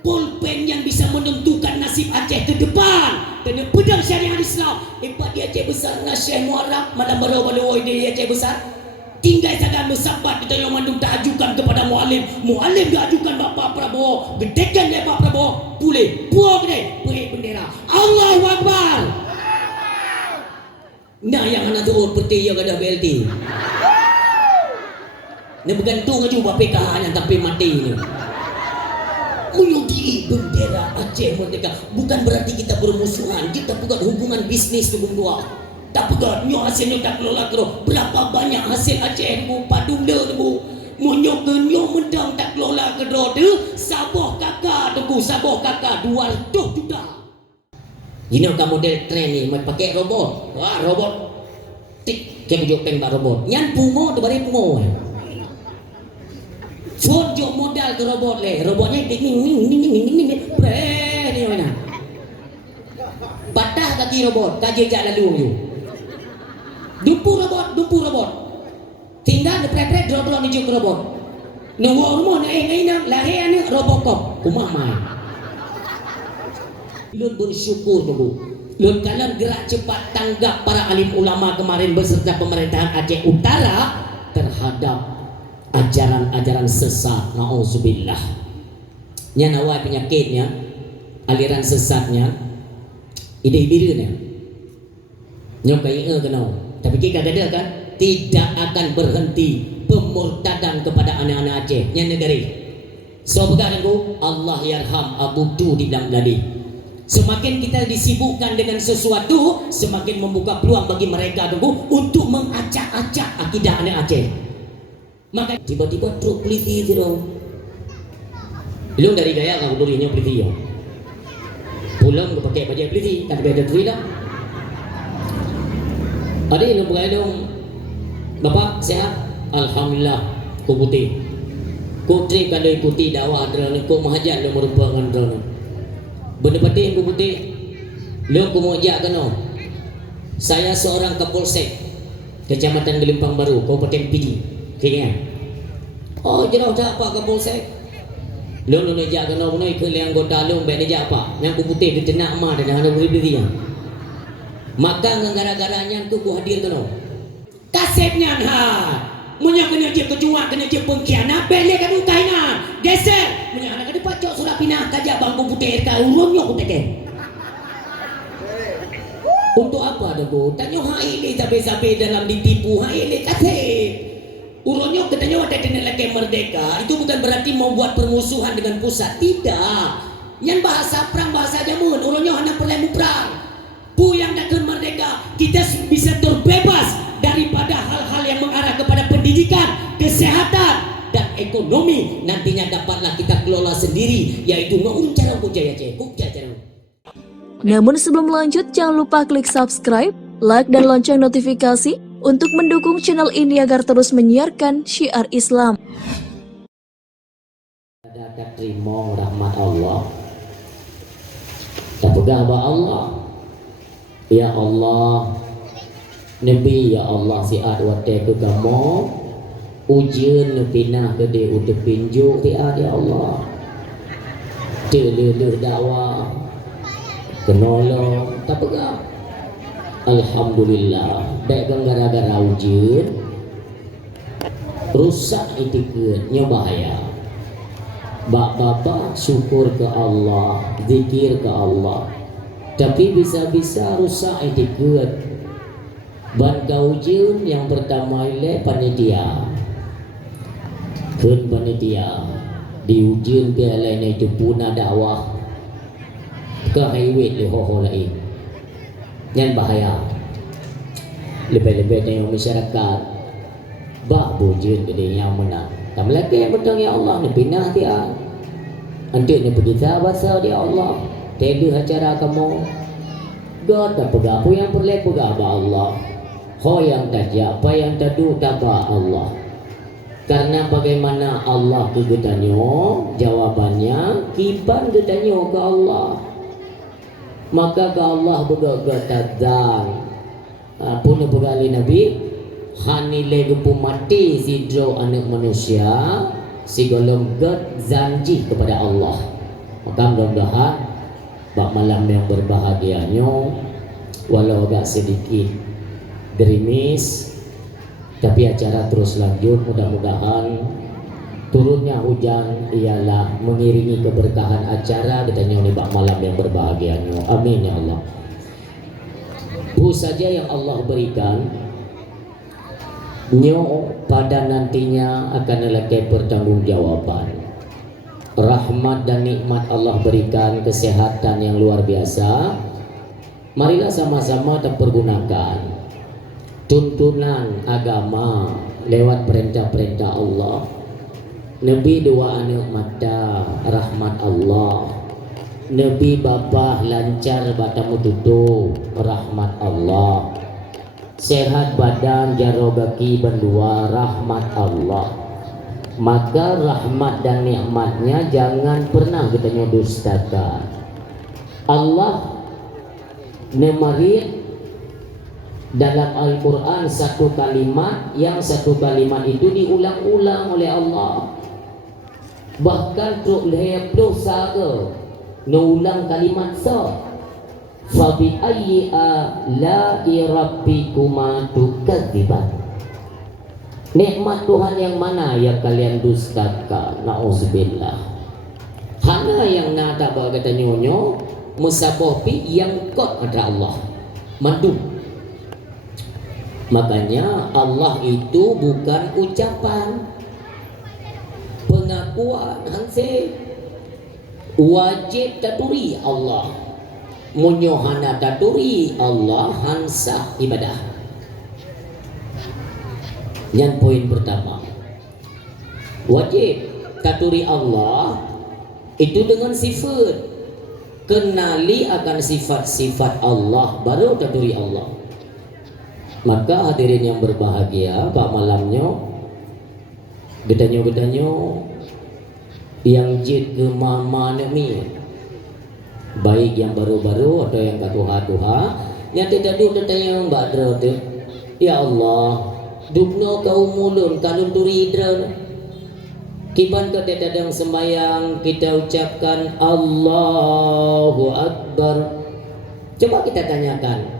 pulpen yang bisa menentukan nasib Aceh ke depan. Kena pedang syariat Islam. Hebat di Aceh besar nak Syekh Muarraf malam baru-baru di Aceh besar. Tinggal saja bersahabat kita yang mandum tak ajukan kepada mualim. Mualim dia ajukan Bapak Prabowo. Gedekan dia Bapak Prabowo. Pulih. Buang dia. Beri bendera. Allahu Akbar. Nah yang anak turun peti yang ada BLT. Ini bergantung aja buat PKH yang tapi mati ni. Menyugi bendera Aceh Merdeka. Bukan berarti kita bermusuhan. Kita bukan hubungan bisnis tu berdua. Tak pegat, nyo hasilnya tak kelola kero. Berapa banyak hasil Aceh ni padung dia tu. Monyo ke nyo mendang tak kelola kero tu. Sabah kakak tu, sabah kakak 200 juta. Ini kan model tren ni, mai pakai robot. Wah, robot. Tik, ke bujuk peng bak robot. Nyan pungo tu bari pungo. Phone jo modal ke robot le. Robotnya ding ning bre ni mana. Patah kaki robot, kaki jak lalu tu. Dumpu robot. Tinggal depret-pret drop-drop menuju ke robot. Nunggu rumah nak lahir ni Robocop. Kumah mai. Lun bersyukur tu. Lun kalan gerak cepat tanggap para alim ulama kemarin beserta pemerintahan Aceh Utara terhadap ajaran-ajaran sesat. Nauzubillah. Nya nawai penyakitnya, aliran sesatnya, ide-idenya. Nyokai kenal. Tapi kita ada kan tidak akan berhenti pemurtadan kepada anak-anak Aceh yang negeri. So begitu Allah yarham Abu Tu di dalam tadi. Semakin kita disibukkan dengan sesuatu, semakin membuka peluang bagi mereka tunggu untuk mengacak-acak akidah anak Aceh. Maka tiba-tiba truk peliti tu dong. Belum dari gaya kau dulunya peliti yo. Pulang ke pakai baju peliti, tak ada duit dah. Ada yang berkata dong, Bapak sehat? Alhamdulillah, ku putih. Ku trip kalau ikuti dakwah drone, ku mahajat yang merupakan drone. Benda penting ku putih. Lo ku mau ajak kena. Saya seorang Kapolsek Kecamatan Gelimpang Baru, Kabupaten Pidi. Kayaknya. Oh, jauh tak apa Kapolsek. Lo ajak kena punoi ke liang anggota lo baik ajak apa? Yang ku putih ke tenak mah dan ada beri-beri. Maka gara-garanya tu ku hadir kena. Kasepnya ha. Munya kena dia kejuang, kena dia pengkhianat, beli kan ukainan. Geser. Munya anak kada pacok sudah pindah kajak bangku putih ka urunnya ku teke. Untuk apa dah ku? Tanyo ha ini sabe-sabe dalam ditipu, ha ini kasep. Urunnya katanya ada di negara merdeka, itu bukan berarti mau buat permusuhan dengan pusat, tidak. Yang bahasa perang bahasa jamun, urunnya hanya perlu perang. Yang nak merdeka, kita bisa terbebas daripada hal-hal yang mengarah kepada pendidikan, kesehatan dan ekonomi. Nantinya dapatlah kita kelola sendiri, yaitu cara Jaya Aceh. Namun sebelum lanjut, jangan lupa klik subscribe, like dan lonceng notifikasi untuk mendukung channel ini agar terus menyiarkan syiar Islam. Ada terima rahmat Allah. Tak pegang Allah. Ya Allah, Nabi ya Allah siat wate ke kamu ujian pinah ke dia untuk pinjuk dia ya Allah. Telele dakwah kenolong tak pegang. Alhamdulillah, baik gara-gara ujian rusak etiketnya bahaya. Bapak syukur ke Allah, zikir ke Allah. Tapi bisa-bisa rusak etiket. Ban kaujian yang pertama ile panitia. Kun panitia diujian ke lain itu puna dakwah ke highway le ho lain. Yang bahaya. Lebih-lebih dengan masyarakat. Bah bujian gede yang menang. Kamu lagi yang betul ya Allah ni pinah dia. Nanti ni pergi bahasa dia Allah. Tadi acara kamu God tak pegang apa yang perlu pegang Allah. Ho yang tajak apa yang tadu tabah Allah. Karena bagaimana Allah kegetanyo jawabannya kiban getanyo ke Allah. Maka ke Allah begagatadzan. Pun begali Nabi hanile gepu mati sidro anak manusia si golong god zanji kepada Allah. Maka mudah-mudahan bak malam yang berbahagianya, walau agak sedikit gerimis, tapi acara terus lanjut. Mudah-mudahan turunnya hujan ialah mengiringi keberkahan acara kita nyonya bak malam yang berbahagianya. Amin ya Allah. Bu saja yang Allah berikan nyo pada nantinya akan lelaki pertanggungjawaban. Rahmat dan nikmat Allah berikan kesehatan yang luar biasa. Marilah sama-sama terpergunakan tuntunan agama lewat perintah-perintah Allah. Nabi dua anak mata rahmat Allah. Nabi bapa lancar batamu tutu rahmat Allah. Sehat badan jarogaki berdua rahmat Allah. Maka rahmat dan nikmatnya jangan pernah kita dustakan. Allah nemarit dalam Al-Quran satu kalimat, yang satu kalimat itu diulang-ulang oleh Allah. Bahkan truk lehep dosa ke nulang kalimat sa fabi ayyi ala'i rabbikuma tukadziban. Nikmat Tuhan yang mana yang kalian dustakan? Nauzubillah. Hana yang nada bawa kata nyonyo musabopi yang kot ada Allah mandu. Makanya Allah itu bukan ucapan, pengakuan hanse wajib taturi Allah, munyohana taturi Allah hansah ibadah. Yang poin pertama, wajib taturi Allah itu dengan sifat, kenali akan sifat-sifat Allah baru taturi Allah. Maka hadirin yang berbahagia, pak malamnya gedanyo yang jid ke mama mi, baik yang baru-baru atau yang katuha-tuha, yang tidak dulu tanya mbak dro tu, ya Allah dupno kau mulun kalun turi idran kiban ke dadang sembayang kita ucapkan Allahu Akbar. Coba kita tanyakan,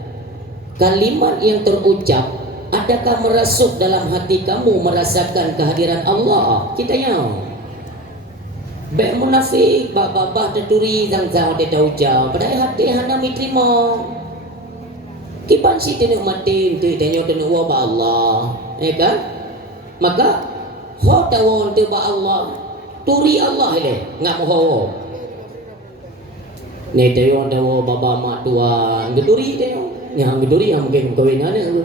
kalimat yang terucap adakah merasuk dalam hati kamu merasakan kehadiran Allah? Kita yang baik munafik babah teturi zang-zang tidak ucap padahal hati hana mitrimo. Kipan si tenuk mati tu tenyo tenuk wa ba Allah, ya kan? Maka ho tawon tu ba Allah, turi Allah le ngap ho. Ne tenyo tawo baba mak tua geduri tenyo, yang geduri yang mungkin kawinan tu.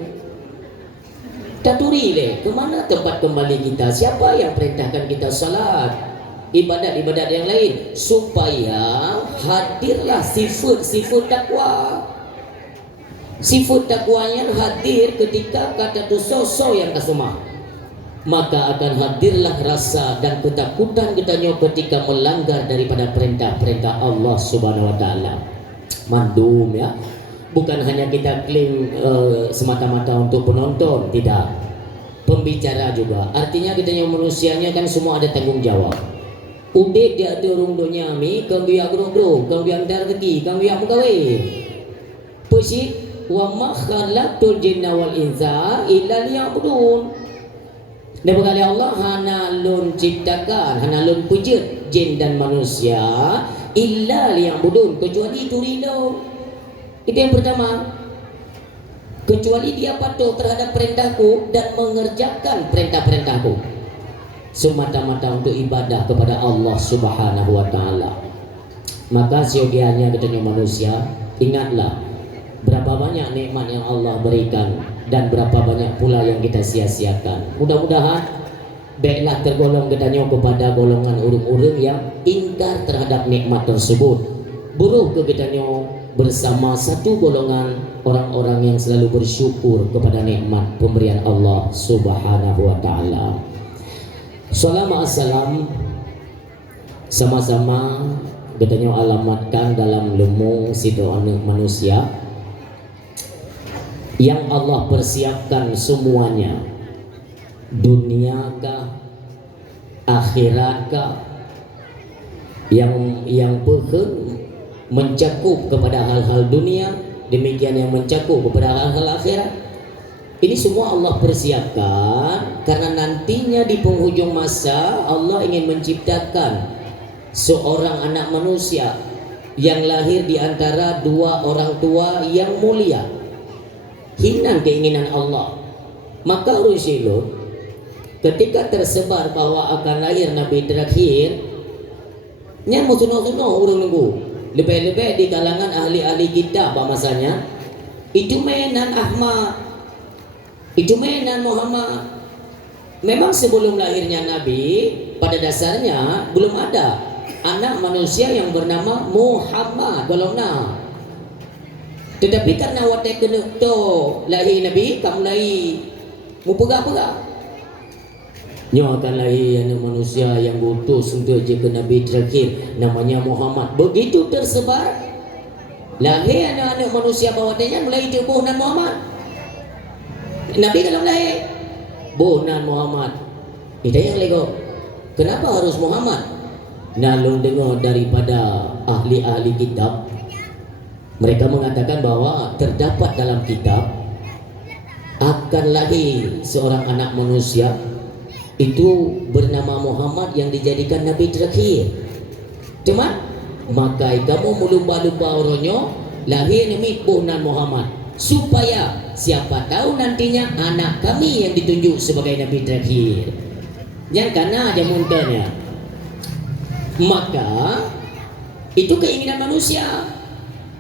Taturi le, ke mana tempat kembali kita? Siapa yang perintahkan kita salat? Ibadat-ibadat yang lain supaya hadirlah sifat-sifat takwa. Sifat takwanya hadir ketika kata tu sosok yang kasumah, maka akan hadirlah rasa dan ketakutan kita ketika melanggar daripada perintah-perintah Allah Subhanahu Wa Taala. Mandum ya, bukan hanya kita klaim semata-mata untuk penonton, tidak, pembicara juga. Artinya kita yang manusianya kan semua ada tanggung jawab. Udah dia ada orang dunia mi, kau biar gro-gro, kau biar dar rezeki, kau biar pegawai. Pusing wa ma khalaqtul jinna wal insa illa liya'budun. Dan berkali Allah hana lun ciptakan, hana lun pujud jin dan manusia illa liya'budun, kecuali itu ridho. Itu yang pertama. Kecuali dia patuh terhadap perintahku dan mengerjakan perintah-perintahku semata-mata untuk ibadah kepada Allah Subhanahu Wa Taala. Maka siogianya ketemu manusia, ingatlah berapa banyak nikmat yang Allah berikan dan berapa banyak pula yang kita sia-siakan. Mudah-mudahan baiklah tergolong ketanya kepada golongan orang-orang yang ingkar terhadap nikmat tersebut. Buruh ke ketanya bersama satu golongan orang-orang yang selalu bersyukur kepada nikmat pemberian Allah Subhanahu Wa Taala. Salam sama-sama katanya alamatkan dalam lemung sido anak manusia yang Allah persiapkan semuanya, dunia kah, akhirat kah, yang pehe mencakup kepada hal-hal dunia, demikian yang mencakup kepada hal-hal akhirat. Ini semua Allah persiapkan karena nantinya di penghujung masa Allah ingin menciptakan seorang anak manusia yang lahir di antara dua orang tua yang mulia. Hina keinginan Allah. Maka Rasulullah ketika tersebar bahwa akan lahir Nabi terakhir, nya musuh-musuh orang nunggu. Lebih-lebih di kalangan ahli-ahli kitab masanya itu mainan Ahmad, itu mainan Muhammad. Memang sebelum lahirnya Nabi pada dasarnya belum ada anak manusia yang bernama Muhammad golongna. Tetapi karena watak kena to lahir Nabi kamu lahir mu pegah-pegah nyo akan lahir anak manusia yang diutus untuk jaga Nabi terakhir namanya Muhammad. Begitu tersebar lahir anak-anak manusia bawahnya mulai tubuh Nabi Muhammad. Nabi kalau lahir Bohnan Muhammad. Itu yang lego. Kenapa harus Muhammad? Nalung dengar daripada ahli-ahli kitab, mereka mengatakan bahwa terdapat dalam kitab akan lahir seorang anak manusia itu bernama Muhammad yang dijadikan Nabi terakhir. Cuma maka kamu melumba-lumba orangnya lahir Nabi Bohnan Muhammad supaya siapa tahu nantinya anak kami yang ditunjuk sebagai Nabi terakhir. Yang karena ada muntahnya. Maka itu keinginan manusia,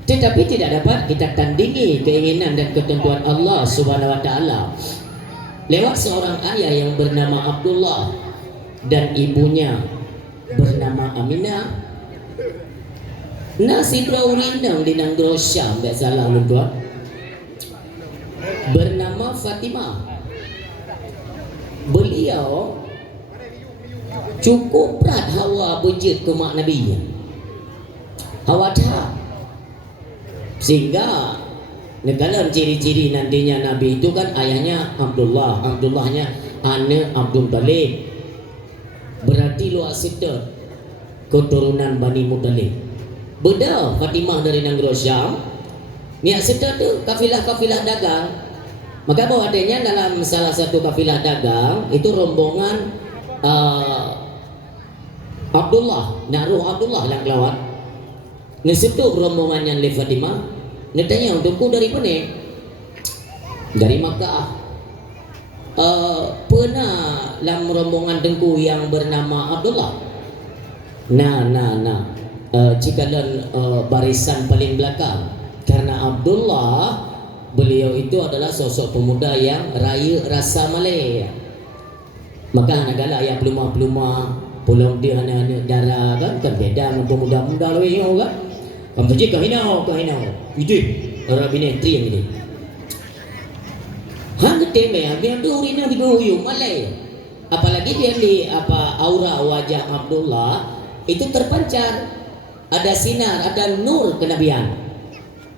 tetapi tidak dapat kita tandingi keinginan dan ketentuan Allah Subhanahu wa taala. Lewat seorang ayah yang bernama Abdullah dan ibunya bernama Aminah. Nasi Braurindang di Nanggro Syam, tak salah tuan. Bernama Fatimah. Beliau cukup berat Hawa bejit ke mak Nabi. Hawa tak. Sehingga dalam ciri-ciri nantinya Nabi itu kan ayahnya Abdullah, Abdullahnya anak Abdul Talib. Berarti luar situ keturunan Bani Muttalib. Beda Fatimah dari Nanggro Syam. Niat situ tu kafilah-kafilah dagang. Maka bawa adanya dalam salah satu kafilah dagang itu rombongan Abdullah, naruh Abdullah yang kelawat. Nesitu rombongan yang Fatimah. Netanya untukku dari mana? Dari Makkah. Pernah dalam rombongan dengku yang bernama Abdullah. Jika dalam barisan paling belakang, karena Abdullah beliau itu adalah sosok pemuda yang raya rasa Malay. Maka negara yang peluma-peluma, pulang dia anak-anak darah kan beda dengan pemuda-pemuda lain kan. Kamu pergi ke hinau. Itu orang binatri yang ini. Hang teme dia tu rina di goyo Malay. Apalagi dia di aura wajah Abdullah itu terpancar, ada sinar, ada nur kenabian.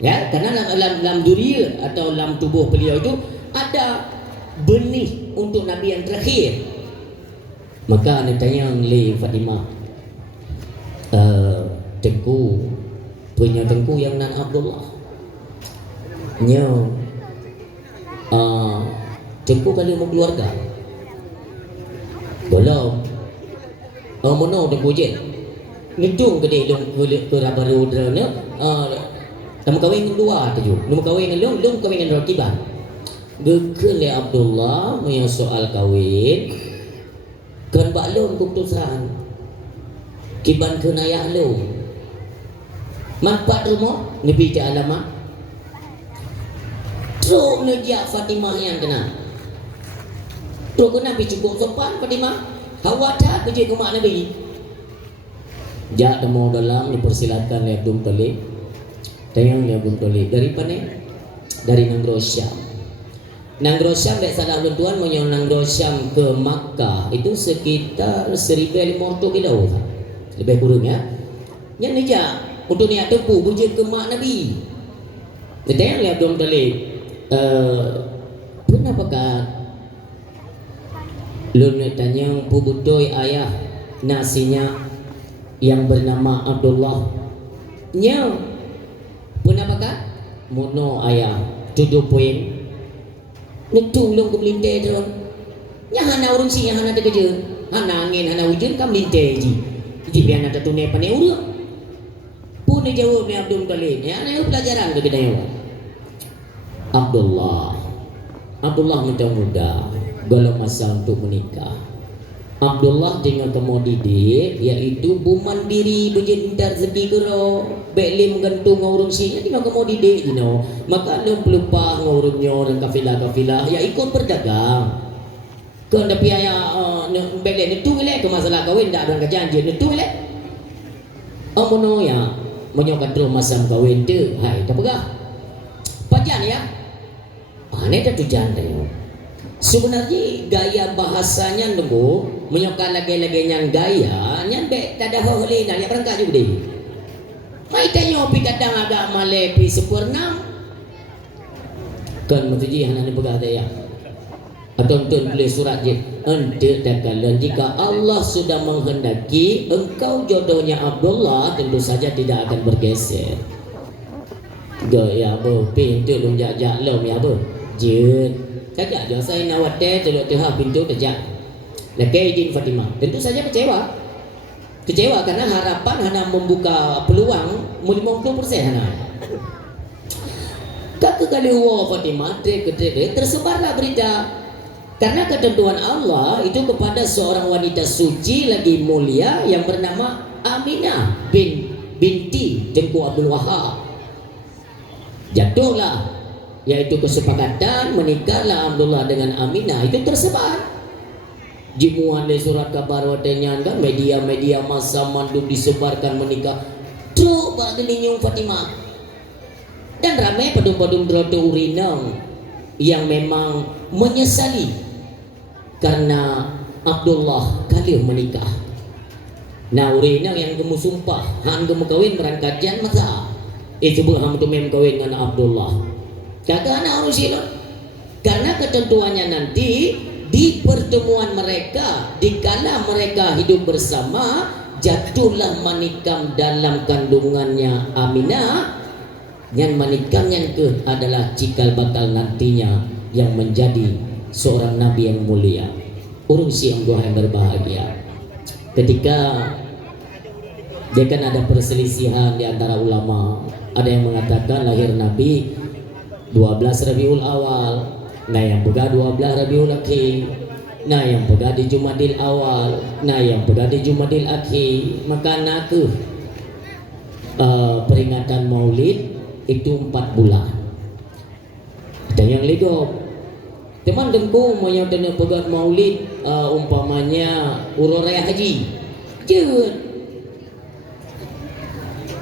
Ya, karena dalam duri atau dalam tubuh beliau itu ada benih untuk Nabi yang terakhir. Maka anda tanya oleh Fatimah, tengku punya tengku yang nan Abdullah nyo tengku kali mau keluarga belum mono tengku je ngedung ke dia ke rabaru drone tamu kawin kedua tu nama kawin long kawin dengan rokiban gekele Abdullah punya soal kawin kan baklum keputusan kiban ke ayah long manfaat rumah Nabi ke alamat teruk nejak Fatimah yang kena teruk kena Nabi cukup sopan Fatimah Hawa tak kerja ke mak Nabi jak temu dalam dipersilatkan oleh Abdul Talib tayang oleh Abdul Talib dari mana? Dari Nanggro Syam. Nanggro Syam tak salah tuan menyong Nanggro Syam ke Makkah itu sekitar 1,500 kilo lebih kurang ya yang nejak untuk niat tempuh bujuk ke mak Nabi. Tetapi oleh Abdul Talib pernah pakat lu nak tanya pu butoi ayah nasinya yang bernama Abdullah nya pun apakah mono ayah 7 poin netung long ke melintai terus nya hana urung si hana ada kerja hana angin hana hujan kam melintai ji jadi biar nak tunai pandai urut pun dia jawab ni Abdul Muttalib ya ni pelajaran ke kita Abdullah muda-muda galau masa untuk menikah. Abdullah dengan komoditi yaitu buman diri berjendar segi gero beklim gantung ngurung sinya dengan komoditi maka lu pelupa ngurungnya dan kafilah ya ikut berdagang kan tapi ayah beklim itu lek ke masalah kawin tak ada janji itu lek amono ya menyokat terus masam kawin tu hai tak pegah pajan ya aneh dah tujan tengok sebenarnya gaya bahasanya nunggu menyokat lagi-laginya gaya nyampe tak ada hal-hal nak yang berangkat juga deh mai tanya pi kadang agak male pi sempurna kan mesti hana ni pegah dia atau tuan tulis surat je ente dakalan jika Allah sudah menghendaki engkau jodohnya Abdullah tentu saja tidak akan bergeser gaya apa pintu lu jak-jak lom ya apa je kagak dia saya nawat teh telok-telok pintu terjak lagi izin Fatimah tentu saja kecewa karena harapan hanya membuka peluang 50% hanya kak kali Fatimah tersebarlah berita karena ketentuan Allah itu kepada seorang wanita suci lagi mulia yang bernama Aminah binti Tengku Abdul Wahab jatuhlah yaitu kesepakatan menikahlah Abdullah dengan Aminah itu tersebar jimuan dari surat kabar watenya kan media-media masa mandu disebarkan menikah coba gelinyung Fatimah dan ramai padum-padum droto urinang yang memang menyesali karena Abdullah kali menikah nah urinang yang gemu sumpah han gemu kawin merangkatkan masa itu berham tu mem kawin dengan Abdullah kagak anak urusin karena ketentuannya nanti di pertemuan mereka dikala mereka hidup bersama jatuhlah manikam dalam kandungannya Aminah yang manikamnya ke adalah cikal bakal nantinya yang menjadi seorang nabi yang mulia urung si yang berbahagia ketika dia kan ada perselisihan di antara ulama ada yang mengatakan lahir nabi 12 Rabiul Awal nah yang pegang 12 Rabiul Akhir nah yang pegang di Jumadil Awal nah yang pegang di Jumadil Akhir maka naku peringatan maulid itu 4 bulan dan yang ligop teman dengku mau yang pegang maulid umpamanya urut raya haji jut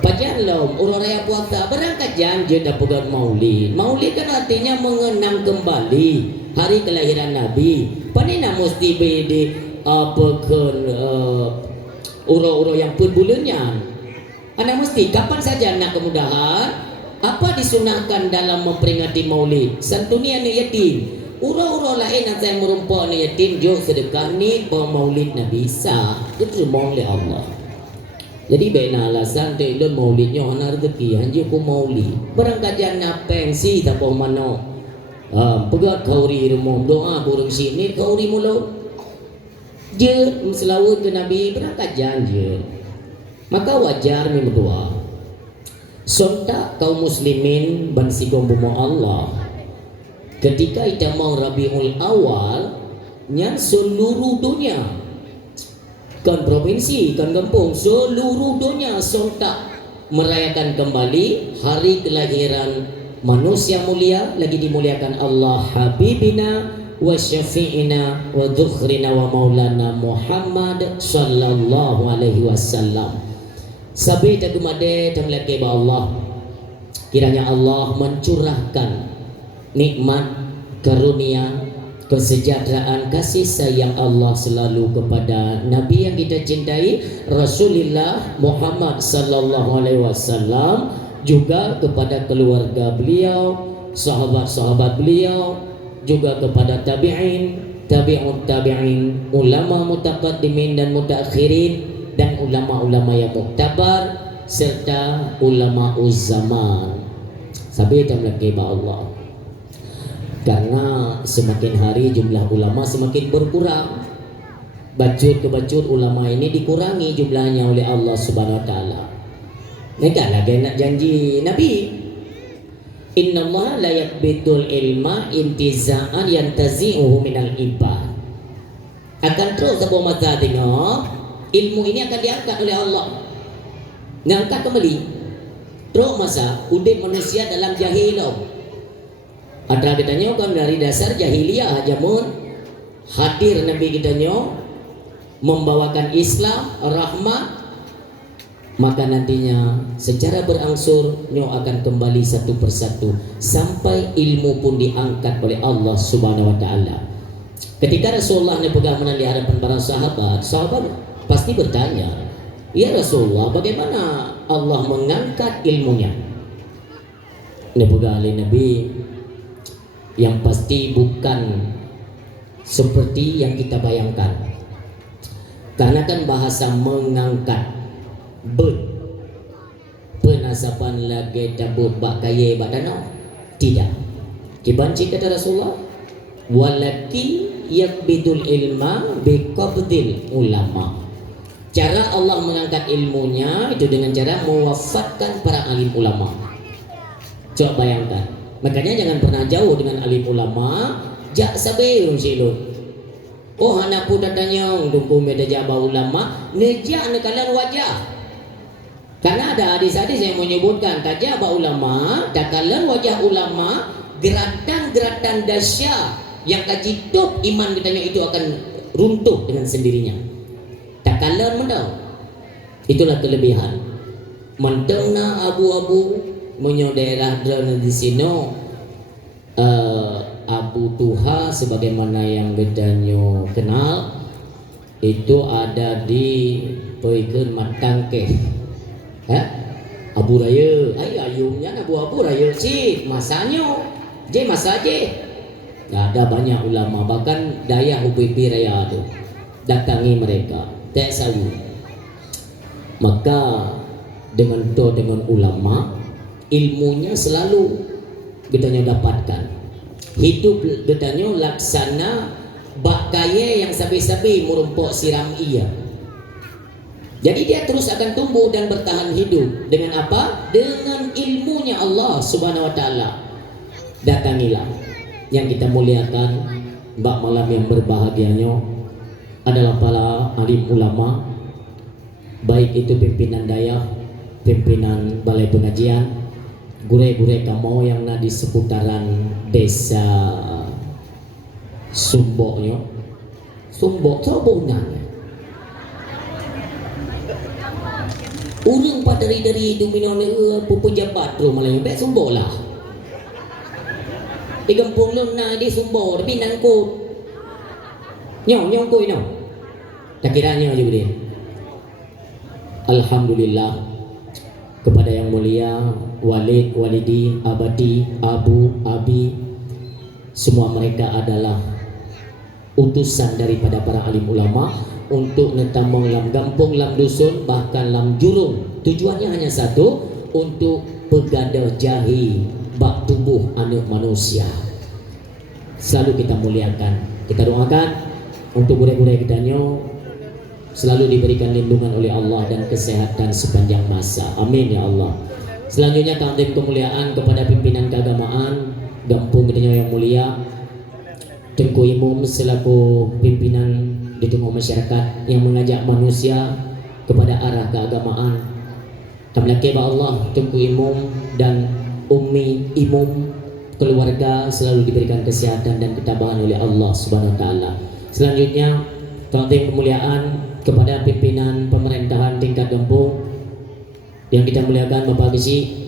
pajan lom urut raya puasa berangkat janji dah pegang maulid kan artinya mengenang kembali hari kelahiran Nabi panina mesti bede apakan urut-urut yang pun bulannya anda mesti kapan saja nak kemudahan apa disunahkan dalam memperingati maulid santuni anak yatim urut-urut lain yang merumpah anak yatim jauh sedekah ni maulid Nabi Isa itu semua oleh Allah jadi baiklah alasan teidon maulidnya hana rezeki hanya ku maulid berangkat jana pensi tak apa mana pegat kauri rumah doa burung sini kauri mulut je selawat ke Nabi berangkat janji maka wajar ni berdoa sontak kaum muslimin bansikong bumo Allah ketika kita mau Rabiul Awal yang seluruh dunia kan provinsi, kan kampung, seluruh dunia sontak merayakan kembali hari kelahiran manusia mulia lagi dimuliakan Allah Habibina wa syafi'ina wa dzukhrina wa maulana Muhammad sallallahu alaihi wasallam sabi tagumade tang lagi ba Allah kiranya Allah mencurahkan nikmat karunia kesejahteraan kasih sayang Allah selalu kepada Nabi yang kita cintai Rasulullah Muhammad sallallahu alaihi wasallam juga kepada keluarga beliau sahabat-sahabat beliau juga kepada tabi'in tabi'ut tabi'in ulama mutaqaddimin dan mutaakhirin dan ulama-ulama yang muktabar serta ulama zaman. Sabi tamlaki ba Allah. Karena semakin hari jumlah ulama semakin berkurang. Bacut ke bacut ulama ini dikurangi jumlahnya oleh Allah Subhanahu wa taala. Mereka lagi nak janji Nabi. Inna Allah la yakbitul ilma intiza'an yantazi'uhu minal ibad. Akan terus sebuah masa tengok ilmu ini akan diangkat oleh Allah. Diangkat kembali. Terus masa udip manusia dalam jahilah. Ada kitanya kan dari dasar jahiliyah aja mun hadir Nabi kitanya membawakan Islam, rahmat, maka nantinya secara berangsur nyo akan kembali satu persatu sampai ilmu pun diangkat oleh Allah Subhanahu wa taala. Ketika Rasulullah ni pegang di hadapan para sahabat pasti bertanya, "Ya Rasulullah, bagaimana Allah mengangkat ilmunya?" Ni pegang oleh Nabi, yang pasti bukan seperti yang kita bayangkan. Karena kan bahasa mengangkat penasapan lagi cabut bak kaya bak danau tidak dibanci kata Rasulullah walaki yakbidul ilma biqabdil ulama. Cara Allah mengangkat ilmunya itu dengan cara mewafatkan para alim ulama. Coba bayangkan, makanya jangan pernah jauh dengan alim ulama. Jak sabe silun. Oh anakku datanya dukung beda jabah ulama nejak nekalan wajah. Karena ada hadis-hadis yang menyebutkan tajabah ulama, takalan wajah ulama, geratan-geratan dahsyat yang kajituk iman katanya itu akan runtuh dengan sendirinya. Takalan mendau. Itulah kelebihan. Mentengna abu-abu menyo daerah drone di sini Abu Tuha sebagaimana yang katanya kenal itu ada di Poiken Matangke. Abu Raya, ayumnya Abu Raya sih masanya, masa je. Ada banyak ulama bahkan daya UPP Raya tu datangi mereka, tak sayu. Maka dengan ulama ilmunya selalu kita dapatkan. Hidup katanya laksana bak kaya yang sabi-sabi merumpok siram ia. Jadi dia terus akan tumbuh dan bertahan hidup dengan apa? Dengan ilmunya Allah Subhanahu wa taala. Datangilah yang kita muliakan bak malam yang berbahagianya adalah para alim ulama, baik itu pimpinan daya, pimpinan balai pengajian, gure-gure kamu yang di seputaran desa Sumboknya. Sumbok terobongan. Urang pada dari domino pejabat tu malah yang baik Sumbok lah. Di kampung lu na di Sumbok tapi nangkut. Nyong koi no. Tak kiranya juga dia. Alhamdulillah kepada yang mulia Walid, Walidi, Abadi, Abu, Abi, semua mereka adalah utusan daripada para alim ulama untuk netamong lam gampung, lam dusun, bahkan lam jurung. Tujuannya hanya satu, untuk pegadah jahi bak tubuh anak manusia. Selalu kita muliakan, kita doakan untuk budak-budak kita selalu diberikan lindungan oleh Allah dan kesehatan sepanjang masa. Amin ya Allah. Selanjutnya takdim kemuliaan kepada pimpinan keagamaan Gampung Gedenya yang mulia, Tengku Imum selaku pimpinan di tengah masyarakat yang mengajak manusia kepada arah keagamaan. Tamlaki ba Allah, Tengku Imum dan Ummi Imum keluarga selalu diberikan kesehatan dan ketabahan oleh Allah Subhanahu wa taala. Selanjutnya takdim kemuliaan kepada pimpinan pemerintahan tingkat Gampung yang kita muliakan Bapak Gesi,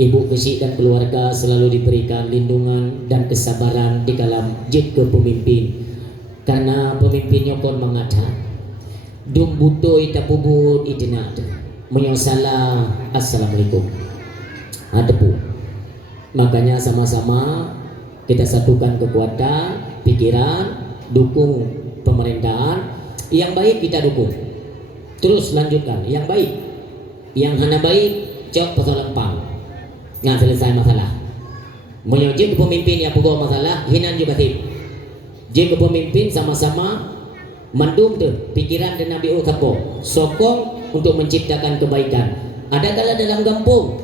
Ibu Gesi dan keluarga selalu diberikan lindungan dan kesabaran di dalam jika pemimpin. Karena pemimpinnya kon mengata dum butoi tapubut idina menyosala assalamualaikum adepu. Makanya sama-sama kita satukan kekuatan pikiran, dukung pemerintahan yang baik, kita dukung Terus lanjutkan yang baik. Yang hana baik cok pasal lempang. Nggak selesai masalah. Menyuji kepemimpin yang pukul masalah hinan juga tip. Jika pemimpin sama-sama mandum tu pikiran dan Nabi Uthapo sokong untuk menciptakan kebaikan. Ada kala dalam kampung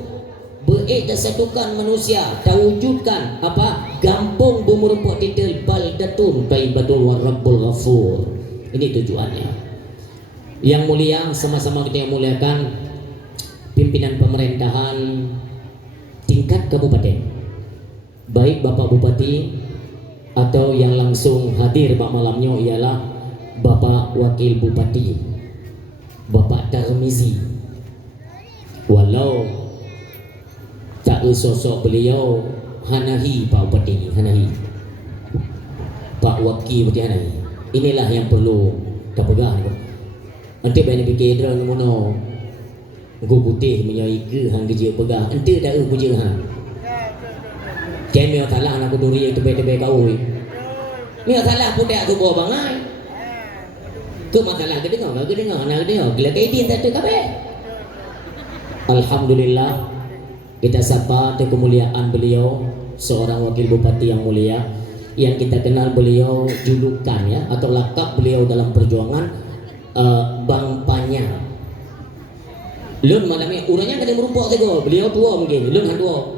bersatukan manusia, terwujudkan apa? Kampung bumurumpuk titil baldatun taibatul warabbul ghafur. Ini tujuannya. Yang mulia, sama-sama kita yang muliakan pimpinan pemerintahan tingkat kabupaten, baik Bapak Bupati atau yang langsung hadir pada malamnya ialah Bapak Wakil Bupati, Bapak Tarmizi. Walau tak sosok beliau hanahi Pak Bupati, hanahi Pak Wakil Bupati hanahi. Inilah yang perlu kita pegang. Nanti banyak fikir drone mono gu putih menyai ke hang kerja pegang. Nanti dah kerja hang. Kemio salah nak duri itu bebe kau. Mio salah pun dak tu bawa bangai. Ke masalah ke dengar nak dengar. Gila kaidin satu kabeh. Alhamdulillah kita sapa kemuliaan beliau seorang wakil bupati yang mulia yang kita kenal beliau julukan ya atau lakap beliau dalam perjuangan Bang Panya. Lun malam ni urangnya kada merumpok tego. Beliau tua mungkin. Lun han tua.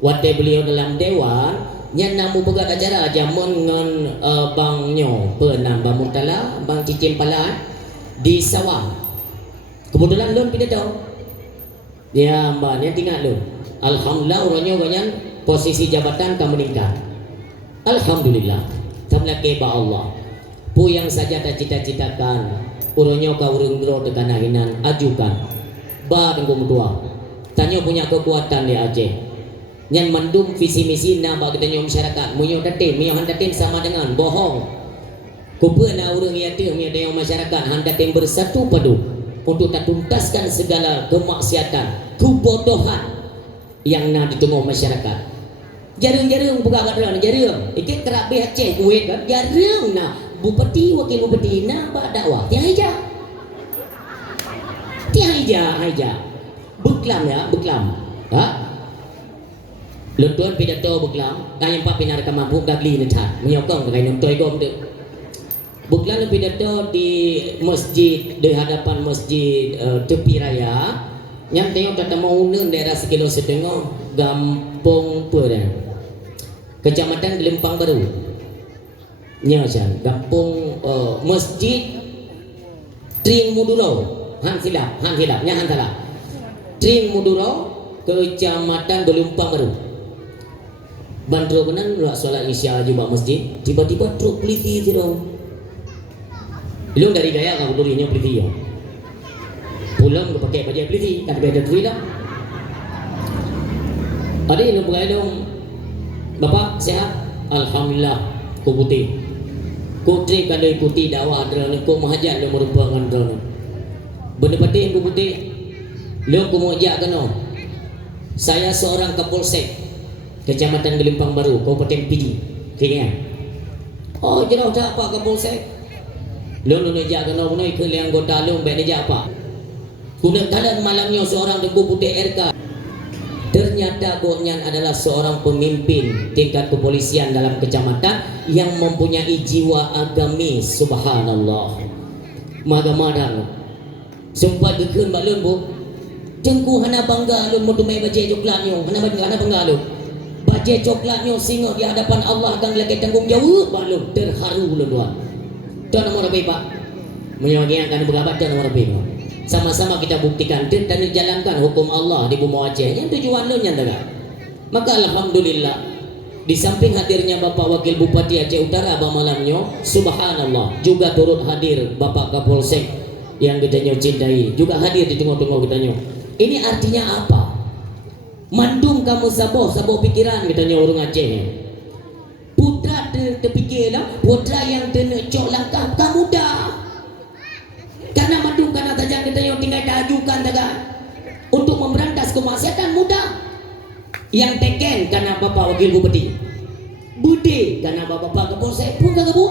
Waktu beliau dalam dewan nya namu pegat acara jamun ngan Bang Nyo Penang Bang Murtala Bang Cicim Palaan di Sawang. Kebetulan lun pidato. Ya mbak ni tinggal lun. Alhamdulillah urangnya ganyan posisi jabatan kamu meningkat. Alhamdulillah. Tamlake ba Allah. Pu yang saja tak cita-citakan uronyo kau urung tekan hinan ajukan ba tengku tua tanyo punya kekuatan di Aceh nyan mandum visi misi nama kita nyo masyarakat munyo datin sama dengan bohong kupena urang yatim yang masyarakat handatin bersatu padu untuk tak tuntaskan segala kemaksiatan kebodohan yang nak di tengah masyarakat. Jarang-jarang buka kadang jarang ikut terapi Aceh kuit kan jarang nah Bupati, wakil bupati nak buat dakwah tiada beklam ya beklam letuan pidato beklam yang empat pinar kamampu gagli netat menyokong dengan nontoy gom tu beklam pidato di masjid di hadapan masjid tepi raya yang tengok kata mau daerah sekilo setengah Gampong Perang Kecamatan Lempang Baru Nyajan, kampung masjid Tring Muduro, han silap, nya han salah. Tring Muduro, Kecamatan Gelumpang Baru. Bandro benan lah solat isya juga masjid, tiba-tiba truk polisi jero. Belum dari gaya kau durinya polisi ya. Pulang lu pakai baju polisi, tak beda duri lah. Ada yang bergaya dong. Bapak sehat? Alhamdulillah, ku putih. Ku tri kalau ikuti dakwah drone, ku mahajat yang merupakan drone. Benda penting ku putih. Lu ku mohajat kena. Saya seorang Kapolsek Kecamatan Gelimpang Baru, Kabupaten PD. Keingat. Oh, jauh tak apa Kapolsek. Lu nejak kena punoi ke liang anggota lu baik nejak apa? Kuna kalan malamnya seorang Teguh Putih RK. Ternyata Gonyan adalah seorang pemimpin tingkat kepolisian dalam kecamatan yang mempunyai jiwa agamis. Subhanallah. Maga-maga sempat dekun balun bu. Tengku hana bangga lun modumai baje coklatnya. Hana bangga lun. Baje coklatnya singo di hadapan Allah akan lagi tanggung jawab balun. Terharu lun tuan. Tuan nomor berapa Pak? Menyampaikan berapa tuan nomor berapa? Sama-sama kita buktikan dan dijalankan hukum Allah di bumi Aceh yang tujuan lu nyanda. Maka alhamdulillah di samping hadirnya Bapak Wakil Bupati Aceh Utara pada malamnya, subhanallah juga turut hadir Bapak Kapolsek yang kita cintai juga hadir di tengah-tengah kita. Ini artinya apa? Mandum kamu saboh pikiran kita orang Aceh. Putra terpikirlah, putra yang tenecok langkah kamu dah. Karena mandung karena tajam kita yang tinggal tajukan taga untuk memberantas kemaksiatan mudah. Yang teken karena Bapak Wakil Bupati, Budi karena Bapak Kapolsek pun kagak bu.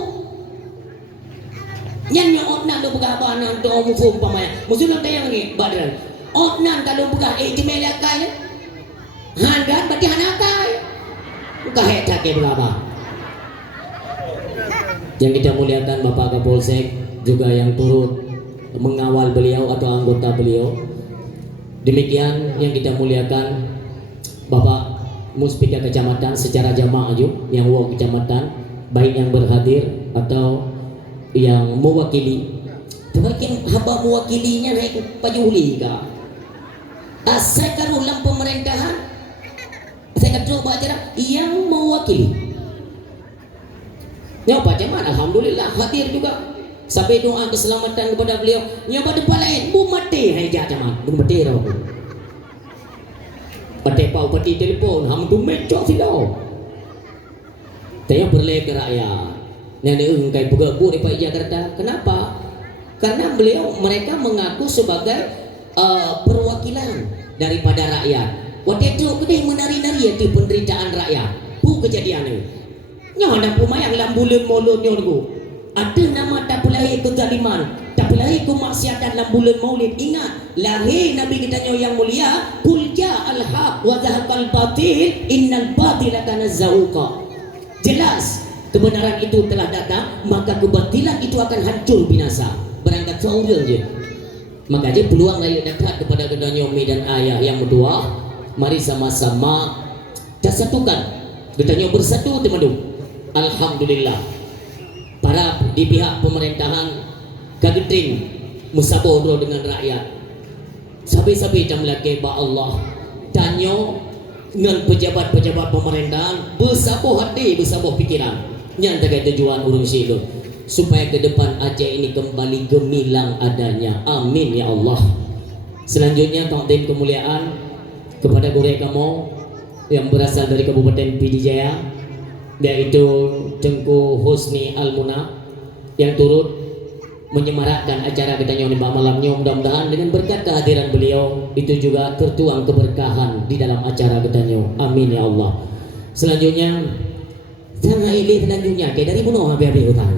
Nyanyo otnan do pegah nan do mufum pamaya. Musulah tayang ni badran. Otnan kalau pegah jemela kai. Handan berarti hanakai. Bukan hektar ke berapa. Yang kita muliakan Bapak Kapolsek juga yang turut mengawal beliau atau anggota beliau. Demikian yang kita muliakan Bapak Muspika Kecamatan secara jamaah juga yang kecamatan baik yang berhadir atau yang mewakili. Tetapi hamba mewakilinya naik pajuli kah? Saya karulang pemerintahan. Saya kata coba aja yang mewakili. Nyoba cuman alhamdulillah hadir juga. Sampai doa keselamatan kepada beliau. Nyoba depan lain bu mati hai ja cuman. Bu mati ro. Pati pau pati telefon ham tu mecok silau. Tanya berle ke rakyat. Nenek engkai pegabu di Jakarta. Kenapa? Karena mereka mengaku sebagai perwakilan daripada rakyat. Waktu itu kedai menari-nari itu penderitaan rakyat. Bu kejadian ini. Nyo ada pumayang lambulan maulud nyo niku. Ada nama tak lahir kezaliman, tak lahir kemaksiatan lambulan maulid. Ingat, lahir Nabi kita nyo yang mulia, qul ja'al haq wa zahaqal batil innal batila kana zahuqa. Jelas kebenaran itu telah datang, maka kebatilan itu akan hancur binasa. Berangkat seorang je. Maka aja peluang layu dekat kepada kedanyomi dan ayah yang berdua. Mari sama-sama satukan. Kedanyo bersatu teman-teman. Alhamdulillah. Para di pihak pemerintahan kagedring musaboro dengan rakyat. Sabi-sabi jam lagi ba Allah. Tanyo dengan pejabat-pejabat pemerintahan bersabuk hati, bersabuk pikiran. Yang terkait tujuan urung silu supaya ke depan Aceh ini kembali gemilang adanya. Amin ya Allah. Selanjutnya takdim kemuliaan kepada guru kamu yang berasal dari Kabupaten Pidijaya, yaitu Tengku Husni Almuna yang turut menyemarakkan acara kita nyoba malamnya. Mudah-mudahan dengan berkat kehadiran beliau itu juga tertuang keberkahan di dalam acara kita nyoba. Amin ya Allah. Selanjutnya sana ini selanjutnya kayak dari bunuh habis-habis hutang.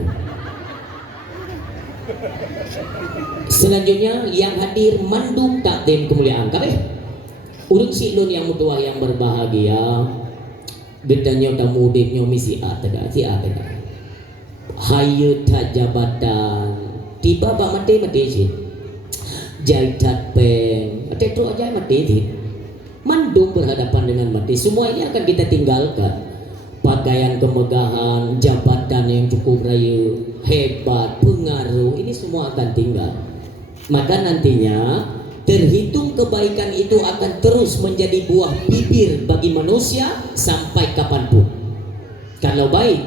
Selanjutnya yang hadir mandum takdim kemuliaan kabeh urung silun yang mutua yang berbahagia. Gedanya tamu dipnya misi ataga si ataga. Hayu tak jabatan tiba bak mati sih. Jaitat peng. Ada tu aja mati sih. Mandum berhadapan dengan mati. Semua ini akan kita tinggalkan. Pakaian kemegahan, jabatan yang cukup raya, hebat, pengaruh, ini semua akan tinggal. Maka nantinya terhitung kebaikan itu akan terus menjadi buah bibir bagi manusia sampai kapanpun. Kalau baik,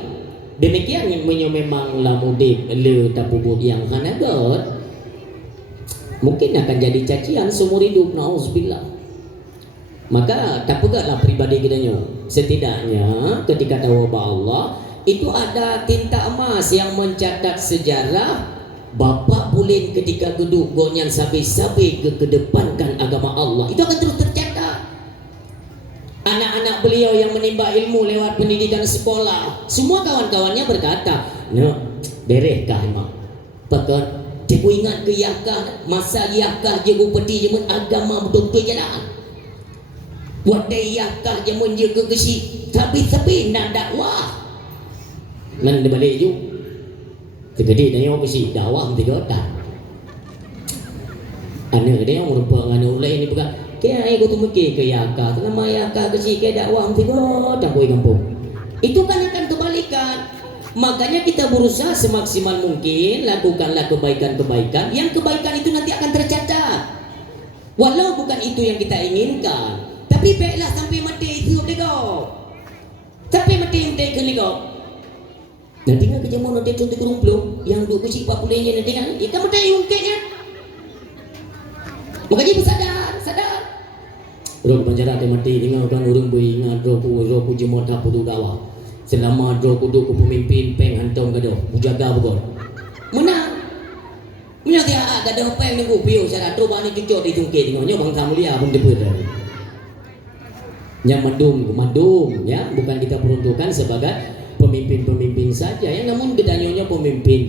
demikian memang lamudib le tapubut yang hanagot, mungkin akan jadi cacian seumur hidup. Nauzubillah. Maka tak pegatlah pribadi kita nyo. Setidaknya ketika tahu Allah itu ada tinta emas yang mencatat sejarah. Bapak Pulin ketika geduk gonyan sabi-sabi kedepankan agama Allah, itu akan terus tercatat. Anak-anak beliau yang menimba ilmu lewat pendidikan sekolah, semua kawan-kawannya berkata, no, berekah mak pakat cikgu ingat ke yakah masa yakah cikgu peti jemun agama betul-betul jalan. Wadai yakah jemun jaga kesi tapi nak dakwah nan balik ju tegedi dia kesi dakwah tiga tak anak dia merupakan anak lain ni bukan kaya aku tu mungkin ke yakah nama yakah kesi ke dakwah tiga tak boleh kampung itu kan akan kebalikan. Makanya kita berusaha semaksimal mungkin lakukanlah kebaikan-kebaikan yang kebaikan itu nanti akan tercatat walau bukan itu yang kita inginkan. Tapi baiklah sampai mati itu dia. Sampai mati dia kau. Nanti kan kerja mau nanti contoh kerumpul yang dua kecil 40 je nanti kan. Ikan mati ungkitnya. Makanya sadar. Rok penjara dia mati tinggalkan orang beringat rok jemot apa tu dakwah. Selama rok duduk ke pemimpin peng hantam gaduh. Bujaga begon. Menang. Punya dia gaduh peng nunggu bio syarat roba ni cucuk di tungkit tengoknya bangsa mulia pun debut. Yang mandum ya, bukan kita peruntukkan sebagai pemimpin saja ya, namun gedanyonya pemimpin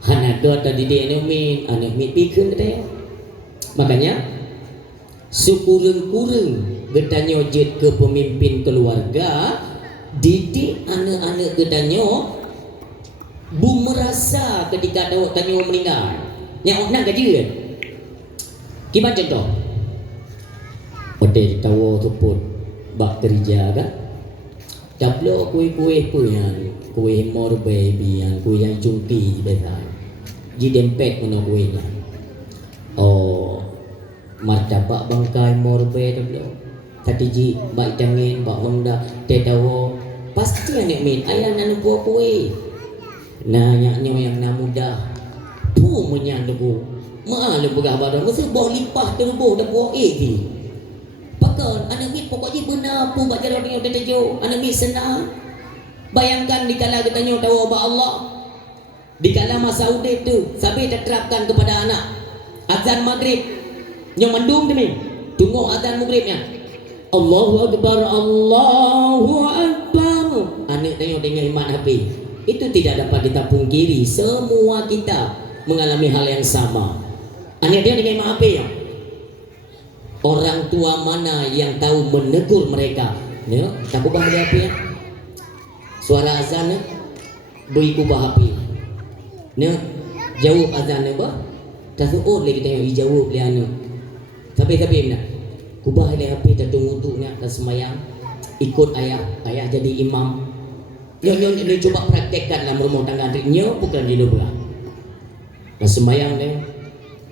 Hanaga tadi dia anak mit pikir dia. Makanya sekurang-kurang gedanyo jet ke pemimpin keluarga didik anak-anak gedanyo bu merasa ketika tanyo meninggal. Yang nak gaji kan? Gimana contoh? Pada tahu sebut bak kerja kan? Dablo kue-kue yang kue mor baby yang kue yang cungki betul. Ji dempet mana kuenya. Oh, martabak bangkai morbe dablo. Tadi ji baik jangin bak honda tedawo pasti anak min ayah nanu buah kue. Nah nyaknya yang nak mudah. Pu menyanduku. Malah begah badan mesti buah limpah terbuh dan buah di. Pakan anak min pokoknya benar pu bak jalan dengan tejo. Anak min senang. Bayangkan dikala kita nyo tahu ba Allah. Dikala masa udip tu sampai terterapkan kepada anak azan maghrib yang mendung demi tunggu azan maghribnya Allahu Akbar Allahu Akbar anak tengok dengan iman hati itu tidak dapat kita pungkiri semua kita mengalami hal yang sama anak dia dengan iman hati ya orang tua mana yang tahu menegur mereka ya tak ubah dia apa ya suara azan beri kubah api ne jawab azan ne bah tasuk lagi tengok jawab dia anu tapi nak kubah le api tatung untuk nak semayang ikut ayah jadi imam nyo ni coba praktekkan dalam rumah tangga nyo bukan di luar semayang ne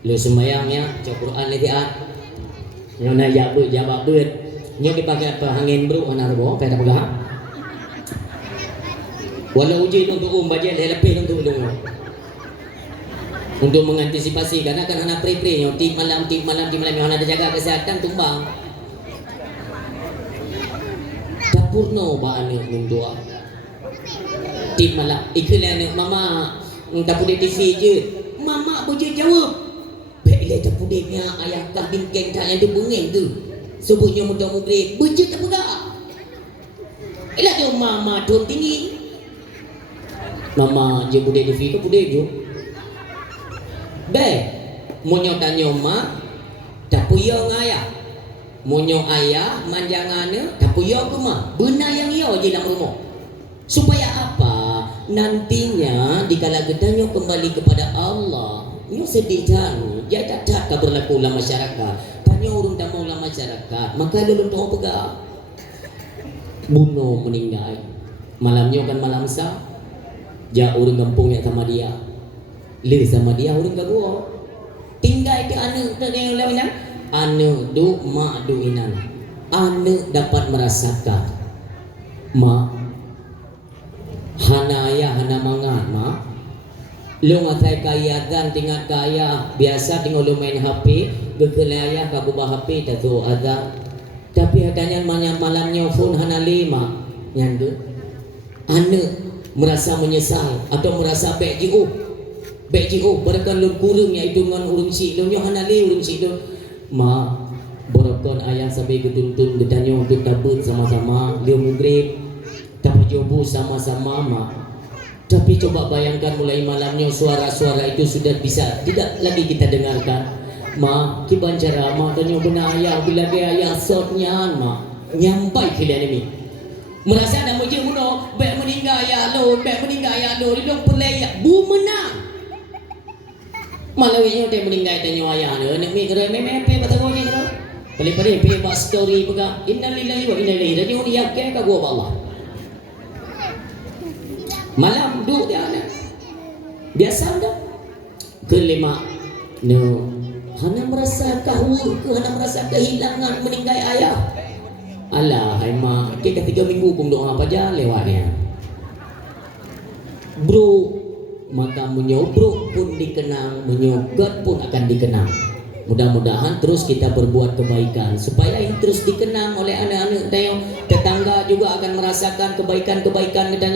le semayangnya baca Quran lagi nyo na jawab duit nyo dipakai apa angin bro mana robo pada pegang walau uji untuk bagian lebih untuk mengantisipasi karena kan anak pre-pre yang tim malam yang ada jaga kesehatan tumbang dapurno ba anu mundua tim malam iklan mama tak boleh TV je mama boleh jawab baiklah tak bolehnya ayah kah bingkeng tak yang tu bengeng tu sebutnya mudah mudah berje tak pegang ilah tu mama don tinggi mama je boleh TV ke boleh je be monyo tanyo mak tapuyo ngaya monyo ayah manjangane tapuyo ke mak benar yang yo je dalam rumah supaya apa nantinya dikala gedanyo kembali kepada Allah yo sedih jangan ya tak berlaku dalam masyarakat tanyo urung tamu dalam masyarakat maka lulun tu pegang bunuh meninggal malamnya kan malam sah ja urang kampungnya sama dia le sama dia urang gua tinggal itu anu yang lainnya anu du mak du inan anu dapat merasakan mak hana ayah hana mangan mak lu ngatai kaya dan tinggal kaya biasa tinggal lu main HP bekelaya ka kubah HP tatu ada tapi adanya malamnya phone hana lima nyandu anu merasa menyesal atau merasa Bejiu barakan lu kurung ya idungan urung si lu nyo hanali urung si lu ma barakan ayah sampai getuntun gedanyo untuk tabut sama-sama dia mugrib tapi jobu sama-sama ma tapi coba bayangkan mulai malamnya suara-suara itu sudah bisa tidak lagi kita dengarkan ma kiban cara ma tanyo benar ayah bila dia ayah sotnya ma nyampai kalian ini merasa ada muji muno baik meninggal ya lo didong perlaya bu menang malah winyo teh meninggal teh nyoaya ne nek mi kere mepe patagong ni kero pali pe ba story pega innalillahi wa inna ilaihi raji'un ya ke ka gua Allah malam du dia ana biasa dah kelima no hanya merasa kahur ke hanya merasa kehilangan meninggal ayah alah hai mak ke 3 minggu kum doa apa aja lewatnya bro maka menyobrok pun dikenang, menyogot pun akan dikenang. Mudah-mudahan terus kita berbuat kebaikan supaya ini terus dikenang oleh anak-anak kita. Tetangga juga akan merasakan kebaikan-kebaikan kita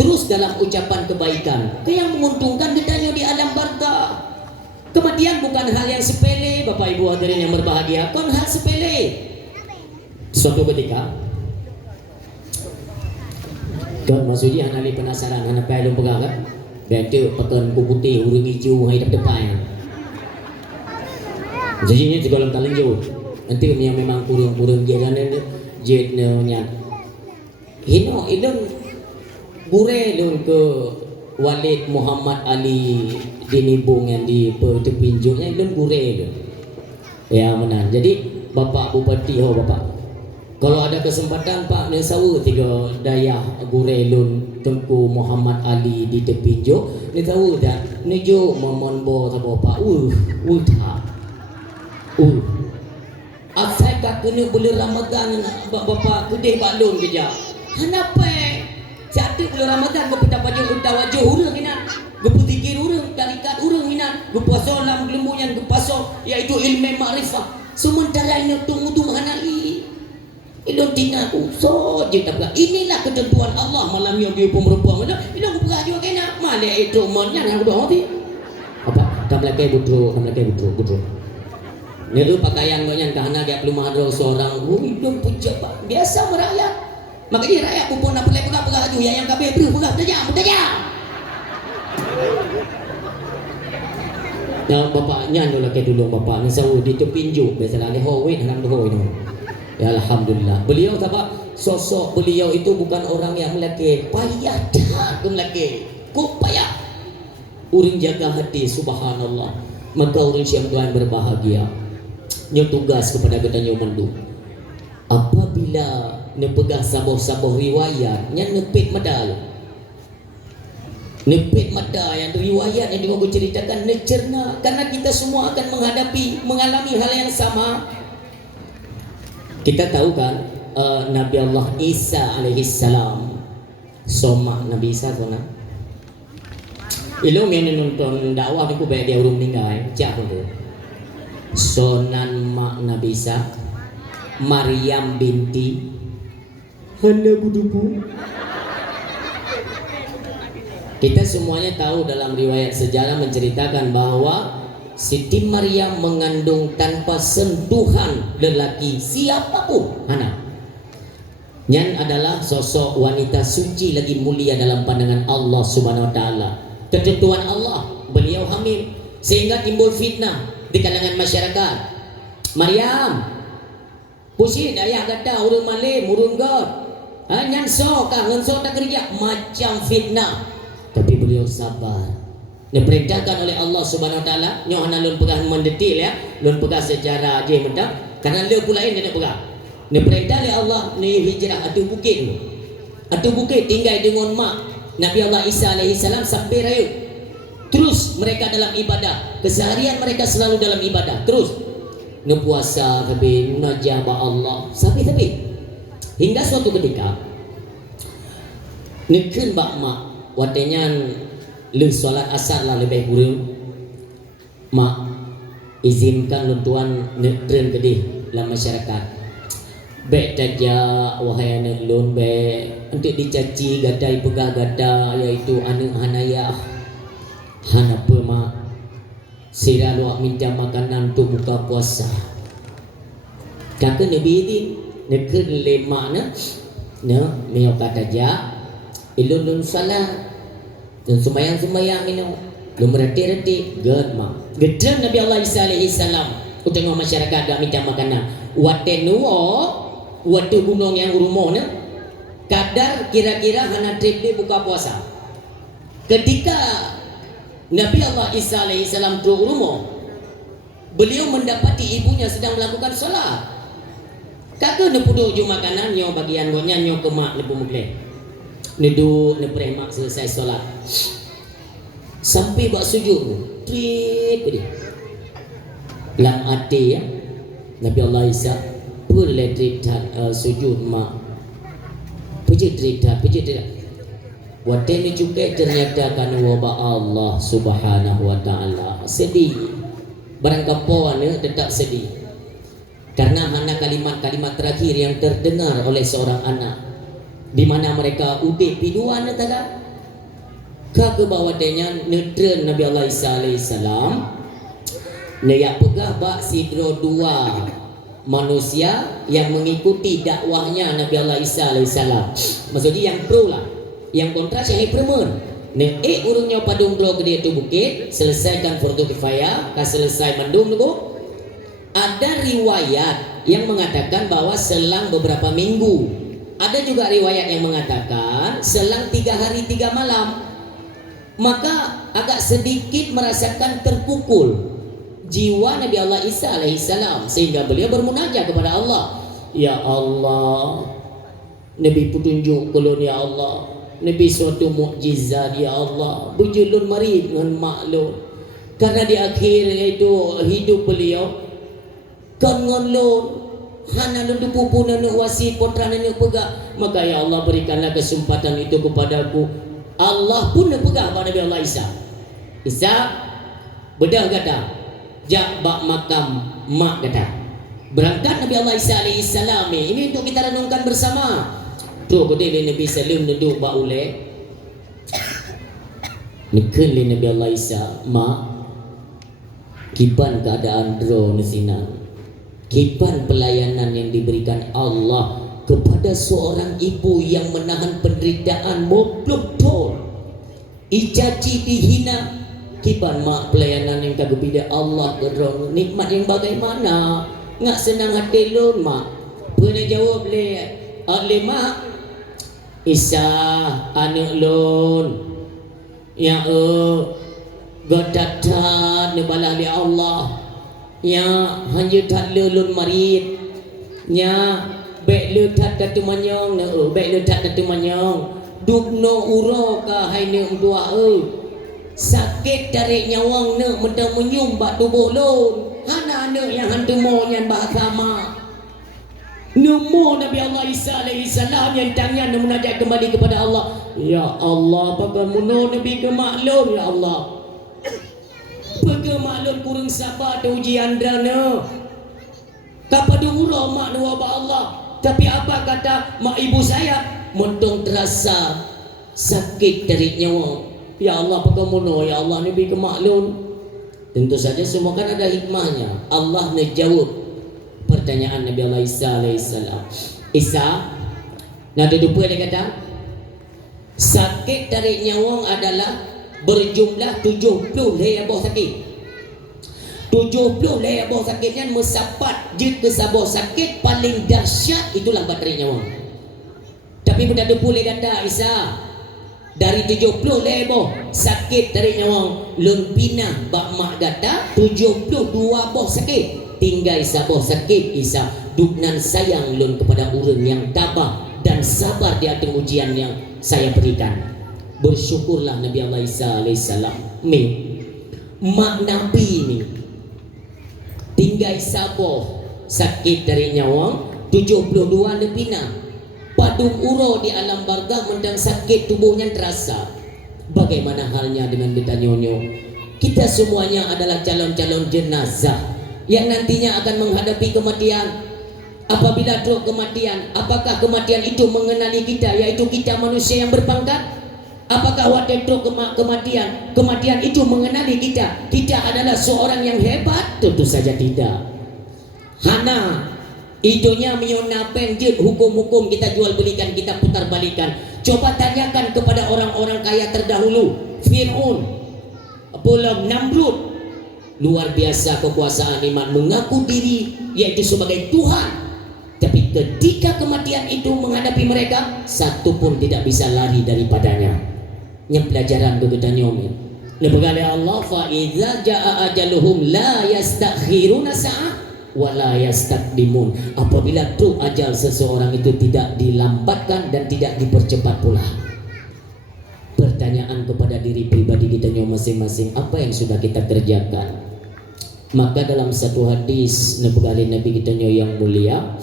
terus dalam ucapan kebaikan. Itu yang menguntungkan kita di alam barzah. Kematian bukan hal yang sepele, Bapak Ibu hadirin yang berbahagia, bukan hal sepele. Suatu ketika Tuan Masudi anak penasaran anak belum pegang kan? Dan tu pakai kuku putih urung hijau hai depan. Jadinya juga dalam talenjo. Nanti yang memang kurang jalan jet nya. Hino ilun gure lun ke Walid Muhammad Ali di Nibung yang di Tepinjungnya ilun gure tu. Ya benar. Jadi Bapak Bupati Bapak. Kalau ada kesempatan Pak Nesawa tiga dayah gurelun Tengku Muhammad Ali di Tepinjo, ni tahu dah nejo memonbo tabo Pak. Ulta. Asal tak kena bulan Ramadan Bapak kedih balon kerja. Kenapa? Jadi bulan Ramadan kau pita baju unta wajah urang inan. Gepu zikir urang, tarikat urang inan. Gepuasa lam gelembu yang gepaso iaitu ilmu makrifah. Sementara ini tunggu hanali. Ilon tinggal so je tak. Inilah ketentuan Allah malam yang dia pemerempuan mana. Ilon aku beraju kena. Mana itu monnya yang udah hati. Apa? Tak lagi butuh. Ni tu pakaian kau yang kahana dia belum ada seorang. Ilon pejabat biasa merakyat. Makanya rakyat pun nak pelai pegang-pegang yang kabeh pegang saja. Nah, bapaknya tu lagi dulu bapak ni sawu di Tepinju biasalah dia hoi dalam hoi tu. Ya Alhamdulillah. Beliau apa? Sosok beliau itu bukan orang yang melaki payah dah melaki. Kok payah? Uring jaga hati subhanallah. Maka uring siang Tuhan berbahagia. Nyo tugas kepada kita nyo mendu. Apabila nepegang saboh-saboh riwayat nya nepit medal. Nepit mata yang riwayat yang aku ceritakan necerna karena kita semua akan mengalami hal yang sama. Kita tahu kan Nabi Allah Isa alaihi salam somak Nabi Isa sana. Ilmu yang nonton dakwah aku baik dia urung meninggal cak tu. Sonan mak Nabi Isa Maryam binti Hana buduku. Kita semuanya tahu dalam riwayat sejarah menceritakan bahwa Siti Maryam mengandung tanpa sentuhan lelaki siapapun anak. Nyan adalah sosok wanita suci lagi mulia dalam pandangan Allah Subhanahu wa taala. Ketentuan Allah, beliau hamil sehingga timbul fitnah di kalangan masyarakat. Maryam, pusit ayah kata urung malim, urung god. Nyan so kah ngan so tak kerja macam fitnah. Tapi beliau sabar. Diperintahkan oleh Allah Subhanahu wa taala, nyo hana lun pegang mendetil ya, lun pegang secara je mentang, karena le pula ini nak pegang. Diperintah oleh Allah ni hijrah atu bukit. Atu bukit tinggal dengan mak Nabi Allah Isa alaihi salam sampai rayu. Terus mereka dalam ibadah, keseharian mereka selalu dalam ibadah. Terus ne puasa tapi najaba Allah. Sampai hingga suatu ketika nekeun bak mak watenya lu solat asar lah lebih kurang mak izinkan lu tuan netren kedih dalam masyarakat baik saja wahai anak lun baik untuk dicaci gadai pegah gada iaitu anak hanaya hanapa mak sira luak minta makanan untuk buka puasa kakak nabi izin nekun lemak na meo kata ja ilun salat dan sembayang ini belum reti gad mak gedang Nabi Allah Isa alaihi salam utengah masyarakat gak minta makanan waktu gunung yang rumah na kadar kira-kira hana trip dia buka puasa ketika Nabi Allah Isa alaihi salam ke rumah beliau mendapati ibunya sedang melakukan solat kakak ne puduk ju makanan nyo bagian gonya nyo ke mak lebu mukleh nedu nepremak selesai solat sampai bak sujud trip dia lam hati ya Nabi Allah Isa boleh trip sujud mak puji trip waktu ini juga ternyata kan wabah Allah Subhanahu wa taala sedih barang kapuan tetap sedih karena hanya kalimat-kalimat terakhir yang terdengar oleh seorang anak di mana mereka udih piduan tada ke bawah denya netren Nabi Allah Isa alaihi salam ne yak pegah bak sidro dua manusia yang mengikuti dakwahnya Nabi Allah Isa alaihi salam maksudnya yang pro lah yang kontra yang permen urungnya padung dro gede tu bukit, selesaikan fardu kifayah, selesai mandung tu. Ada riwayat yang mengatakan bahwa selang beberapa minggu. Ada juga riwayat yang mengatakan selang 3 hari 3 malam. Maka agak sedikit merasakan terpukul jiwa Nabi Allah Isa alaihissalam, sehingga beliau bermunajat kepada Allah. Ya Allah, Nabi petunjuk kulun ya Allah, Nabi suatu mukjizat ya Allah, bujulun marid dengan maklum. Karena di akhir itu hidup beliau kan ngonlon hana lu pupu nanu wasi potra nanu pegak, maka ya Allah berikanlah kesempatan itu kepadaku. Allah pun pegak pada Nabi Allah Isa. Isa bedah kata jak bak makam mak kata berangkat Nabi Allah Isa alaihissalam. Ini untuk kita renungkan bersama. Tu gede Nabi Salim duduk bak ule nikun Nabi Allah Isa mak kiban keadaan dro nesinan, kipan pelayanan yang diberikan Allah kepada seorang ibu yang menahan penderitaan moblok tol, icaci dihina, kipan mak pelayanan yang kagak bida Allah gerong nikmat yang bagaimana ngak senang hati lun mak pernah jawab le mak Isa anak lun ya godatat nebalah li Allah ya hanya tak lelun marid nya bek le tak datu manyong bek le tak datu manyong dukno uro ka haine dua sakit dari nyawang ne mendang menyum bak tubuh lun hana ne yang hantu mo nyan bahasama nemu Nabi Allah Isa alaihissalam yang tangan menajak kembali kepada Allah. Ya Allah, bagaimana Nabi ke maklum ya Allah, pergi maklum kurang sabar tu ujian drana kepada urah mak dua ba Allah. Tapi apa kata mak ibu saya mentong terasa sakit dari nyawa. Ya Allah bagaimana ya Allah Nabi ke maklum. Tentu saja semua kan ada hikmahnya. Allah menjawab pertanyaan Nabi Allah Isa alaihissalam. Isa nah duduk dia kata sakit dari nyawang adalah berjumlah 70 lebih sakit. 70 lebih sakitnya mesapat jika sabah sakit paling dahsyat itulah bateri nyawang. Tapi benda tu boleh kata Isa dari 70 lebih sakit dari nyawang lun pinah bak mak kata 72 boh sakit tinggal sabah sakit Isa duknan sayang lun kepada urang yang tabah dan sabar di atas ujian yang saya berikan. Bersyukurlah Nabi Allah Isa alaihissalam. Mak Nabi ini tinggal sabah sakit dari nyawang 72 lebihna padung uro di alam barzah mendang sakit tubuhnya terasa. Bagaimana halnya dengan kita nyonyo? Kita semuanya adalah calon-calon jenazah yang nantinya akan menghadapi kematian. Apabila drop kematian, apakah kematian itu mengenali kita, yaitu kita manusia yang berpangkat? Apakah waktu drop kematian itu mengenali kita adalah seorang yang hebat? Tentu saja tidak. Hana itunya menyona penjut hukum-hukum kita jual belikan, kita putar balikan. Coba tanyakan kepada orang-orang kaya terdahulu, Fir'aun, belum Namrud, luar biasa kekuasaan iman, mengaku diri yaitu sebagai Tuhan, tapi ketika kematian itu menghadapi mereka, satu pun tidak bisa lari daripadanya. Yang pelajaran begitu nyomi nebegale Allah fa idza jaa ajaluhum la yastakhiruna sa'ah wa la yastaqdimun. Apabila tu ajal seseorang itu tidak dilambatkan dan tidak dipercepat pula. Pertanyaan kepada diri pribadi kita masing-masing, apa yang sudah kita kerjakan? Maka dalam satu hadis Nabi kita yang mulia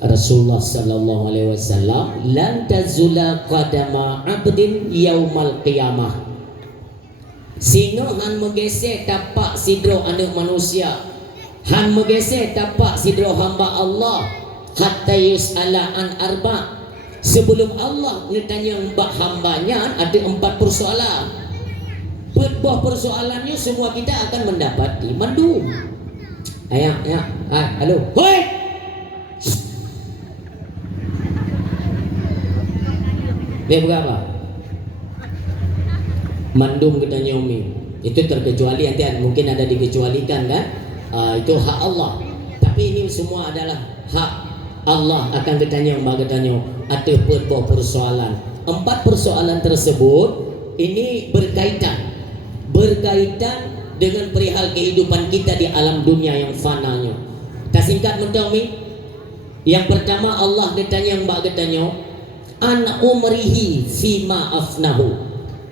Rasulullah sallallahu alaihi wasallam, lan tazula qadama abdin yaumal qiyamah. Sino han megese tapak sidro anak manusia, han megese tapak sidro hamba Allah hatta yus'ala an arba. Sebelum Allah ditanya mbak hambanya ada 4 persoalan. Buah persoalannya semua kita akan mendapati mandu. Halo. Hoi. Dia berapa? mandum katanya umi. Itu terkecuali, nanti mungkin ada dikecualikan kan. Itu hak Allah. Tapi ini semua adalah hak Allah akan katanya ada beberapa persoalan. 4 persoalan tersebut ini berkaitan dengan perihal kehidupan kita di alam dunia yang fananya. Tak singkat mendami. Yang pertama Allah katanya an umrihi fima afnahu.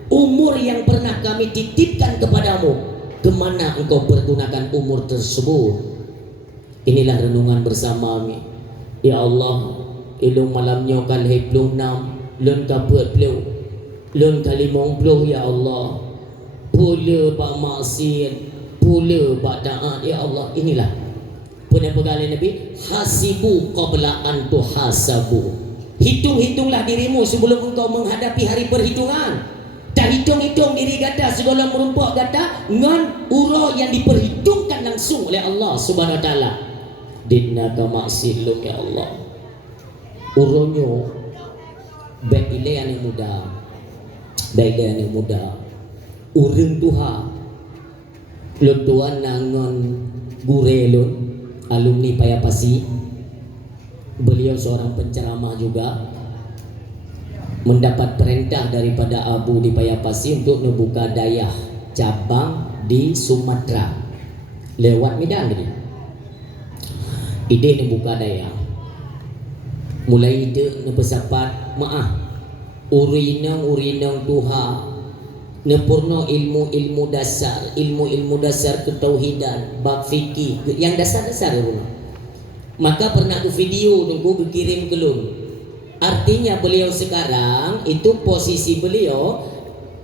Umur yang pernah kami titipkan kepadamu, kemana engkau pergunakan umur tersebut? Inilah renungan bersama kami. Ya Allah, ilung malamnya kali 26, lun kaput pelu, lun kali 50 ya Allah. Pula bak maksiat, pula bak taat ya Allah. Inilah penegalan Nabi, hasibu qabla an tuhasabu. Hitung-hitunglah dirimu sebelum engkau menghadapi hari perhitungan. Tak hitung-hitung diri kata segala merumpak kata ngan uro yang diperhitungkan langsung oleh Allah Subhanahu wa taala. Dinnaka ma'silum ya Allah. Uronyo baik ile yang muda. Baik yang muda. Urang Tuhan. Lun tuan nangon gurelun alumni Payapasi. Beliau seorang penceramah juga. Mendapat perintah daripada Abu di Payapasi untuk membuka dayah cabang di Sumatera lewat Medan tadi. Ide membuka dayah mulai ide nepesapat urinang Tuhan nepurno ilmu dasar ketauhidan bab fikih yang dasar-dasar ya. Maka pernah ke video nunggu berkirim ke lun. Artinya beliau sekarang itu posisi beliau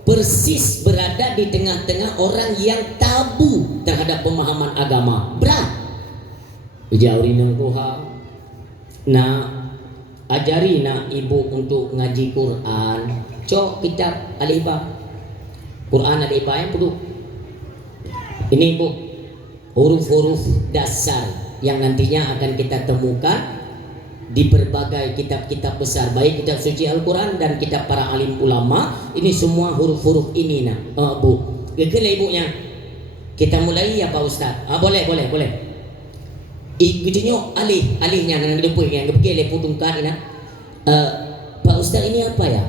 persis berada di tengah-tengah orang yang tabu terhadap pemahaman agama. Berat. Jauhi nang Tuhan. Nah, ajari nak ibu untuk ngaji Quran. Cok kitab Al-Ibah. Quran Al-Ibah yang perlu. Ini ibu huruf-huruf dasar yang nantinya akan kita temukan di berbagai kitab-kitab besar, baik kitab suci Al-Quran dan kitab para alim ulama. Ini semua huruf-huruf ini nak Bu. Kekele ibunya. Kita mulai ya Pak Ustaz. Boleh. Ikutinyo alihnya nang depoy yang kekele putungkan ina. Pak Ustaz ini apa ya?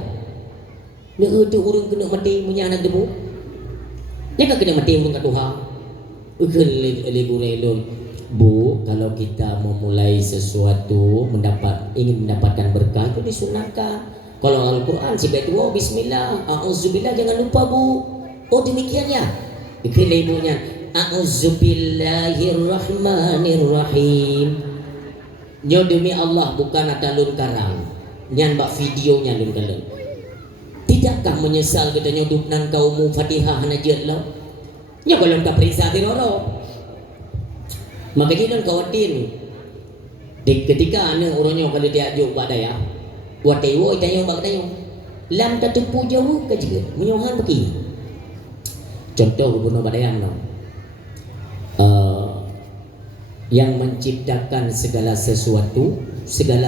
Nek tu urang kena mati punya anak debu. Nek kena mati urang ka Tuhan. Kekele gurelon. Bu, kalau kita memulai sesuatu ingin mendapatkan berkah itu disunahkan. Kalau Al-Quran sebaik dua bismillah, a'udzubillah jangan lupa Bu. Oh demikian ya. Ikut ibunya, a'udzubillahirrahmanirrahim. Nyo demi Allah bukan ada lun karang. Nyan bak videonya lun kalen. Tidakkah menyesal katanya dupnan kaumu Fatihah najat lo? Nya kalau tak periksa tiroro. Maka jangan khawatir. Ketika anak orangnya kalau dia ajuk pada ya, watewo itayong bagdayong, lam tatupu jauh ke juga menyohan begini. Contoh gubernur Badayan no. Yang menciptakan segala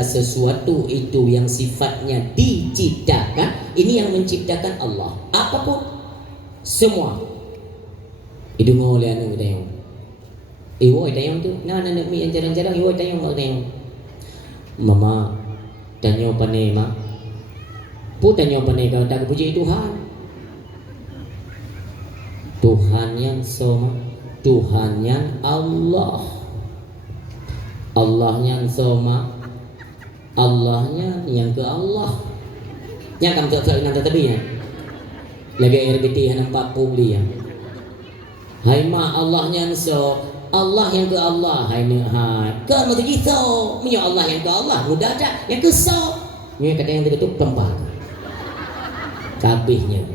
sesuatu itu yang sifatnya diciptakan, ini yang menciptakan Allah. Apapun semua. Itu ngoleh anu itayong. Iwo itayong tu, nak mi yang jarang-jarang iwo itayong bagdayong. Mama tanyo panay ma. Po tanyo panay ka tak puji Tuhan. Tuhan yang sama, Tuhan yang Allah. Allahnya yang sama, Allahnya yang ke Allah. Yang kamu tak nanti tapi ya. Lagi RBT yang 40 dia. Hai ma Allahnya yang so, Allah yang ke Allah. Hai ne hai. Kan mesti gitu. Punya Allah yang ke Allah, mudah dah. Yang ke so. Ni kata yang itu tempat. Kabihnya.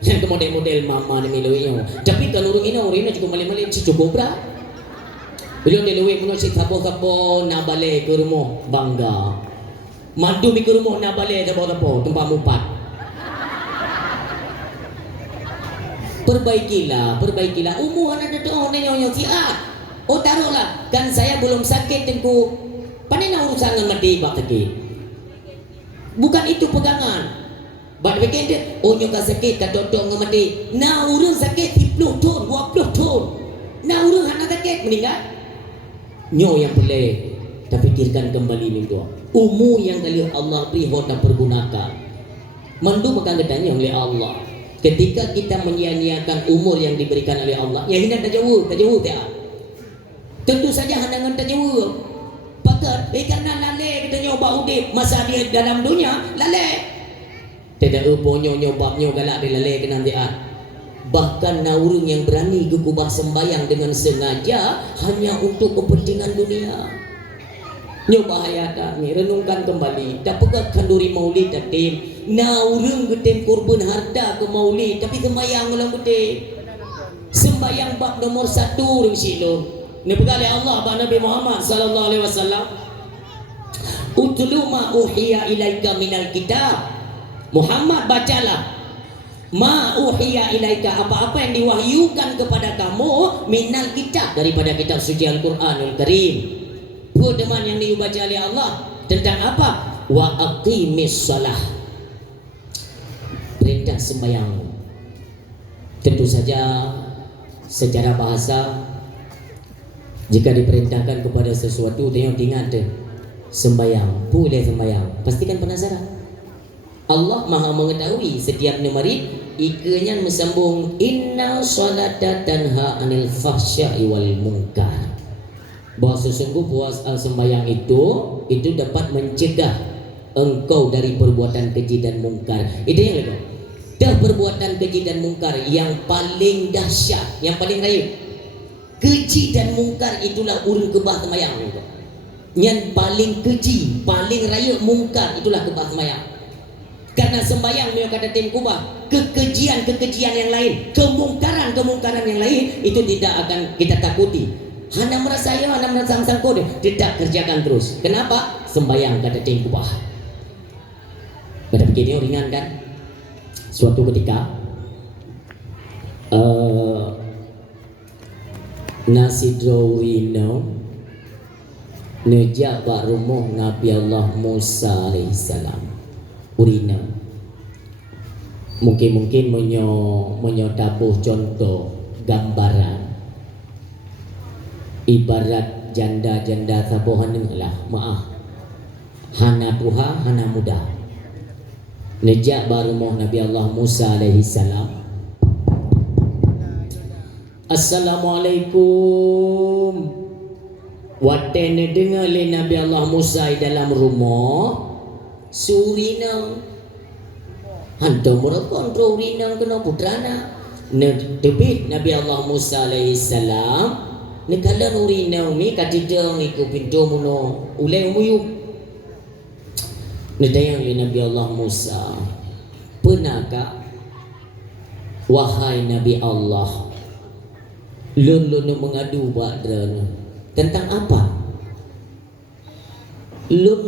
Yang model-model mama ni miluinya. Tapi kalau orang ini cukup malai-malai cukup berat. Bila dia luwe puno si sabo-sabo na balik ke rumah bangga. Madu mi ke rumah na balik sabo-sabo tempat mupat. Perbaikilah. Umuhan ada doa yang siat. Oh taruhlah, kan saya belum sakit tengku. Pandai nak urusan dengan mati bak sakit. Bukan itu pegangan. Bak bikin dia, oh nyoka sakit kat doktor ngemati. Nah urang sakit 10 tahun, 20 tahun. Nah urang hana sakit meninggal. Nyo yang boleh tapi fikirkan kembali ni doa. Umur yang kali Allah beri hendak pergunakan. Mandu makan gedanya oleh Allah. Ketika kita menyia-nyiakan umur yang diberikan oleh Allah, ya hendak tak jauh tak. Tentu saja hendak tak jauh. Pakat, karena lalai kita nyoba udip masa dia dalam dunia, lalai. Tidak uponyo nyobabnyo galak dia lalai kena dia. Bahkan naurung yang berani kekubah sembayang dengan sengaja hanya untuk kepentingan dunia. Nyoba hayata ni renungkan kembali. Tak pegat kanduri maulid datim. Naurung getem kurban harta ke maulid tapi sembayang ulang gede. Sembayang bab nomor 1 ring silun. Ni pegat oleh Allah ba Nabi Muhammad sallallahu alaihi wasallam. Utlu ma uhiya ilaika minal kitab. Muhammad bacalah ma uhiya ilaika, apa-apa yang diwahyukan kepada kamu minal kitab, daripada kitab suci Al-Quranul Karim. Pedoman yang dibaca oleh Allah tentang apa? Wa aqimis shalah, perintah sembahyang. Tentu saja secara bahasa jika diperintahkan kepada sesuatu tengok ingat sembahyang, boleh sembahyang, pastikan penasaran. Allah maha mengetahui setiap numarik ikanya mesambung inna salata tanha anil fahsya'i wal munkar, bahwa sesungguh puasa sembahyang itu dapat mencegah engkau dari perbuatan keji dan mungkar. Itu yang lebih dah perbuatan keji dan mungkar yang paling dahsyat, yang paling raya. Keji dan mungkar itulah urun kebah sembahyang. Yang paling keji, paling raya mungkar itulah kebah sembahyang. Karena sembahyang mereka kata tim kubah, kekejian yang lain, kemungkaran yang lain itu tidak akan kita takuti. Hana merasa ya, hana merasa sangko deh, tidak kerjakan terus. Kenapa? Sembahyang kata tim kubah. Pada begini ringan kan? Suatu ketika Nasidrawino nejak bak rumah Nabi Allah Musa alaihissalam. Urina mungkin menyodabuh contoh gambaran ibarat janda sabohan lah maaf hana tuha hana muda nejak baru moh Nabi Allah Musa alaihi salam. Assalamualaikum. Watene dengar le Nabi Allah Musa dalam rumah Surinang hantar mereka kontrol Surinang kena putrana Debit Nabi Allah Musa alaihissalam nekala Surinang ni katidang ikut pintu muno ulai umuyuk nedayang li Nabi Allah Musa, pernahkah wahai Nabi Allah lun mengadu badran tentang apa? Lun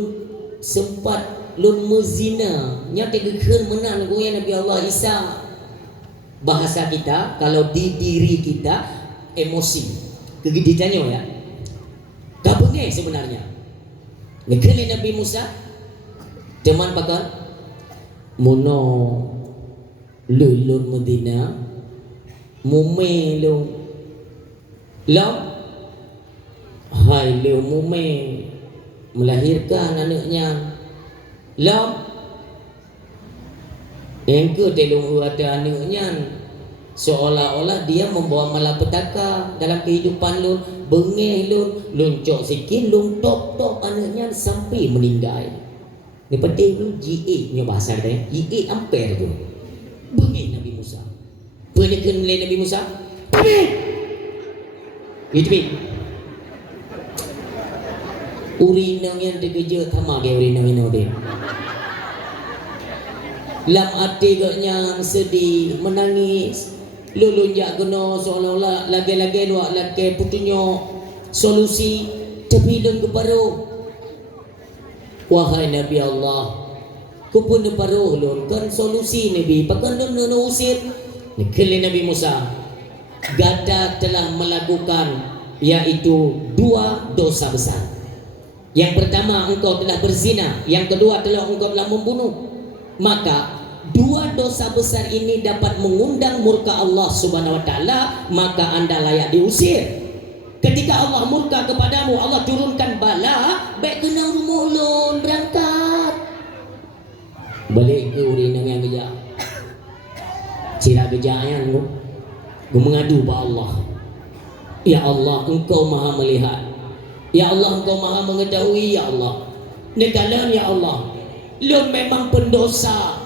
sempat lun muzina nyata gekeun menang goya Nabi Allah Isa. Bahasa kita kalau di diri kita emosi kegiditannya ya kabenge sebenarnya nekeli Nabi Musa teman pakai mono lulun Medina mume lo lam hai lo mume melahirkan anaknya lam yang ke telung ada anaknya seolah-olah dia membawa malapetaka dalam kehidupan lun bengeh lun cok sikit lun top anaknya sampai meninggal. Ni penting tu GA punya bahasa dia GA ampere tu bengeh Nabi Musa penyekan oleh Nabi Musa itu urinang yang terkejut sama dia urinang dia lam hati gaknya sedih menangis lulunjak kena seolah-olah lagi-lagi luak lagi putunya solusi tapi lun kebaru wahai Nabi Allah kupun kebaru lun kan solusi Nabi pakan lun usir nikeli Nabi Musa gada telah melakukan yaitu 2 dosa besar. Yang pertama engkau telah berzina, yang kedua adalah engkau telah membunuh. Maka dua dosa besar ini dapat mengundang murka Allah Subhanahu wa taala, maka Anda layak diusir. Ketika Allah murka kepadamu, Allah turunkan bala, baik kena rumah ulun berangkat. Balik ke urinang yang kerja. Sira kejayaan gue mengadu pada Allah. Ya Allah, Engkau Maha melihat. Ya Allah, Engkau Maha mengetahui. Ya Allah, negala ya Allah, lun memang pendosa,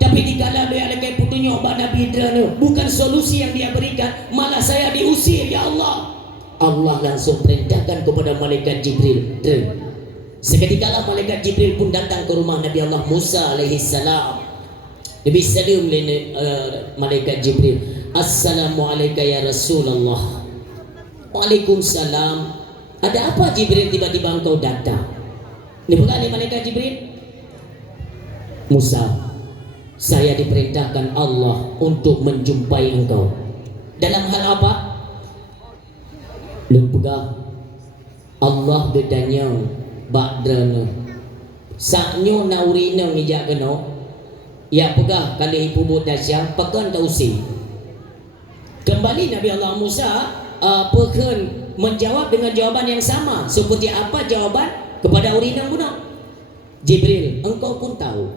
tapi dikala dia lagi putunya obat Nabi Idrana, bukan solusi yang dia berikan, malah saya diusir. Ya Allah, Allah langsung perintahkan kepada malaikat Jibril. Seketika malaikat Jibril pun datang ke rumah Nabi Allah Musa alaihi salam. Nabi salam malaikat Jibril, Assalamualaikum ya Rasulullah. Waalaikumsalam. Ada apa Jibril tiba-tiba engkau datang? Ini bukan malaikat Jibril. Musa, saya diperintahkan Allah untuk menjumpai engkau. Dalam hal apa? Lu pegah Allah gedanya badrana saknyo naurina ngijak kena ya pegah kali ibu buat dasya pekan tak usih. Kembali Nabi Allah Musa pekan menjawab dengan jawaban yang sama. Seperti apa jawaban kepada urinang guna? Jibril, engkau pun tahu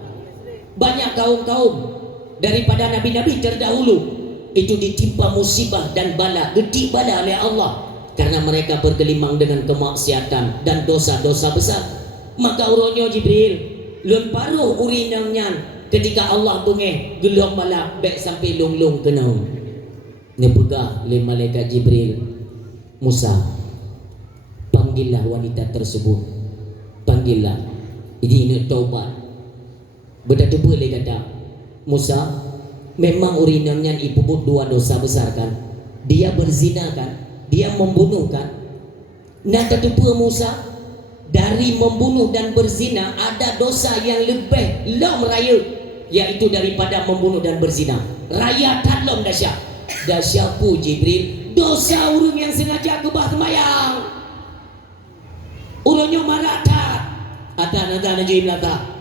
banyak kaum-kaum daripada nabi-nabi terdahulu itu ditimpa musibah dan bala, gede bala oleh Allah karena mereka bergelimang dengan kemaksiatan dan dosa-dosa besar. Maka uronyo Jibril lun paruh urinangnya ketika Allah bengeh gelong bala baik sampai long-long kenau. Nepegah oleh malaikat Jibril, Musa, panggillah wanita tersebut, panggillah. Ini taubat. Benda tu boleh kata Musa, memang urinamnya ibu but dua dosa besar kan. Dia berzina kan, dia membunuh kan. Nah kata Musa, dari membunuh dan berzina ada dosa yang lebih lom raya, yaitu daripada membunuh dan berzina. Raya talom dahsyat. Dahsyat pu Jibril, dosa urung yang sengaja kebah sembayang. Urungnya marah tak. Ada najib lata.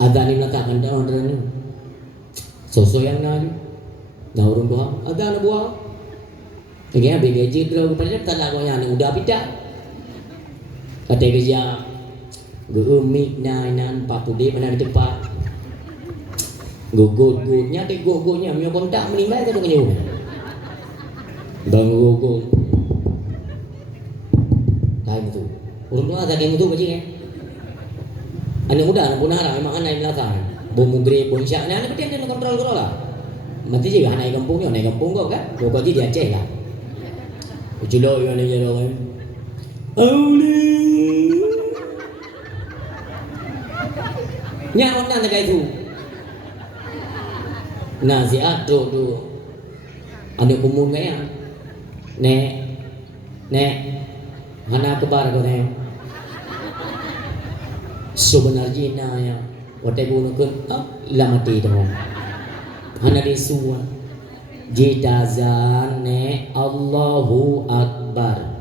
Ada ni letakkan daun ni. Sosok yang nari. Dah urung doa. Ada nak buah. Lagi habis gaji terus kepada tak nak yang udah pidak. Kata kerja. Geumik nan papude mana di tempat. Gugut-gutnya dek gugutnya punya kontak meninggal tu kenyuh. Bang gugut. Kain tu. Urung doa tadi itu macam ni. Anak muda, anak punah lah, memang anak yang belakang. Bumbu grip, bumbu syak, anak betul dia nak kontrol lah. Mati je anak kampung ni, anak kampung kau kan? Kau kau dia Aceh lah. Ucilok yang ni jalan kan? Auli. Nyak orang nak kayak itu. Nah si aduk tu, anak kumun kaya. Nek, hana kebar kau nek. Sebenarnya ya, waktu guna kun, lama tidak. Hana disuan, jitazan ne Allahu Akbar.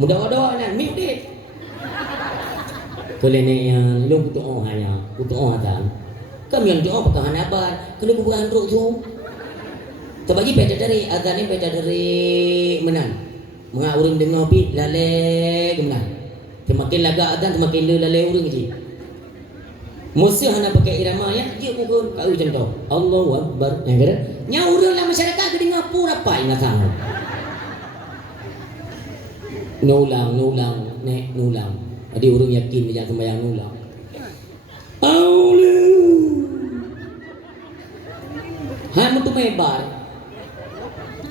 Mudah-mudahan nan, miu deh. Kalau ni yang lu butuh hanya, butuh dan kami yang doa pakai hanabar, kalau bukan roh tu. Terbagi beda dari azan ni beda dari menan. Mengawring dengar pi lale kemenan. Semakin lagak dan semakin dia lalai urang je. Musuh hana pakai irama ya, dia pukul kau macam tu. Allahu Akbar. Yang kata, nya urang lah masyarakat ke dengar pun apa ina sang. Nulang, nek nulang. Adi urang yakin dia sembahyang nulang. Allah. Hai mutu mebar.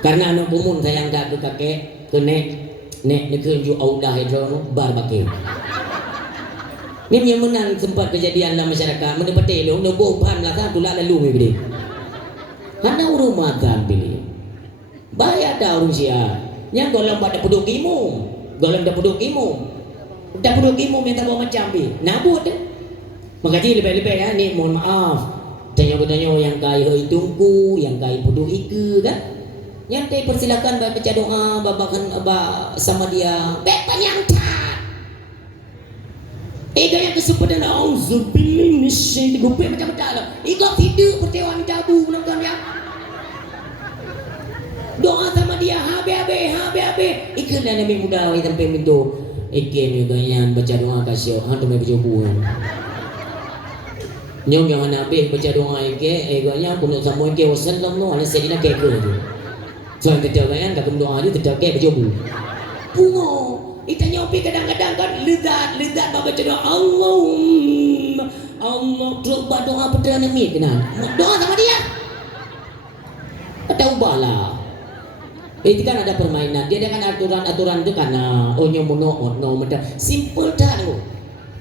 Karena anak kumun sayang dak ke kakek ke nek kerja audah itu bar pakai. Ni yang menang sempat kejadian dalam masyarakat mendapat elok nubuh pan lah kan tulah lalu ni beli. Hana urung makan beli. Bayar dah urung sia. Yang golong pada peduk imum. Golong dah peduk imum. Dah peduk imum yang tak bawa macam bi. Nabut dah. Makanya lebih-lebih ya ni mohon maaf. Tanya-tanya yang kai hei tungku, yang kai peduk ike kan. Yang persilakan baca doa babakan sama dia. Bek panjang tak. Gaya kesempatan auzubillahi minasyaitonir rajim macam-macam lah. Kau tidak pertewa minta abu menangkan dia. Doa sama dia habe. Ikan dan Nabi muda sampai minta. Ikan gaya baca doa kasih hantu mai berjubuan. Nyong yang Nabi baca doa ikan gaya pun sama ikan wasallam no ana sedina keke tu. So kita gaya kat doa dia tidak ke berjubu. Bungo kita nyopi kadang-kadang kan lezat baca doa Allah terus doa perdana Nabi kenal. Doa sama dia. Kata ubahlah. Itu kan ada permainan. Dia dengan aturan itu karena onyo macam simple dah tu.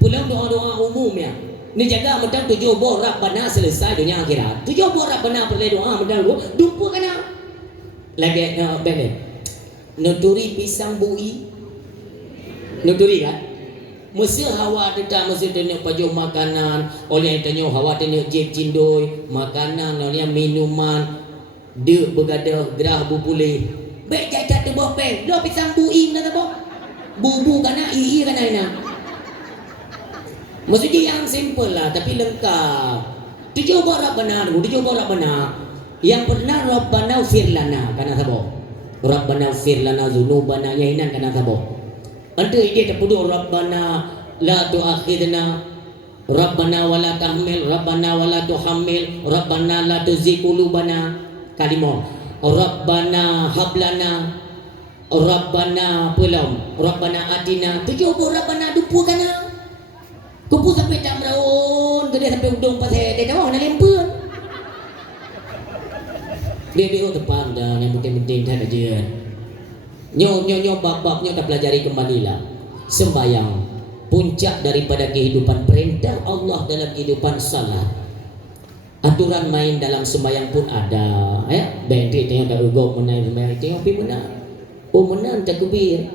Pulang doa umum ya. Ni jaga macam 7 buah Rabbana selesai dunia akhirat. 7 buah Rabbana perlu doa macam tu. Dumpu kana. Lagi bene. Nuturi pisang bui. Nuturi kan? Mesti hawa tidak mesti tanya paju makanan. Oleh yang tanya hawa tanya jep cindoi makanan oleh minuman. Dia bergadah gerah bubule. Baik jacat tu boh peng. Lo pisang bui mana tu boh? Bubu kana ii kana ina. Maksudnya yang simple lah tapi lengkap. Tujuh borak benar. Yang pernah Rabbana firlana kana sabo. Rabbana firlana dzunubana yahinan kana sabo. Ante ide tepudu Rabbana la tu'akhidna Rabbana wala tahmil Rabbana wala tuhammil Rabbana la tuzigh qulubana kalimah Rabbana hablana Rabbana pulam Rabbana atina tujuh Rabbana dupu kana kupu sampai tak meraun gede sampai udung pasal dia tahu nak lempun dia depan dah yang penting-penting tak ada Nyo bab-babnya kita pelajari kembalilah. Sembayang puncak daripada kehidupan perintah Allah dalam kehidupan salat. Aturan main dalam sembayang pun ada ya. Bentri tengok tak ugok menai sembayang tengok pi menang. Oh menang takbir.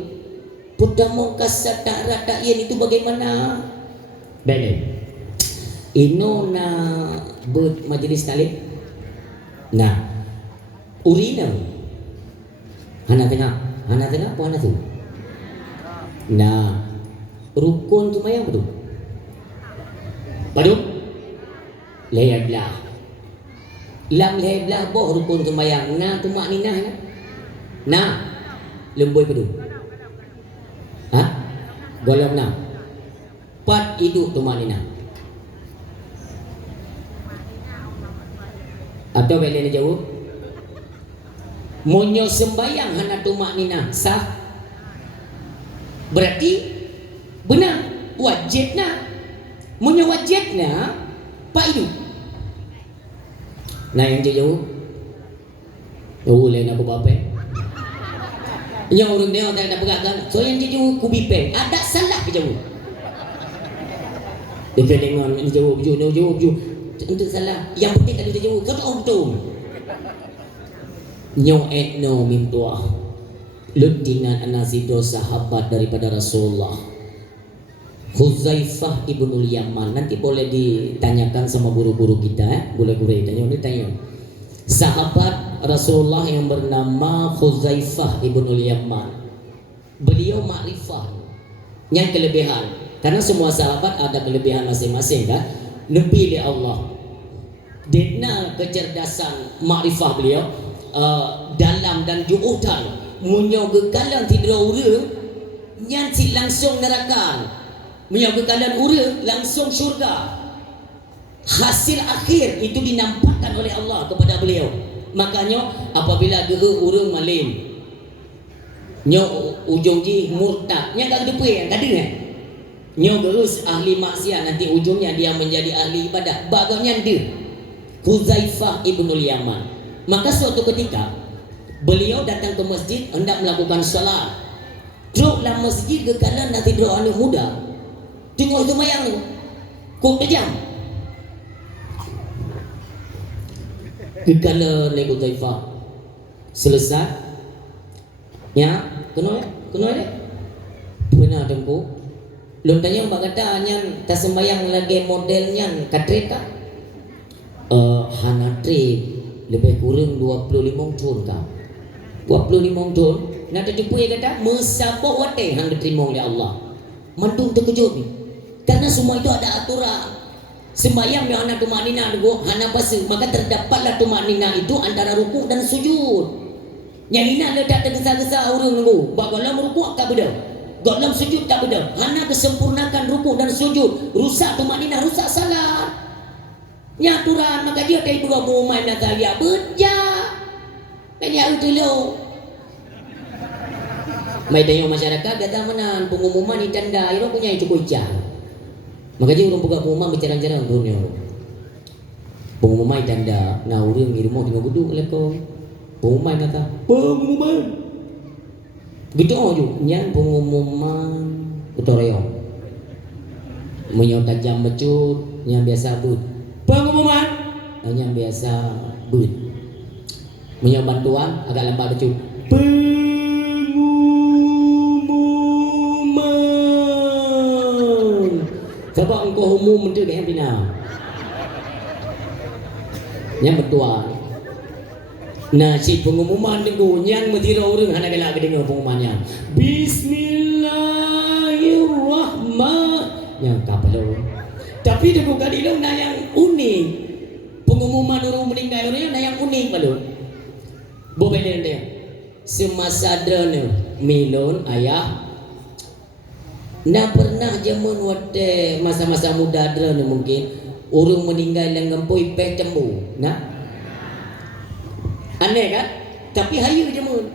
Pudamong kasat tak rata yen itu bagaimana? Bene. Ino na buat majlis kali. Nah. Urina. Anak tengah apa anak tu? Nah, rukun tu mayang betul. Padu? Lehab belah. Lam lehab belah boh rukun tu mayang. Nah tu mak ninah. Nah, lemboi padu. Golong nah. Pat hidup tu mak ninah. Atau bela ni jauh? Monyo sembayang hana tu maknina sah. Berarti benar wajibna. Monyo wajibna pak hidup. Nah yang jauh. Oh lain aku bape. Yang orang dia tak ada pegangan. So yang jauh ku bipeng. Ada salah ke jauh. Dia dengan jauh untuk salah. Yang penting kalau dia jauh kau tak betul. Nyo etno mintua lutingan anasido sahabat daripada Rasulullah Huzaifah ibnul Yaman. Nanti boleh ditanyakan sama guru-guru kita boleh tanya sahabat Rasulullah yang bernama Huzaifah ibnul Yaman. Beliau makrifah yang kelebihan karena semua sahabat ada kelebihan masing-masing kan. Lebih dari Allah dena kecerdasan makrifah beliau dalam dan juutan munyo gekalan tidak urang nyanci langsung neraka munyo gekalan urang langsung syurga. Hasil akhir itu dinampakkan oleh Allah kepada beliau. Makanya apabila gehe urang malim nyo ujung ji murtad nya gak depe kan ada nyo gerus ahli maksiat nanti ujungnya dia menjadi ahli ibadat baganya dia Huzaifah ibnul Yaman. Maka suatu ketika beliau datang ke masjid hendak melakukan salat. Drop dalam masjid kekalan nanti drop anak muda. Tengok itu mayang tu. Kok kejam. Kekalan naik Huzaifah. Selesai. Ya, kena ya. Benar tengku. Lu tanya mbak kata nyan tak sembayang lagi modelnya katreka. Hanatri lebih kurang 25 tahun kau 25 tahun nak terjumpa yang kata mesabok wate hang diterima oleh Allah. Mandung terkejut ni Karena semua itu ada aturan. Sembahyang yang hana tumanina dulu, hana basuh, maka terdapatlah tumanina itu antara ruku dan sujud. Yang ini letak tergesa-gesa orang nunggu. Bagaimana ruku tak beda, dalam sujud tak beda. Hana kesempurnakan ruku dan sujud, rusak tumanina, rusak salat. Nya aturan, maka dia dari dua rumah nak saya beja. Banyak itu lo. Mai tanya masyarakat kata mana pengumuman di tanda itu punya itu kucang. Maka dia orang buka pengumuman bercarang-carang dunia. Pengumuman tanda, nah orang ngirimu tengah duduk lekong. Pengumuman kata, pengumuman. Gitu aja, yang pengumuman utoreo. Menyau tajam becut, yang biasa but. Pengumuman, yang biasa but. Menyau bantuan agak lambat becut. Sebab engkau umum menteri kayak bina. Yang bertuan. Nah si pengumuman tengku yang mentira orang hana gelak dengar pengumumannya. Bismillahirrahmanirrahim. Yang kapalo. Tapi tengku kadilong na yang unik. Pengumuman orang meninggal orang na yang unik balon. Bobelen dia. Semasa drone milon ayah. Nah pernah zaman waktu masa-masa muda drone mungkin orang meninggal yang ngempoi peh cembu. Nah aneh kan? Tapi hayu zaman.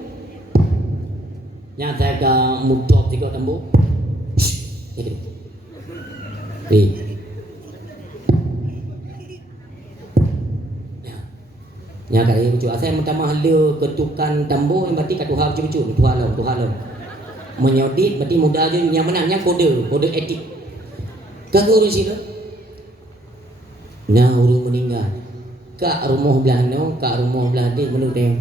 Nyata ke mutop tiga cembu. Ini. Nya kali cucu asal pertama hala ketukan tambo yang berarti kat Tuhan cucu Tuhan lo. Menyodit berarti muda aja yang menangnya kode etik. Kagak urus itu. Nah urus meninggal. Kak rumah belano, kak rumah beladi menurut dia.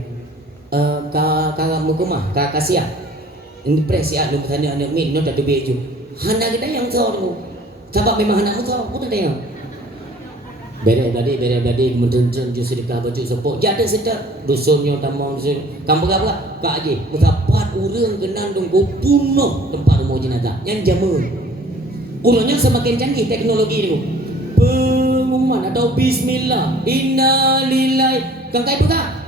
Kak mukemah, kak kasiah. Ini presiat lu sana anak min no tak beju. Hana kita yang sor. Sebab memang anak sor pun ada yang. Bere bade menjenceng ju sedekah baju sepok jada sedap dusunnya tamang kampung apa kak aje berdapat urang kenan dong go bunuh tempat rumah jenazah yang jamun urangnya semakin canggih teknologi itu pengumuman atau bismillah innalillahi kang kai buka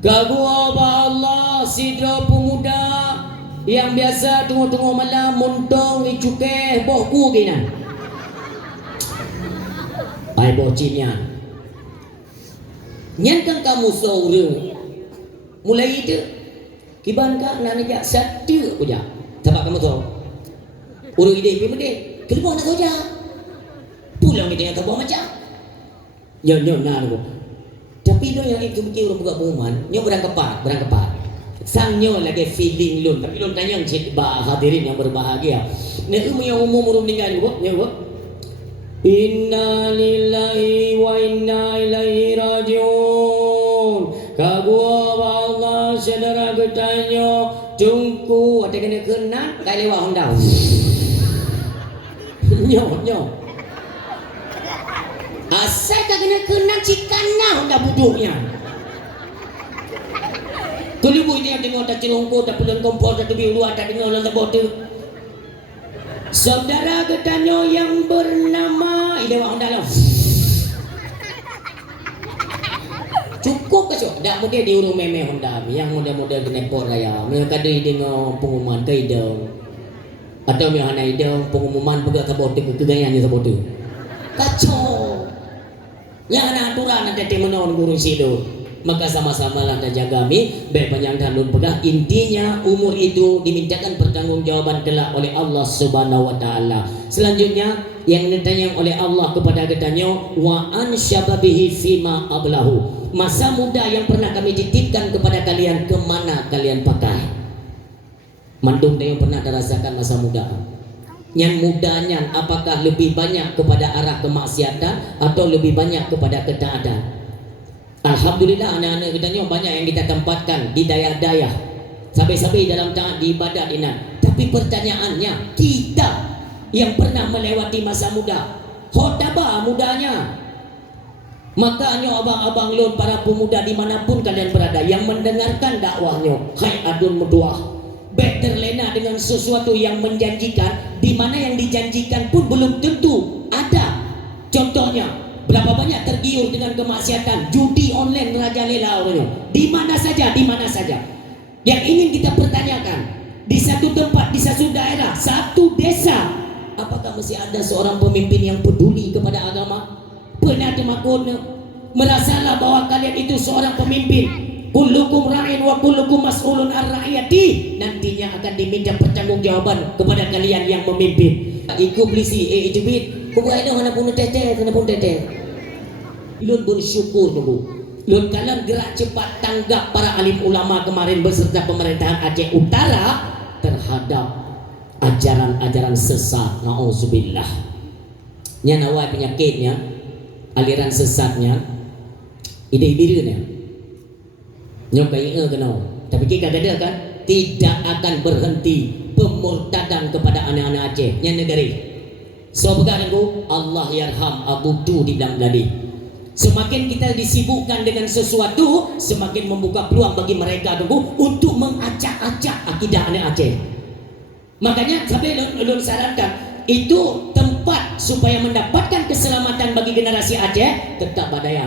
gagua ba Allah sidra pemuda yang biasa tunggu-tunggu malam muntong icuke bohku ginan ai bocinya nyankan kamu seorang mulai itu kiban ka nananya satu aja sebab kamu tahu urang ide pi mede kelibon nak saja pulang ide yang kebawa macam nyo na aku tapi lo yang itu mikir orang buka pengumuman nyo berangkepat sangnya lagi feeling lun tapi lun tanya hadirin yang berbahagia nek yang umum orang meninggal nyo Inna lillahi wa inna ilaihi rajiun. Kagua Allah saudara getanyo jungku ada kena kenan kai lewat hondau. Nyo. Asal kena kenan cikana honda buduknya. Tulubu ini yang tengok tak celongko tak pulang kompor tak tebi luar tak dengar lah bodoh. Saudara getanyo yang bernama Idewa Honda cukup ke cok dak mudah diurung meme Honda yang muda-muda genepor raya mereka ada dengar pengumuman ke idong atau yang hana idong pengumuman pegak sabote kegayannya sabote kacau yang hana aturan ada temenon guru sido maka sama-sama lah kita jaga baik panjang dalun pegah intinya umur itu dimintakan pertanggungjawaban kelak oleh Allah Subhanahu wa taala. Selanjutnya yang ditanya oleh Allah kepada katanya wa an syababihi fima ablahu. Masa muda yang pernah kami titipkan kepada kalian kemana kalian pakai? Mandung yang pernah dirasakan masa muda. Yang mudanya apakah lebih banyak kepada arah kemaksiatan atau lebih banyak kepada ketaatan? Alhamdulillah anak-anak kita banyak yang kita tempatkan di daya-daya sampai-sampai dalam taat di ibadat ini. Tapi pertanyaannya kita yang pernah melewati masa muda hodaba mudanya makanya abang-abang para pemuda dimanapun kalian berada yang mendengarkan dakwahnya hai adun muduah baik terlena dengan sesuatu yang menjanjikan, di mana yang dijanjikan pun belum tentu ada. Contohnya, berapa banyak tergiur dengan kemaksiatan, judi online merajalela orangnya. Di mana saja, di mana saja. Yang ingin kita pertanyakan, di satu tempat, di satu daerah, satu desa, apakah masih ada seorang pemimpin yang peduli kepada agama? Pernah temakun merasalah bahwa kalian itu seorang pemimpin. Kullukum ra'in wa kullukum mas'ulun an ra'iyati. Nantinya akan diminta pertanggungjawaban kepada kalian yang memimpin. Iku belisi itu bit. Ku buat dah mana pun teteh, mana pun teteh. Lun pun syukur tunggu. Lun kalian gerak cepat tanggap para alim ulama kemarin beserta pemerintahan Aceh Utara terhadap ajaran-ajaran sesat. Nauzubillah. Nya nawai penyakitnya, aliran sesatnya, ide-idenya. Nyokai kenal, tapi kita ada kan tidak akan berhenti pemurtadan kepada anak-anak Aceh yang negeri. So begaranku Allah yarham Abu Tu dibilang tadi. Semakin kita disibukkan dengan sesuatu, semakin membuka peluang bagi mereka tunggu untuk mengacak-acak akidah anak Aceh. Makanya sampai ulun sarankan itu tempat supaya mendapatkan keselamatan bagi generasi Aceh, tetap Badaya.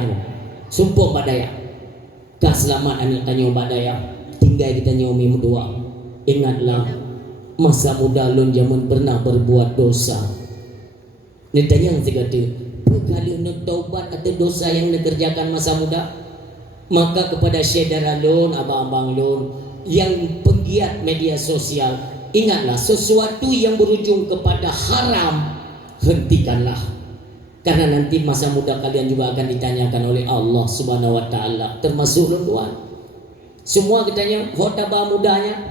Sumpah Badaya. Kah selamat anak tanya Badaya, tinggal kita nyomi berdua. Ingatlah masa muda lun zaman pernah berbuat dosa. Nitanya yang kata, kalau nak taubat atau dosa yang dikerjakan masa muda, maka kepada saudara lun, abang-abang lun yang penggiat media sosial, ingatlah sesuatu yang berujung kepada haram, hentikanlah. Karena nanti masa muda kalian juga akan ditanyakan oleh Allah Subhanahu wa taala, termasuk tuan. Semua katanya khotbah mudanya.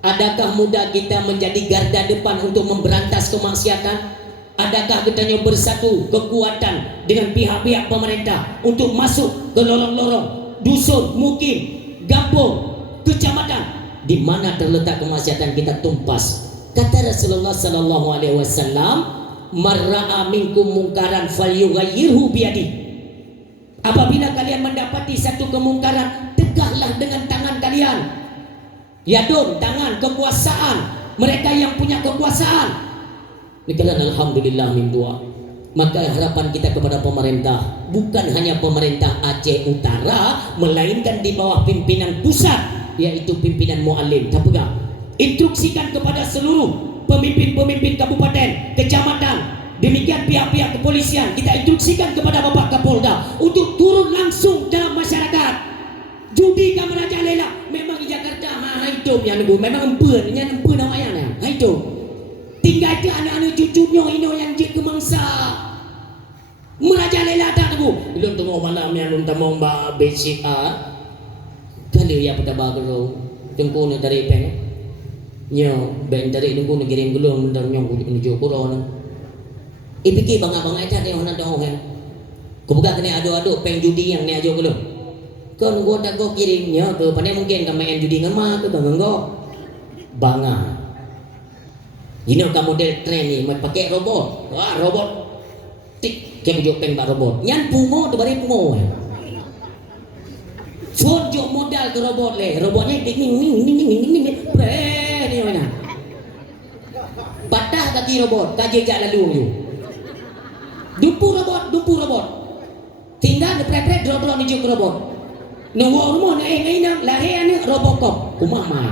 Adakah muda kita menjadi garda depan untuk memberantas kemaksiatan? Adakah katanya bersatu kekuatan dengan pihak-pihak pemerintah untuk masuk ke lorong-lorong dusun, mukim, kampung, kecamatan di mana terletak kemaksiatan kita tumpas. Kata Rasulullah sallallahu alaihi wasallam, marra'a minkum mungkaran falyughayyirhu biyadi. Apabila kalian mendapati satu kemungkaran, tegaklah dengan tangan kalian. Yadun, tangan, kekuasaan. Mereka yang punya kekuasaan. Dikatakan alhamdulillah min doa. Maka harapan kita kepada pemerintah, bukan hanya pemerintah Aceh Utara, melainkan di bawah pimpinan pusat, yaitu pimpinan muallim. Tapi instruksikan kepada seluruh pemimpin-pemimpin kabupaten, kecamatan, demikian pihak-pihak kepolisian, kita instruksikan kepada Bapak Kapolda untuk turun langsung dalam masyarakat. Judi ke merajalela, memang di Jakarta hidup yang nunggu, memang empen namanya hidup. Tinggal dia anak-anak cucunya ino yang jid kemangsa merajalela tak nunggu. Belum tengok malam yang belum tengok mbak basic kalau ya pada bagero tengku dari peng. Nyo ben dari nunggu negeri gulung dan nyong menuju kuron. Ipiki bang-bang aja dia orang dah kan. Kebuka kena ado-ado peng judi yang ni ajo gulung. Kau nunggu tak kau kirimnya ke pandai mungkin kau main judi ngema ke banggo. Banga. Ini kan model tren ni pakai robot. Wah robot. Tik ke bujuk peng bak robot. Nyan pungo tu bari pungo. Phone jok modal ke robot le. Robotnya ning ni mana? Patah kaki robot, kaji jak lalu you. Dumpu robot. Tinggal depret drop ni juk robot. Nunggu rumah na nang lahir ni robokop. Kumah mai.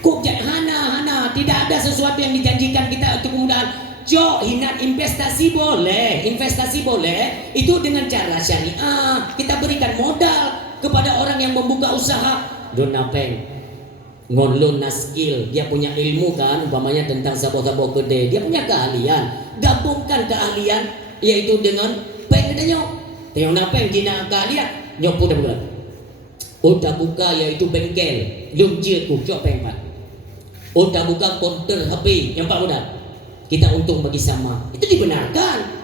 Kok jak hana, tidak ada sesuatu yang dijanjikan kita untuk kemudahan. Jo, hinat investasi boleh, itu dengan cara syariah. Kita berikan modal kepada orang yang membuka usaha. Don napeng ngonlun na skill, dia punya ilmu kan, umpamanya tentang sabo-sabo gede, dia punya keahlian, gabungkan keahlian yaitu dengan peng katanya tengok napeng jina keahlian nyopu dah buka udah buka yaitu bengkel lumjir ku cok peng pat udah buka counter HP yang pak mudah kita untung bagi sama, itu dibenarkan.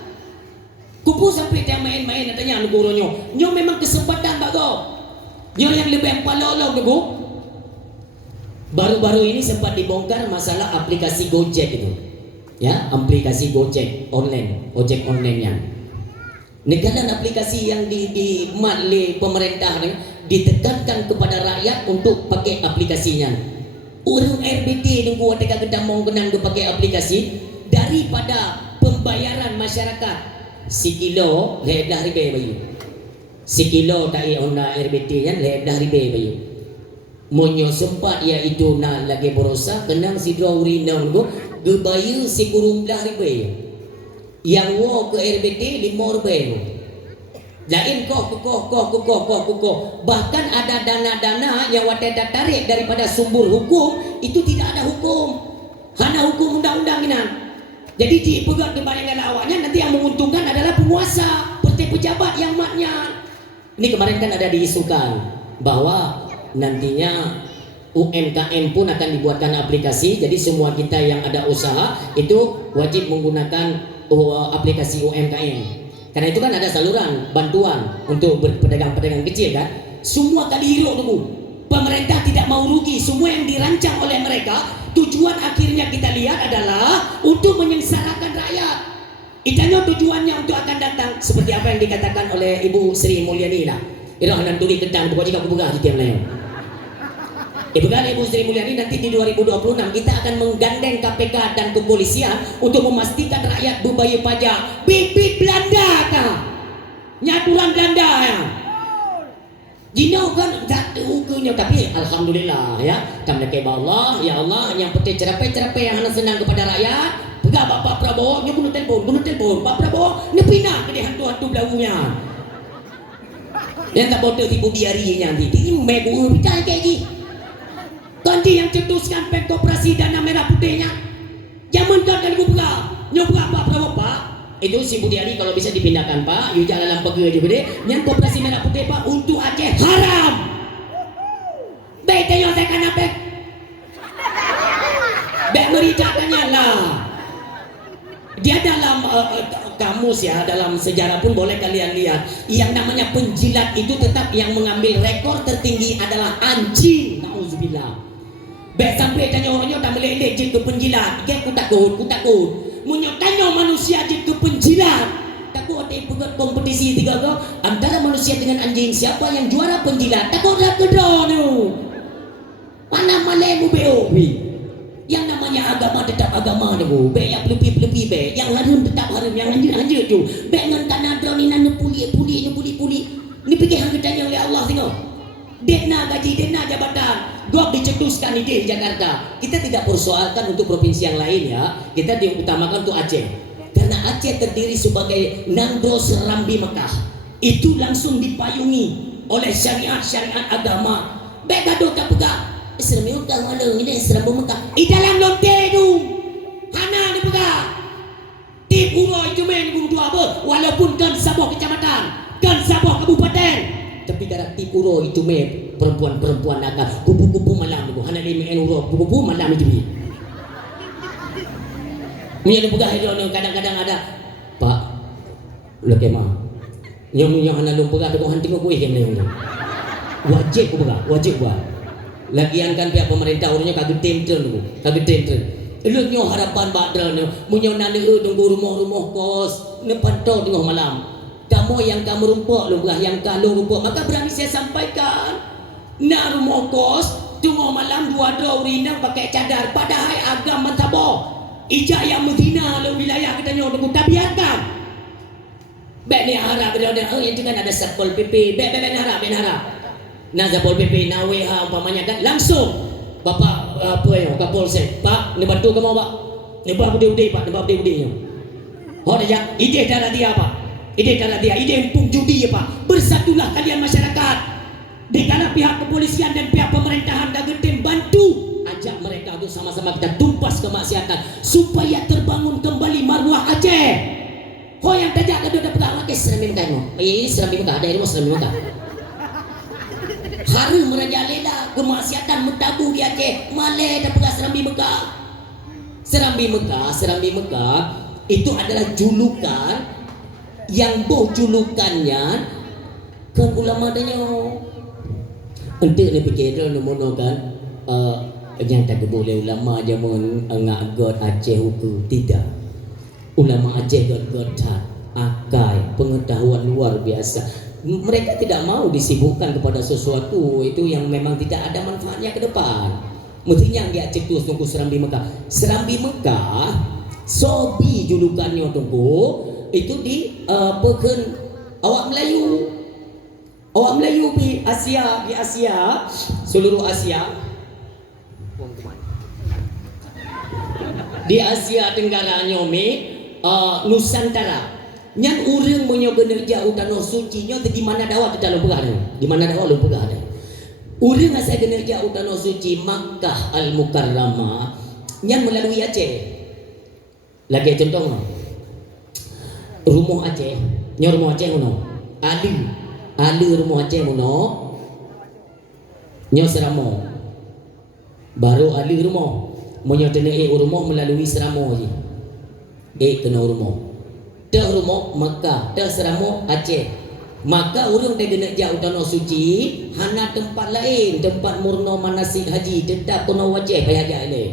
Kupu sampai dia main-main katanya gurunya nyo memang kesempatan bago. Yang lebih palolong tu, baru-baru ini sempat dibongkar masalah aplikasi Gojek itu, ya aplikasi Gojek online, ojek online yang. Negara aplikasi yang di matli pemerintah ni ditekankan kepada rakyat untuk pakai aplikasinya. Orang RBT nunggu ada gedang mau kenang pakai aplikasi daripada pembayaran masyarakat sekilo ledah ribe bayu. Sekilo tak ona RBT nya ledah ribe bayu. Monyo sempat iaitu na lagi berosa kenang si dua urinang go gebayu si kurung dah ribe. Yang wo ke RBT 5 ribe. Lain koh. Bahkan ada dana-dana yang wadah tarik daripada sumber hukum itu tidak ada hukum. Hanya hukum undang-undang ini. Jadi dipegang di bayangan awaknya nanti yang menguntungkan adalah penguasa, pejabat yang maknya. Ini kemarin kan ada diisukan bahwa nantinya UMKM pun akan dibuatkan aplikasi. Jadi semua kita yang ada usaha itu wajib menggunakan aplikasi UMKM. Karena itu kan ada saluran bantuan untuk pedagang-pedagang kecil kan. Semua kali hiruk tunggu. Pemerintah tidak mau rugi. Semua yang dirancang oleh mereka, tujuan akhirnya kita lihat adalah untuk menyengsarakan rakyat. Itanya tujuannya untuk akan datang seperti apa yang dikatakan oleh Ibu Sri Mulyani lah. Ira hendak tuli kedang pokok jika aku buka di tiang lain. Ibu Sri Mulyani nanti di 2026 kita akan menggandeng KPK dan kepolisian untuk memastikan rakyat berbayar pajak. Bibit Belanda kah? Nyaturan Belanda ya. Jinau kan tak ukurnya, tapi alhamdulillah ya. Kami keba Allah, ya Allah yang penting cerape-cerape yang hendak senang kepada rakyat. Pegang Bapak Prabowo, nyo guna telpon. Pak Prabowo, ni pindah ke hantu-hantu belaunya. Yang tak bodoh tipu biarinya nanti. Ini megu bicara kayak gini. Ganti yang cetuskan Pengkoperasi Dana Merah Putihnya. Jangan kan kali buka. Nyoba Pak Prabowo Pak. Itu si Budiari kalau bisa dipindahkan Pak. You jalan dalam pegawai juga deh. Yang Koperasi Merah Putih Pak untuk Aceh haram. Baik tanya saya kan apa? Baik meritakannya lah. Dia dalam kamus ya, dalam sejarah pun boleh kalian lihat. Yang namanya penjilat itu tetap yang mengambil rekor tertinggi adalah anjing. Nauzubillah. Baik sampai tanya orangnya tak meleleh je ke penjilat. Dia ku takut. Munyo tanya manusia je ke penjilat. Takut ada pegat kompetisi tiga go antara manusia dengan anjing, siapa yang juara penjilat. Takutlah kedua tu. Mana malemu BOP. Yang namanya agama tetap agama tu. Be yang pelupi be. Yang harum tetap harum, yang anjir tu. Be ngan tanah drone ni nan puli. Ni fikir hang ditanya oleh Allah tengok. Dena gaji, dena jabatan. Gua dicetuskan ide Jakarta. Kita tidak persoalkan untuk provinsi yang lain ya. Kita diutamakan untuk Aceh. Karena Aceh terdiri sebagai Nangro Serambi Mekah. Itu langsung dipayungi oleh syariat agama. Bega tak pegang. Serambi Mekah mana ini Serambi Mekah. Di dalam lonte tu. Hana dipegang. Di Puro itu main guru apa? Walaupun kan sebuah kecamatan, kan sebuah kabupaten. Tapi kalau di Puro itu main perempuan nakal kupu-kupu malam itu hanya 5 euro kupu-kupu malam itu ni ada pegah itu kadang-kadang ada Pak lu kemah yang hanya lu pegah tu hanting aku ikan ni wajib gua lagian kan pihak pemerintah orangnya kagak tenten lu nyo harapan badran munyo nane tunggu rumah kos ni pantau tengah malam kamu yang kamu rumpuk lu pegah yang kalau rumpuk maka berani saya sampaikan. Nak rumah kos, tunggu malam 2 urinang pakai cadar. Padahal agama tabah. Ijak yang Medina le wilayah kita nyo tunggu tabiatkan. Baik ni harap berada yang dengan ada Satpol PP. Baik harap. Nah Satpol PP na WH umpamanya kan langsung Bapak apa yang Kapolsek, Pak, ni bantu kamu Pak. Ni Pak bude Pak, ni Pak bude. Oh dia ide cara dia Pak. Ide empung judi ya Pak. Bersatulah kalian masyarakat. Dikala pihak kepolisian dan pihak pemerintahan dan tim bantu ajak mereka untuk sama-sama kita tumpas kemaksiatan supaya terbangun kembali marwah Aceh. Kau yang tajak kedua dapat pegang ke Serambi Mekah. Ini Serambi Mekah, ada rumah Serambi Mekah. Hari merajalela kemaksiatan mentabu di Aceh. Malay dapat pegang Serambi Mekah. Serambi Mekah itu adalah julukan yang julukannya kan ulama adanya. Untuk dia fikir dia mono kan yang tak boleh ulama aja mengak god Aceh hukum tidak. Ulama Aceh god tak akai pengetahuan luar biasa. Mereka tidak mau disibukkan kepada sesuatu itu yang memang tidak ada manfaatnya ke depan. Mestinya dia cetus tunggu Serambi Mekah. Serambi Mekah, sobi julukannya tunggu itu di peken awak Melayu. Awak Melayu di Asia, seluruh Asia. Di Asia Tenggara nyomi Nusantara. Nyan urang monyo generja utano suci nyo di mana dawa kita lo pegah. Di mana dawa lo pegah. Urang asa generja utano suci Makkah Al Mukarramah nyan melalui Aceh. Lagi contoh no. Rumah Aceh, nyo rumah Aceh no. Ali rumah Aceh no. Nyo Seramo. Baru ali rumah. Monyo tene rumah melalui Seramo je. Kena rumah. Dah rumah Makkah, dah Seramo Aceh. Maka urang dia kena jauh tanah suci, hana tempat lain, tempat murno manasik haji, tetap kena wajib payah haji ini.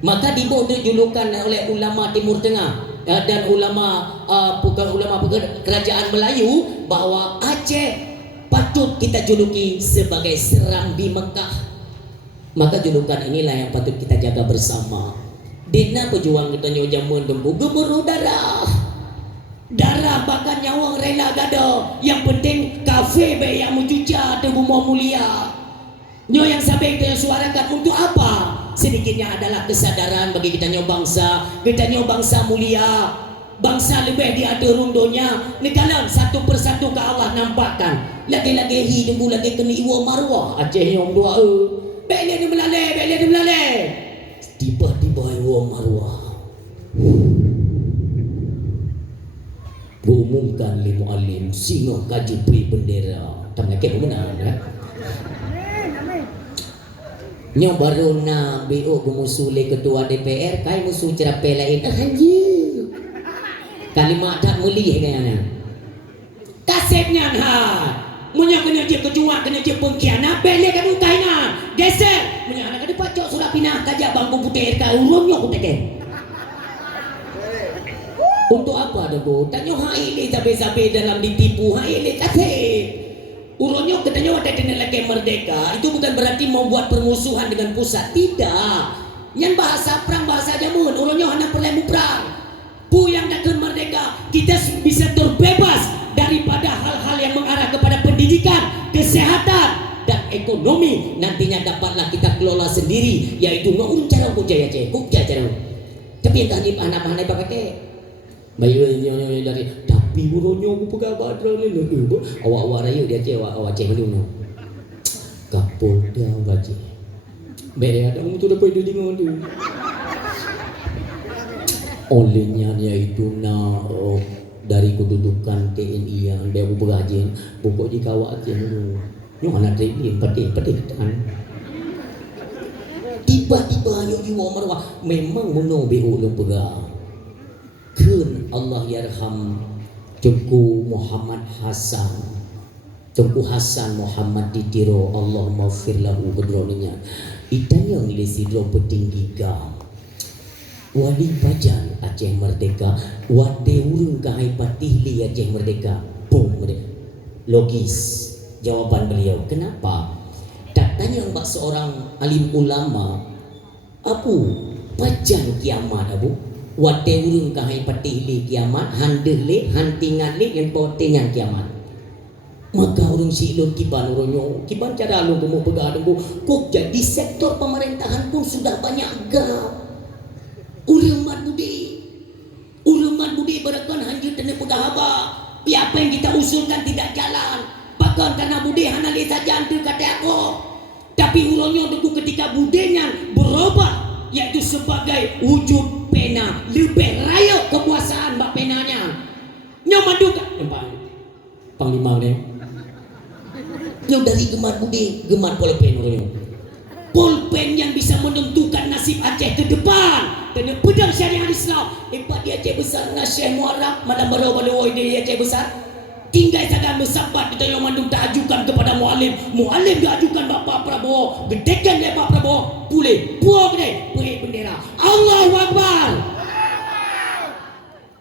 Maka diberi julukan oleh ulama Timur Tengah dan ulama bukan ulama kerajaan Melayu bahwa Aceh patut kita juluki sebagai Serambi Mekah. Maka julukan inilah yang patut kita jaga bersama. Dena pejuang kita nyojamun dembu gemuruh darah bahkan nyawang rela gado. Yang penting kafe be yang mujuja tebu mau mulia. Nyo yang sampai kita suarakan untuk apa? Sedikitnya adalah kesadaran bagi kita nyo bangsa mulia. Bangsa lebih diatur rundonya. Nikalan satu persatu ke Allah nampakkan. Lagi-lagi hidup lagi kena iwa marwah. Aceh yang dua Bele dia melale. Tiba-tiba iwa marwah umumkan li muallim singo kaji pri bendera tam laki benar ya. Nyo baru na BO gumusule ketua DPR kai musuh cerape lain anjir. Kalimat tak mulia kayaknya. Kasepnya Munya kena je kejuang, kena je pengkhianat, beli kan utainya, geser. Munya anak ada pacok surat pinah kajak bangku putih ka urungnya kuteke. Untuk apa ada bu? Tanya haile sabe-sabe dalam ditipu haile kasih. Urungnya katanya ada dengan lagi merdeka, itu bukan berarti mau buat permusuhan dengan pusat, tidak. Yang bahasa perang bahasa jamun, urungnya hanya perlemu perang. Bu yang dah merdeka, kita bisa terbebas daripada hal-hal yang mengarah kepada pendidikan, kesehatan dan ekonomi. Nantinya dapatlah kita kelola sendiri, yaitu ngurung cara kujaya cara. Tapi yang tadi anak-anak pakai bayu dari tapi buronyo aku pegang badra ni awak rayu dia awak cek dulu kapol dia baca bere ada mutu dapat dia dengar dia olehnya yaitu dari kedudukan TNI yang dia bergaji pokok di kawat je dulu yang mana TNI peti kan tiba-tiba yo jiwa marwah memang mono BO yang pegang kun Allah yarham Tengku Muhammad Muhammad ditiro Allah maghfir lahu bedroninya itanya ngilesidro petinggi gam wali bajan Aceh merdeka wade urung kahai patih li Aceh merdeka boom logis jawaban beliau kenapa tak tanya mbak seorang alim ulama abu bajan kiamat abu wate urung kahai patih li kiamat handeh li hantingan li yang potengan kiamat maka urung silur kiban urunyo kiban cara lu mau pegang kok jadi sektor pemerintahan pun sudah banyak gap urang budi berakan hanjur tena pegahaba apa yang kita usulkan tidak jalan bahkan tanah budi hana li saja antu kata aku tapi urunyo deku ketika budenya berubah yaitu sebagai wujud pena lebih raya kekuasaan mbak penanya nyomandukan panglima ni nyo dari gemar budi gemar pulpen yang bisa menentukan nasib Aceh ke depan kena pedang syariah Islam empat di Aceh besar Syekh Muarraf malam baru di Aceh besar tinggal saja bersahabat kita yang mandung tak ajukan kepada mualim diajukan Bapak Prabowo gedekan oleh Pak Prabowo pulih buang deh pulih bendera Allahu Akbar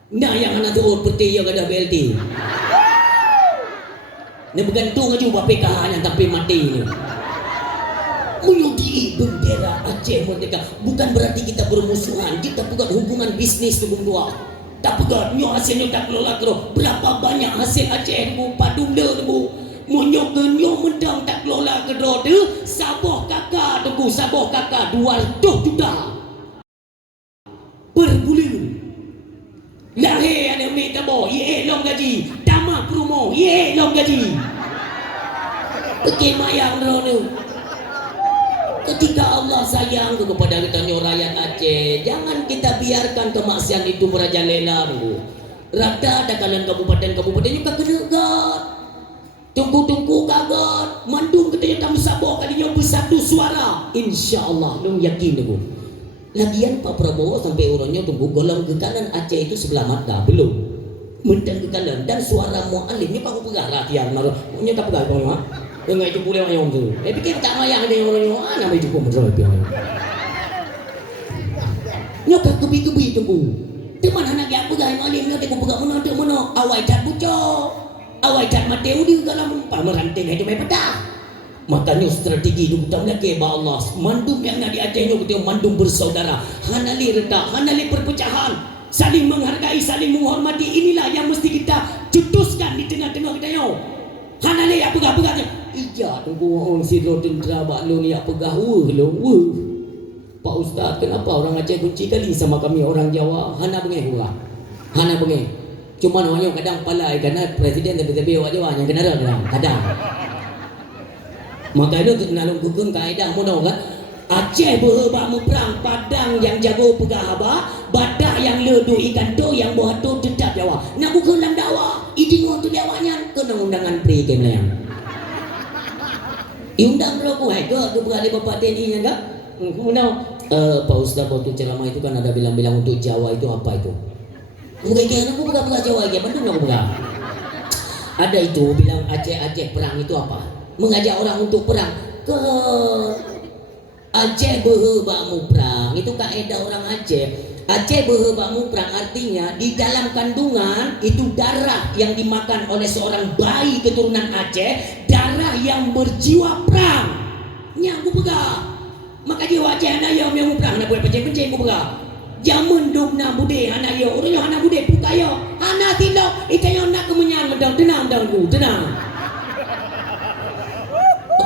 nah yang anak tu peti yang ada BLT Ni bergantung aja buat PKH yang sampai mati ni. Menyugi bendera Aceh Merdeka bukan berarti kita bermusuhan. Kita pegang hubungan bisnis tu dua. Tak pegang nyo hasilnya tak kelola kero. Berapa banyak hasil Aceh tu padung dah tu. Monyo genyo mendang tak kelola kero tu. Sabah kakak tu, sabah kakak 200 juta per bulan. Lahir ada ambil tabor, ye long gaji. Tamah promo, ye long gaji. Pergi mayang tu. Ketika Allah sayang kepada kita rakyat Aceh, jangan kita biarkan kemaksiatan itu merajalela dulu. Rata ada kalian kabupaten-kabupaten juga kena gat. Tunggu-tunggu kagat. Mandung kita tamu Sabah kalinya bersatu suara. InsyaAllah, lu yakin dulu. Lagian Pak Prabowo sampai orangnya tunggu golong ke kanan Aceh itu sebelah mata belum mentang ke kanan dan suara mu'alim ni Pak Pegarah tiang maru punya tak pegang kau enggak itu boleh ayam tu pikir tak mayang dia orangnya nama itu pun betul piang nyokak kebi-kebi tunggu di mana nak yang pegang mu'alim nak aku pegang mana awai cat bucok awai cat mateu di dalam pameranting itu mai petah. Makanya strategi itu kita lagi ba Allah mandum yang nak di Aceh itu kita mandum bersaudara hanali redak hanali perpecahan saling menghargai saling menghormati inilah yang mesti kita cetuskan di tengah-tengah kita yo hanali ya pegah-pegahnya ija tunggu orang siro tentera bak lu ni ya pegah Pak Ustaz kenapa orang Aceh benci kali sama kami orang Jawa hana bengeh hura hana bengeh cuma namanya kadang palai karena presiden tapi awak Jawa yang kena kadang makanya untuk nalung gugung kaedah mono kan Aceh berhebak perang Padang yang jago pegah haba Badak yang ledu ikan tu yang buat tu tetap Jawa nak buka dalam dakwah iding untuk dakwahnya kena undangan pri ke melayang undang berapa ke berada bapak TNI nya enggak Pak Ustaz waktu ceramah itu kan ada bilang-bilang untuk Jawa itu apa itu bukan aku buka Jawa aja bandung aku buka ada itu bilang Aceh perang itu apa mengajak orang untuk perang ke Aceh berhebakmu perang itu kaedah orang Aceh berhebakmu perang artinya di dalam kandungan itu darah yang dimakan oleh seorang bayi keturunan Aceh darah yang berjiwa perang nyambu pegang maka jiwa Aceh anak yang perang nak buat pencen-pencen ku pegang jamun dogna bude anak yo urang anak bude pukayo anak tindok itayo nak kemenyan medang tenang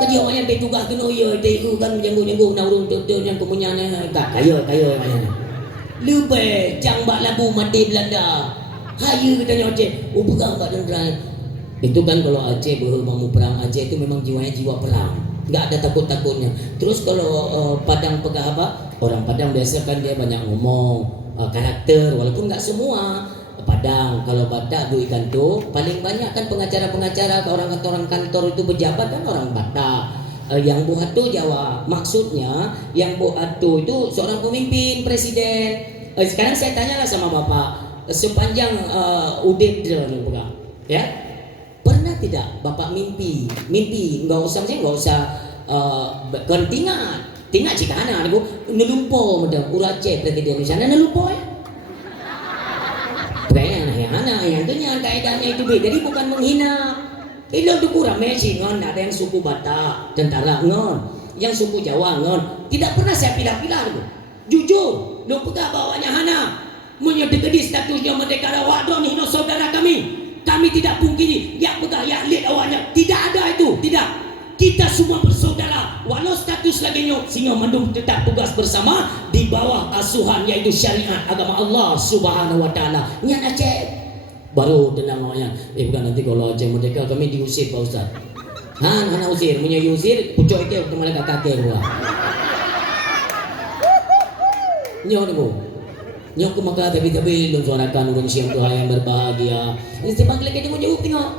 Kaji orang yang bertugas kena ya dia kan jenggu-jenggu nak urung tu yang kemunyana tak kaya lebih jambak labu mati Belanda hayu kita Aceh pegang kat tentera itu kan kalau Aceh berhubung perang Aceh itu memang jiwanya jiwa perang enggak ada takut-takutnya terus kalau Padang pegah apa orang Padang biasa kan dia banyak ngomong karakter walaupun enggak semua Padang kalau Batak du ikan tu paling banyak kan pengacara-pengacara atau orang kantor itu pejabat kan orang Batak yang buat tu Jawa maksudnya yang buat tu itu seorang pemimpin presiden sekarang saya tanyalah sama bapak sepanjang udip ya pernah tidak bapak mimpi enggak usah tinggal jika anak aku nelumpo mudah Aceh presiden di sana nelumpo ya anak yang kenyang kaedahnya itu beda jadi bukan menghina itu kurang mesi ngon ada yang suku Batak tentara ngon yang suku Jawa ngon tidak pernah saya pilih-pilih jujur lu pegah bawanya hana menyedekedi statusnya merdeka wadon hino saudara kami tidak pungkiri ya pegah ya lihat awalnya tidak ada itu tidak kita semua bersaudara walau status lagi nyok sehingga mandum tetap tugas bersama di bawah asuhan yaitu syariat agama Allah Subhanahu wa taala nyan Aceh baru tenang namanya bukan nanti kalau Aceh Merdeka kami diusir Pak Ustaz hana usir punya usir pucuk itu untuk mereka kakek gua nyok ke maka tapi lu suarakan urung siang Tuhan yang berbahagia ini panggil kita menjawab tengok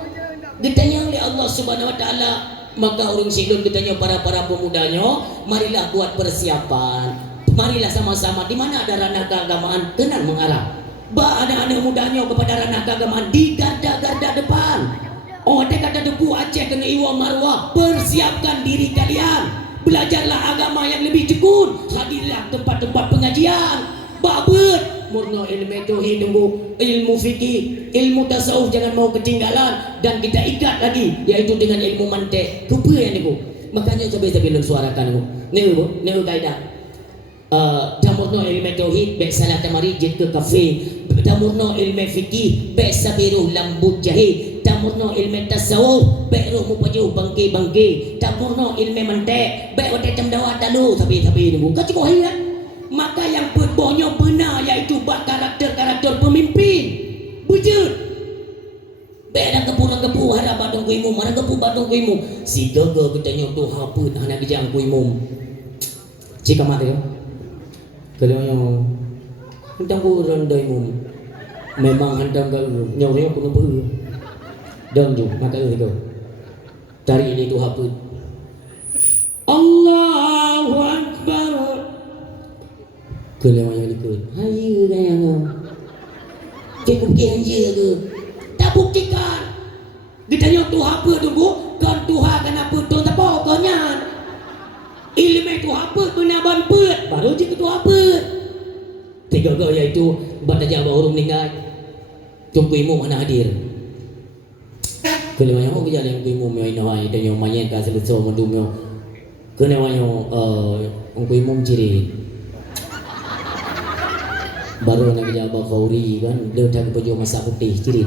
ditanya oleh Allah Subhanahu wa taala maka orang silun ditanya para pemudanya marilah buat persiapan marilah sama-sama di mana ada ranah keagamaan tenang mengarah anak-anak mudanya kepada ranah keagamaan di garda depan kata debu Aceh kena iwa marwah persiapkan diri kalian belajarlah agama yang lebih tekun hadirlah tempat-tempat pengajian babet murno ilmu tauhid tunggu, ilmu fikih, ilmu tasawuf jangan mau ketinggalan, dan kita ikat lagi yaitu dengan ilmu mantik. Kupa yang niku. Makanya coba-coba suarakan niku. Niku kaidah. Damurno ilmu tauhid baik salat marijid ke kafe, damurno ilmu fikih baik sabiru lambut jahe, damurno ilmu tasawuf baik ruh mupaju bangke, damurno ilmu mantik baik wadah camdawa dalu tapi niku kacau hayat. Maka yang berbonyo benar yaitu bak karakter pemimpin wujud beda kepu harap badung kuimu mana kepu badung kuimu si gaga kita nyoto haput anak bijang kuimu jika mati kalau yang hentang ku rendai mum memang hentang kau nyornya kuno ber dan ju maka itu dari ini tu haput Allahu Akbar. Kalau yang ikut, hayu kayaknya, cukup kian je ke, tak buktikan. Ditanya Tuhan apa tunggu, kan Tuhan kenapa tu tak pokoknya. Ilmu Tuhan apa kena banput, baru je Tuhan apa. Tiga gaya itu pada jawab orang meninggal, tunggu imu mana hadir. Kalau yang orang yang imu mai nawai dan yang main kasih betul mendumyo, kena yang orang imu ciri. Baru nak kerja abang Fauri kan dia dah baju masak putih ciri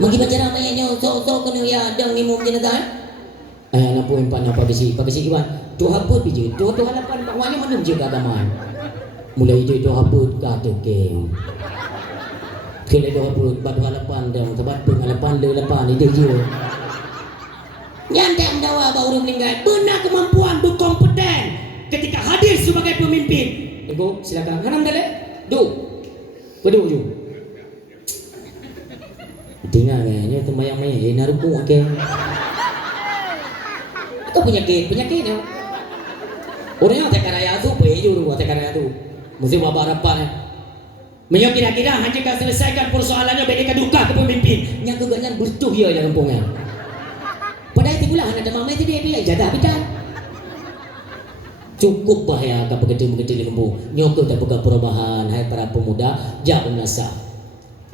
magi baca namanya so kena ya dang imum jenazah anak pun empat apa besi kiban tu haput biji tu halapan bawahnya mana je agama mulai itu haput kata ke kena tu haput batu halapan dan tempat penghalapan lelapan itu je nyantai mendawa baru meninggal benar kemampuan berkompeten ketika hadir sebagai pemimpin. Ibu silakan hanam dale Bedu ju tinggal kayaknya tembayang main naruku okay. Itu penyakit ya orangnya tak karaya tu peju tak karaya tu mesti bawa harapan menyok kira-kira hanya kan selesaikan persoalannya beda duka ke pemimpin yang keganyan bertuh ya dalam kampungnya pada itu pula ada mamai tu dia pilih jadah bidan cukup bahaya agak begitu lembu nyokok tak buka perubahan hai para pemuda jauh nasa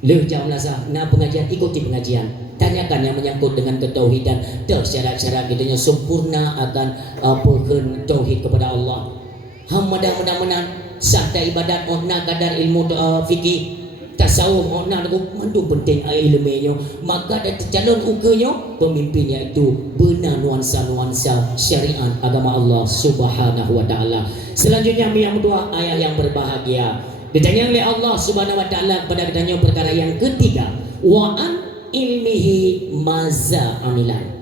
pengajian ikuti pengajian tanyakan yang menyangkut dengan ketauhidan dan syarat-syarat gitunya sempurna akan tauhid kepada Allah mudah-mudahan sahda ibadat ona kadar ilmu fikih tasawuf ona mandung penting ilmunya maka ada calon ukanya pemimpin yaitu benar nuansa syariat agama Allah Subhanahu wa taala. Selanjutnya yang kedua ayat yang berbahagia ditanya oleh Allah Subhanahu wa taala kepada ditanya perkara yang ketiga wa an ilmihi maza amilan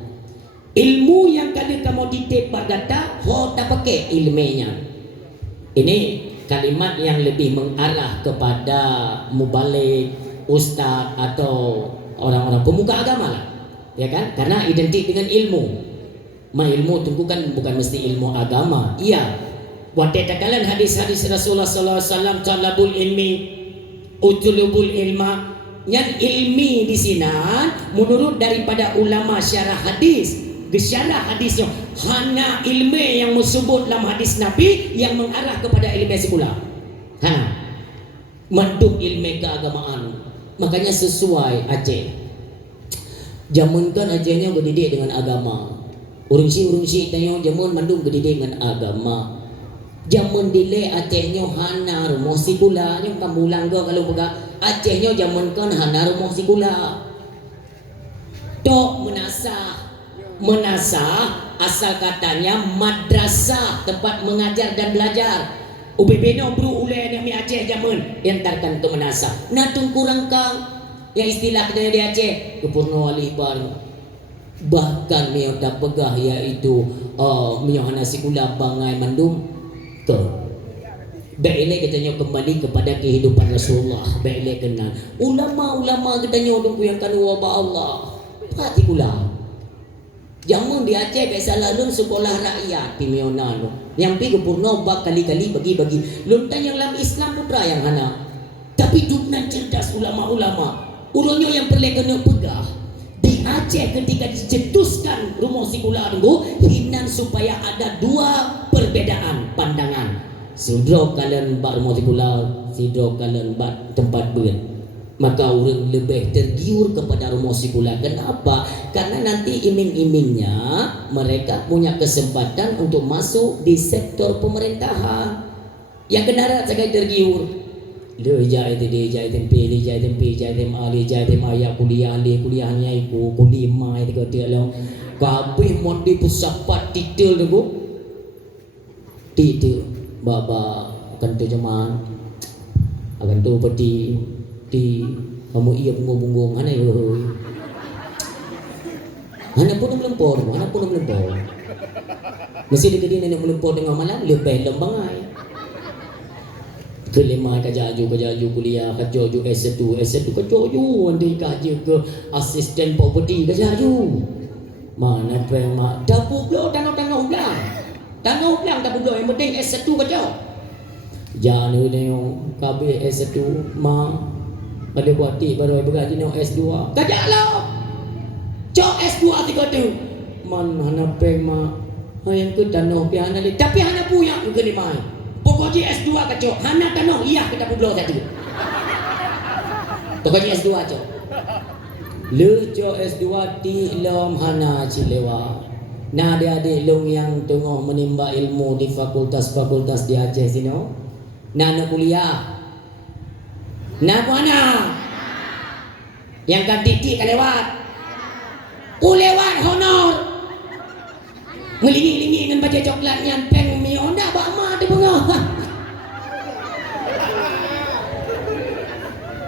ilmu yang kali kamu titip bagata ho tak pakai ilmunya ini kalimat yang lebih mengarah kepada mubalik, ustaz atau orang-orang pemuka agama lah, ya kan? Karena identik dengan ilmu. Ilmu tentu kan bukan mesti ilmu agama. Iya. Waktu takalan hadis-hadis Rasulullah sallallahu alaihi wasallam talabul ilmi utulubul ilma yang ilmi di sini menurut daripada ulama syarah hadis Gesyarah hadisnya hanya ilmu yang disebut dalam hadis Nabi yang mengarah kepada ilmu sekular. Manduk ilmu keagamaan. Makanya sesuai Aceh. Jamunkan Acehnya berdidik dengan agama. Urungsi tanya jamun manduk berdidik dengan agama. Jamun dile Acehnya hana rumah sekular. Yang kamu langgar kalau pegang Acehnya jamunkan hana rumah sekular. Tok menasah asal katanya madrasah tempat mengajar dan belajar ubibeno bro ule yang mi Aceh jaman entarkan tu menasah natung kurang kang yang istilah kita di Aceh kepurno alih bar bahkan mio tak pegah iaitu mio nasi gula bangai mandum ke Baiklah katanya kembali kepada kehidupan Rasulullah. Baiklah kenal ulama-ulama katanya dong yang kanu wabah Allah pati pula. Jamun di Aceh biasa lalu sekolah rakyat Pimiona lo. Yang pi kepurno bak kali-kali bagi-bagi. Lontan yang dalam Islam putra yang hana. Tapi duknan cerdas ulama-ulama. Urunyo yang perlu kena pegah. Di Aceh ketika dicetuskan rumah sekolah itu hinan supaya ada dua perbedaan pandangan. Sudro kalian bak rumah sekolah sidro kalian tempat ber, maka orang lebih tergiur kepada promosi pula. Kenapa? Karena nanti iming-imingnya mereka punya kesempatan untuk masuk di sektor pemerintahan. Yang kenara saya tergiur. Dia jahitin P, jahitin A, jahitin ayah kuliahnya iku kulima itu dia long. Kabeh mon di pusapat titel tu. Titel baba akan terjemahan akan tu peti di kamu iya bungung-bungung hana yo. Hana pun melempor. Mesti dekat ni melempor dengan malam lebih lembangai. Kelima kajaju kuliah kajaju S1 kajaju andi kaji ke asisten property kajaju. Mana pema dapu blo tanah belang. Tanah belang dapu blo yang penting S1 kajau. Jangan ni KB S1 ma ada buati baru bergaji ni S2. Kajak lo. Cok S2 tiga tu. Man hana pema yang ke tanah piana ni tapi hana punya kelima. Pokoknya S2 kacau, hana tanah iya kita pulau tadi. Pokoknya S2 cok. Lucu S2 ti lom hana cilewa. Nah adik-adik long yang tengah menimba ilmu di fakultas-fakultas di Aceh sini. Nah nak kuliah. Nah mana? Yang kan titik kan lewat. Lewat honor. Ngelingi-lingi dengan baca coklatnya peng mi onda bakma di bengah.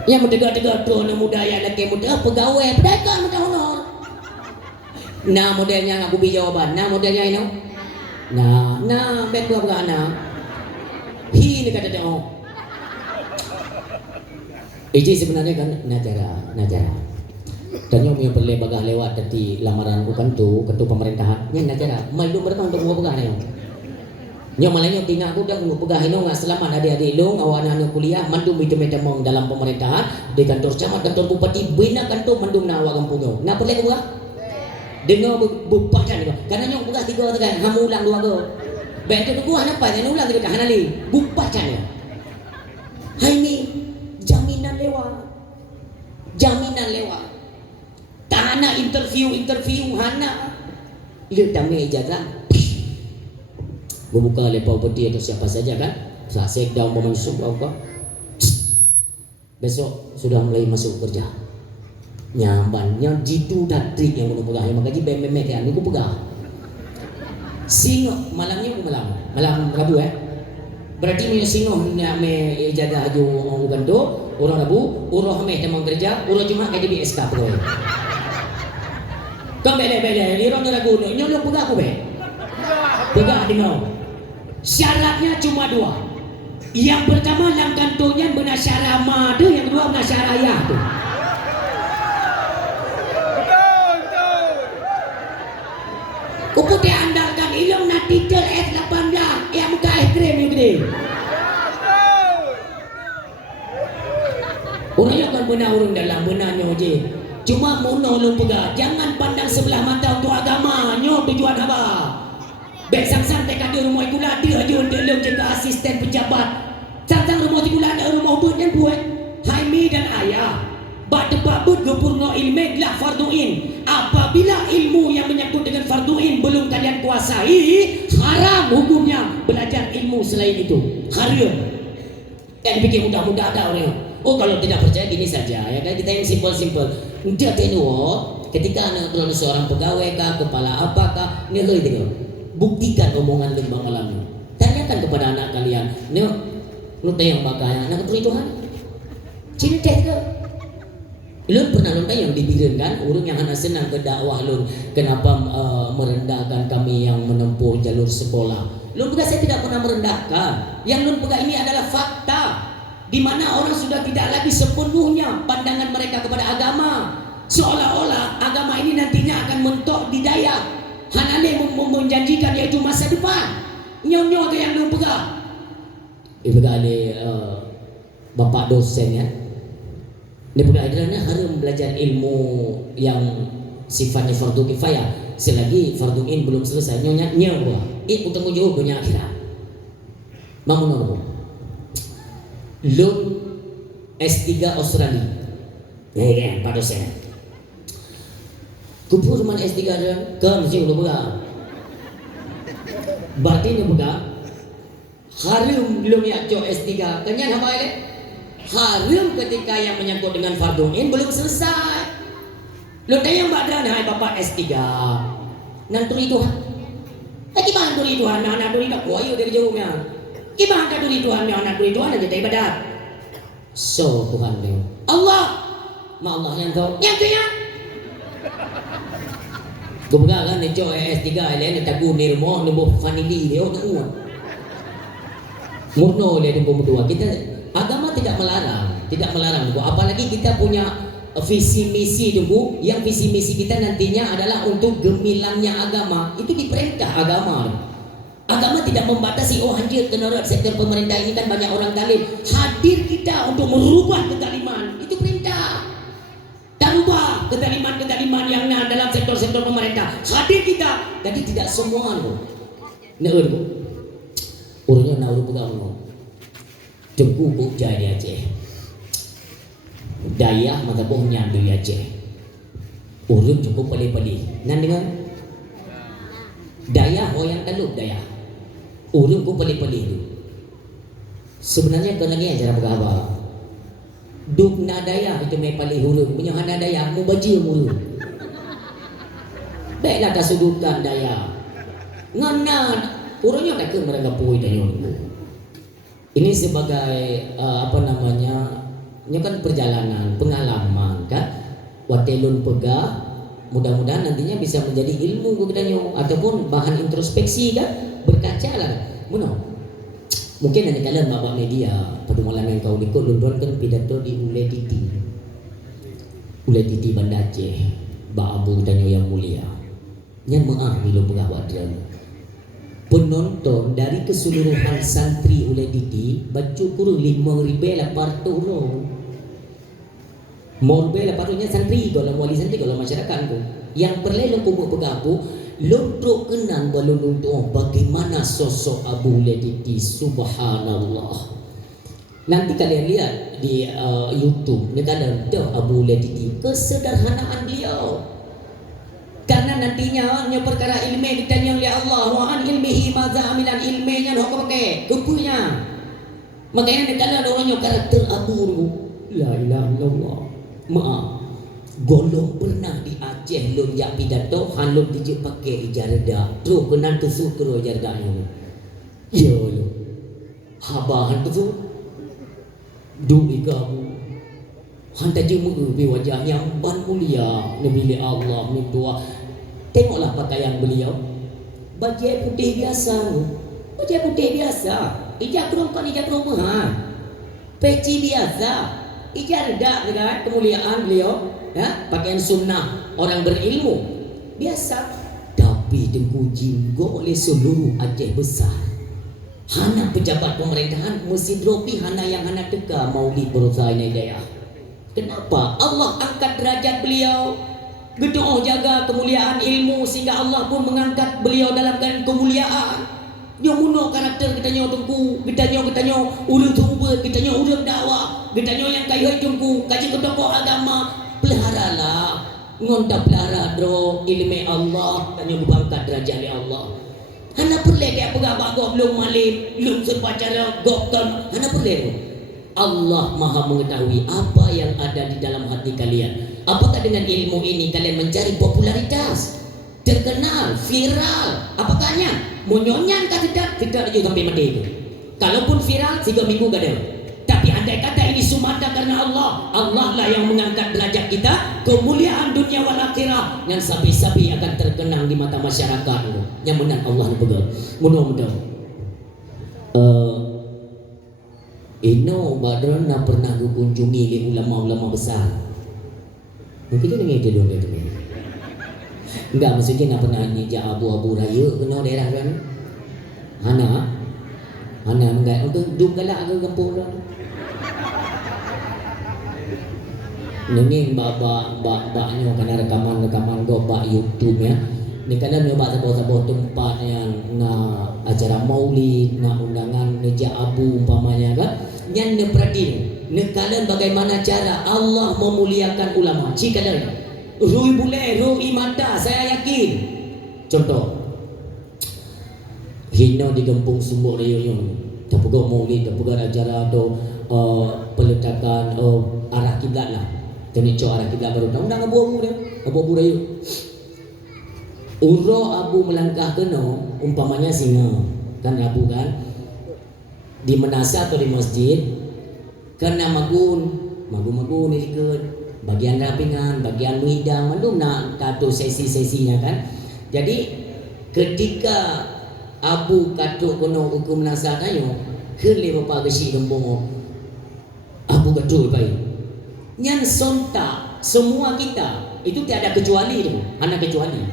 Yang mentegak-tegak tu nak mudaya laki muda pegawai pedagang muda honor. Nah modelnya aku beri jawaban. Nah modelnya ini. Nah bet dua berana. Hi ni kata dia. Ini sebenarnya kan najara. Dan yang punya perle bagah lewat tadi lamaran bukan tu ketua pemerintahan nya najara malu mereka untuk gua pegah ni nya malanya tina aku dah gua pegah ini enggak selamat adik-adik long awak anak kuliah mandum itu metemong dalam pemerintahan di kantor camat kantor bupati bina kantor mandum na awak kampungnya na perle gua dengar bupatan ni karena nyong pegah tiga tekan hamu ulang dua go bentuk gua apa yang ulang tiga hanali bupatan ya hai ni jaminan lewat Hana interview hana dia tamu ijazah buka lepau peti atau siapa saja kan sasek daun memasuk apa besok sudah mulai masuk kerja nyambannya jitu dan trik yang pegang yang makaji BMM kan aku pegang singo malamnya malam Rabu berarti punya singo me ijazah aju bukan tu orang Rabu urang me temang kerja urang Jumat kaji BSK pegawai. Kau bela ni orang ragu ni nyolong pegah aku pegah dengar syaratnya cuma dua yang pertama dalam kantornya benar syarah ma tu yang kedua benar syarah ayah tu betul putih andalkan ilmu nak titel S18 yang muka ekstrem yang gede orang yang kan benar orang dalam benarnya je cuma mono lu pegah jangan pandang sebelah mata untuk agamanya tujuan apa besang-sang tekan di rumah ikula dia aja untuk lu jaga asisten pejabat sang-sang rumah ikula ada rumah bud yang buat Haimi dan ayah bak depan bud gepurno ilmu lah farduin apabila ilmu yang menyangkut dengan farduin belum kalian kuasai haram hukumnya belajar ilmu selain itu haram yang dipikir mudah-mudah ada orang oh kalau tidak percaya gini saja ya kan kita yang simple dia tenuo ketika anak berada seorang pegawai kah kepala apakah ni loi tengok buktikan omongan lembang malam tanyakan kepada anak kalian ni lu tayang bakaya anak keturi Tuhan cinta ke lu pernah lu yang dibirinkan orang yang hanya senang ke dakwah lu kenapa merendahkan kami yang menempuh jalur sekolah lu bukan saya tidak pernah merendahkan yang lu pegang ini adalah fakta di mana orang sudah tidak lagi sepenuhnya pandangan mereka kepada agama seolah-olah agama ini nantinya akan mentok di Dayak Hanale menjanjikan yaitu masa depan nyonya ke yang belum pegang pegang ada bapak dosen ya dia pegang adalah harus belajar ilmu yang sifatnya fardu kifayah selagi fardu in belum selesai nyonya nyawa utang jauh punya akhirat mamun Lun S3 Australia. Kan, Pak dosen. Kupur man S3 dia, ke mesti lu pegang. Berarti ni pegang. Harum belum ya co S3. Kenyan apa ini? Harum ketika yang menyangkut dengan fardhu ain belum selesai. Lu tanya Mbak Dran, hai bapak S3. Nanturi Tuhan. Gimana turi Tuhan? Anak turi tak koyo dari jauhnya. Gimana turi Tuhan? Anak turi Tuhan aja ibadat. So Tuhan dia. Allah. Ma Allah yang kau. Yang tu ya. Gue pegang kan neco S3 lain tagu nirmo nembo vanili dia uang. Murno dia tempo berdua. Kita agama tidak melarang. Apalagi kita punya visi misi tunggu, yang visi misi kita nantinya adalah untuk gemilangnya agama. Itu diperintah agama. Agama tidak membatasi, oh hadir ke sektor pemerintah ini kan banyak orang zalim. Hadir kita untuk merubah kezaliman. Itu perintah. Tanpa kezaliman yang dalam sektor-sektor pemerintah. Hadir kita. Jadi tidak semua loh. Nak tu. Urusnya nak urus pegang loh. Tengku kok jadi aja. Daya mata bohnya ambil aja. Urus cukup pali-pali. Nan dengar? Daya yang taluk daya. Urus kok pali-pali tu. Sebenarnya kau lagi cara bergabar. Duk na daya itu mai pali huruf. Punya hana daya mu baca mulu. Baiklah kasudukan daya. Ngana urusnya tak ke mereka pui tanya. Ini sebagai apa namanya? Ini kan perjalanan, pengalaman kan. Watelun pegah, mudah-mudahan nantinya bisa menjadi ilmu kepadanya ataupun bahan introspeksi kan, berkaca lah. Mungkin nanti kalian bapak media pada malam yang kau ikut London kan pidato di Ule Titi Banda Aceh, Mbak Abu tanya yang mulia. Yang maaf bila pegawai dia. Penonton dari keseluruhan santri Ule Titi baca kurang 5,800 orang. Morbe lah patutnya santri kalau wali santri kalau masyarakat tu yang perlu kumpul pegabu lunduk kenang balunduk bagaimana sosok Abu Lediti subhanallah. Nanti kalian lihat di YouTube ni kalian tahu Abu Lediti kesederhanaan beliau. Karena nantinya nya perkara ilmu ditanya oleh Allah wa an ilmihi madza amilan ilminya hok pakai kepunya. Makanya kalian orangnya karakter Abu la ilaha illallah. Maaf, golong pernah di Aceh lom jak pidato, halom dijek pakai ijarda. Terus kenan tu sukro ijardanya. Ya lo, habahan tu duk ikamu. Hantar jemu bi wajahnya ban mulia, nabi Allah ni doa. Tengoklah pakaian beliau. Baju putih biasa. Baju putih biasa. Ijarda kan ijarda mah. Peci biasa. Ijarda dengan kemuliaan beliau ya, pakaian sunnah orang berilmu biasa, tapi dipuji oleh seluruh Aceh besar. Hana pejabat pemerintahan mesti dropi hana yang hana teka maulid berusaha daya. Kenapa? Allah angkat derajat beliau. Gedung jaga kemuliaan ilmu sehingga Allah pun mengangkat beliau dalam kemuliaan. Dia muno karakter kita nyo tungku, kita nyo urang tubuh, kita nyo urang dakwah, kita nyo yang kayu tungku, kaji ketoko agama, peliharalah, ngonta pelihara bro, ilmu Allah, kita nyo bangkat derajat oleh Allah. Hana perlu dia pegawai gop belum malim, belum sepacara gopkan, hana perlu. Allah Maha mengetahui apa yang ada di dalam hati kalian. Apakah dengan ilmu ini kalian mencari popularitas, terkenal, viral? Apakahnya? Munyonyan kah tidak juga sampai mati itu. Kalaupun viral 3 minggu gak ada. Tapi andai kata ini semata karena Allah, Allah lah yang mengangkat derajat kita, kemuliaan dunia wal akhirah yang sapi-sapi akan terkenang di mata masyarakat. Yang menang Allah pegang. Mudah-mudahan. Ino Badran nak pernah kunjungi oleh ulama-ulama besar. Mungkin dia dengar dia dong dia. Enggak, maksudnya nak pernah nyejak abu-abu raya kena daerah kan? Hana enggak untuk duk galak ke kampung orang. Nengin bak-baknya kena rekaman gobak YouTube ya. Ni kadang nyoba sebuah tempat yang nak acara maulid, nak undangan nyejak abu umpamanya kan. yang nepradin nekalan bagaimana cara Allah memuliakan ulama. Cikalan Rui boleh, Rui mata, saya yakin. Contoh, hina di kampung Sumbuk Raya terpegang maulid, terpegang acara atau peletakan arah kiblat lah. Tenicok arah kiblat baru undang abu-abu dia, abu-abu raya. Uro abu melangkah kena, umpamanya singa, kan abu kan, di menasa atau di masjid, kena magun ikut, bagian rapingan, bagian hidang, mandum nak tato sesi-sesinya kan. Jadi ketika abu katuk kono hukum nasa tayo kele bapa gesi gembong abu katuk baik nyan sontak semua kita itu tiada kecuali tu anak kecuali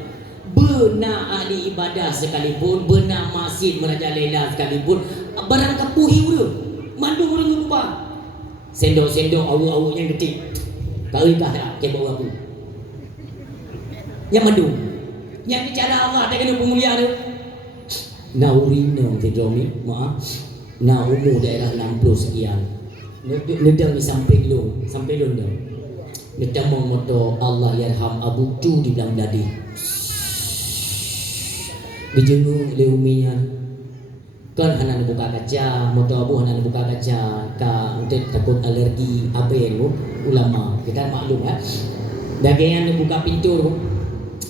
benar ahli ibadah sekalipun benar masjid merajalela sekalipun barang kapuhi urut mandu urut lupa sendok-sendok awak-awak yang ketik kawikah tak ke bawah aku yang mandu yang bicara Allah tak kena pemuliaan tu na urino tidromi maaf na umur daerah 60 sekian nedang di samping lu dah nedang moto Allah yarham abu tu di dalam dadi dijenguk leuminya kan hanan buka kaca moto abu hanan buka kaca ka untuk takut alergi apa yang ulama kita maklum ya bagian buka pintu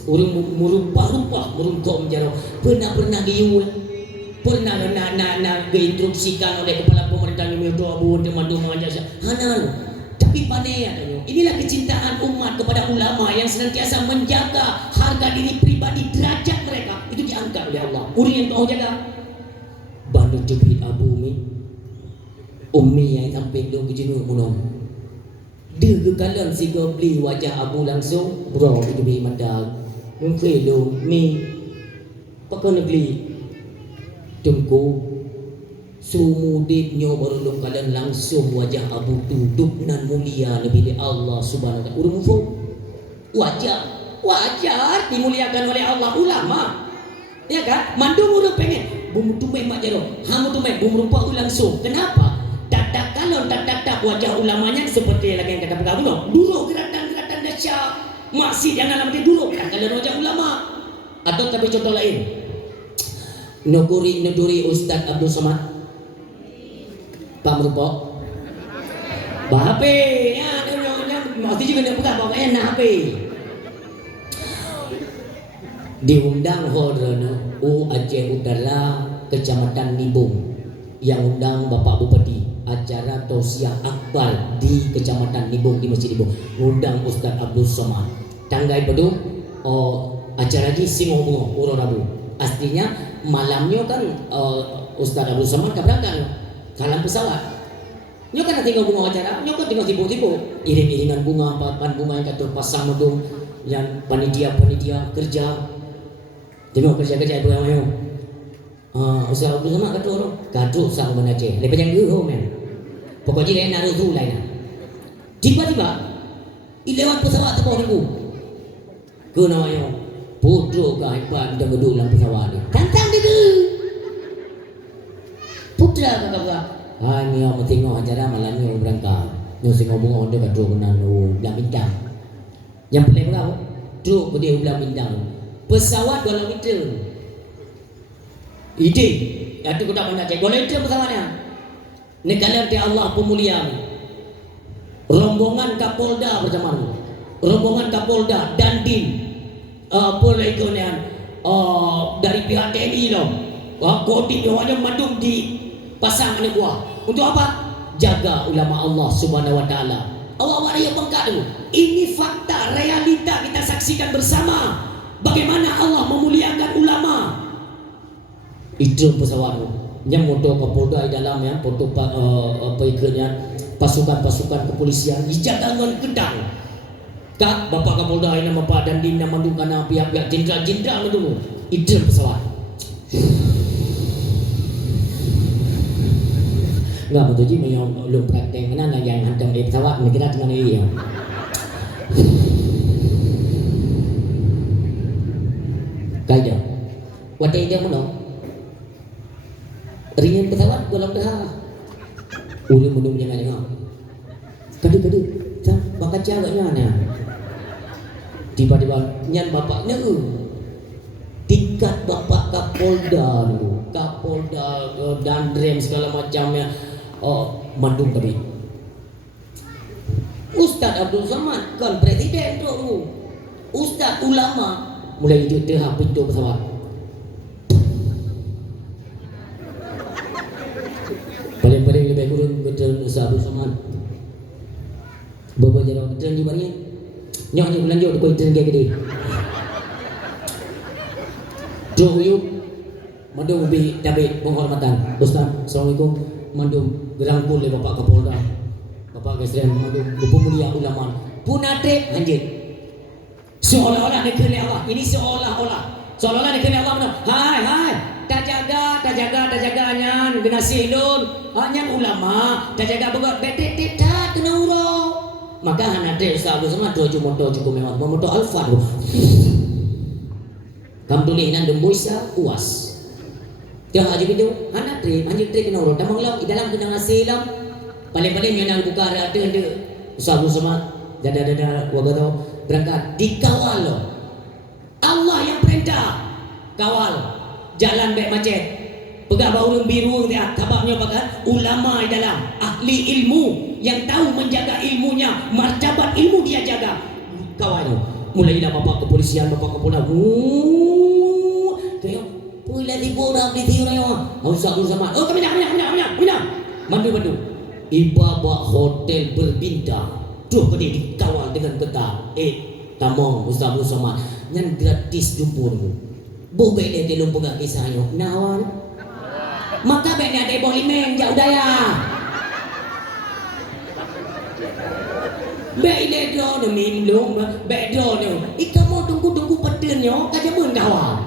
urung merumpah-rumpah merungkok menjaro pernah giul pernah nak diinstruksikan oleh kepala pemerintah yang doa buat teman-teman mengajak hanan tapi pandai katanya inilah kecintaan umat kepada ulama yang senantiasa menjaga harga diri pribadi derajat mereka itu diangkat oleh Allah urang yang tahu jaga bandu jepit abu ummi yang sampai dong kejenguk munong dia kekalan si beli wajah abu langsung bro itu bi mandang mungkin lo mi pakai negeri tunggu sumudipnya baru lo kalian langsung wajah abu duduk nan mulia lebih Allah subhanahu wa ta'ala urung wajar dimuliakan oleh Allah ulama ya kan mandung udah pengen bumbu tumai mak jaro hamu tumai bumbu rupa langsung kenapa tak wajah ulamanya seperti lagi yang kata pegawai dulu geratan dahsyat masih jangan lama dulu kan kalau wajah ulama atau tapi contoh lain Nuduri Ustaz Abdul Somad Pak Merupok Bahape ya masih juga nak buka bawa enak hape diundang hodrono Aceh Utara Kecamatan Nibung yang undang Bapak Bupati acara tausiah akbar di Kecamatan Nibung di Masjid Nibung undang Ustaz Abdul Somad tanggai bedu acara di Singo Bungo Rabu aslinya malamnya kan Ustaz Abdul Somad tak berangkat kalam pesawat nyo kan tinggal bunga acara nyo kan tinggal sibuk-sibuk iring-iringan bunga papan bunga yang katur pasang medung yang panitia kerja tengok kerja ibu yang mayu Ustaz Abdul Somad katur sang Aceh lepas yang dulu men pokoknya dia naruh tu lain tiba-tiba lewat pesawat terbang ribu ke namanya bodoh ke hebat kita gedung dalam pesawat ni tantang dia putra ke kakak ni orang tengok acara malamnya berangkat ni singgung bunga dia kat dua benar belah bintang yang paling berapa duduk dia belah bintang pesawat 2 meter ide itu kita pernah cek 2 meter pesawatnya negara di Allah pemuliaan rombongan Kapolda bersama rombongan Kapolda Dandim Polekonian dari pihak TNI loh kodim yang mandung di pasang anak buah untuk apa? Jaga ulama Allah subhanahu wa ta'ala Allah waria bengkak dulu ini fakta realita kita saksikan bersama bagaimana Allah memuliakan ulama itu pesawat yang motor Kapolda di dalam ya foto pasukan kepolisian dijaga dengan gedang Kak, Bapak Kapolda nama Pak Dandim nama dukana pihak-pihak jenderal dulu. Itu pesawat. Enggak betul ji yang belum praktek mana yang hantam di pesawat kira dengan ini ya. Kaya. Wadah dia mana? Ringan pesawat golong dah. Udah minum jangan tengok. Kadu tak bakal caranya ni. Tiba-tiba nyan bapak ne tingkat bapak Kapolda dulu, Kapolda dan Rem segala macamnya. Oh, mandung tadi. Ustaz Abdul Somad kan presiden dulu. Ustaz ulama mulai hijau dah pintu pesawat. Paling-paling lebih kurang betul Ustaz Abdul Somad. Bawa jalan betul di baringin. Nyonya lanjut kau itu gede. Doa yuk. Mandung ubi dapat penghormatan. Ustaz, Assalamualaikum. Mandung gerangkul oleh Bapak Kapolda. Bapak Presiden mandung pemulia ulama. Punate anjir. Seolah-olah negeri Allah. Ini seolah-olah negeri Allah. Hai. Tak jaga nyan generasi Indon. Nyan ulama, tak jaga begot betet tak kena urang. Maka hana tre Ustaz Abdul Somad dojo motor cukup memang motor Alfa tu. Kam tulis nan dembuisa uas. Dia aja gitu, hana tre, anjir tre kena urang. Tamang lam dalam kena ngasilam. Paling-paling yang nak buka ada Ustaz Abdul Somad dada waga tau berangkat dikawal loh. Allah yang perintah kawal jalan baik macet. Pegang bau biru dia tabaknya pakai ulama di dalam ahli ilmu yang tahu menjaga ilmunya, martabat ilmu dia jaga. Kawannya mulailah bapak kepolisian, bapak Kapolda. Kayak pula di borak di tiurnya. Ustaz Abdul Somad. Oh, kami nak. Mandu. Ibabat hotel berbintang. Tuh kau dikawal dengan ketat. Tamong Ustaz Abdul Somad. Yang gratis jumpa dulu. Bobek dia belum pegang kisahnya. Nawar. Maka baiknya ada boleh main jauh daya. Baik dia drone minum, baik drone. Kamu tunggu pedennya, kaja pun kawal.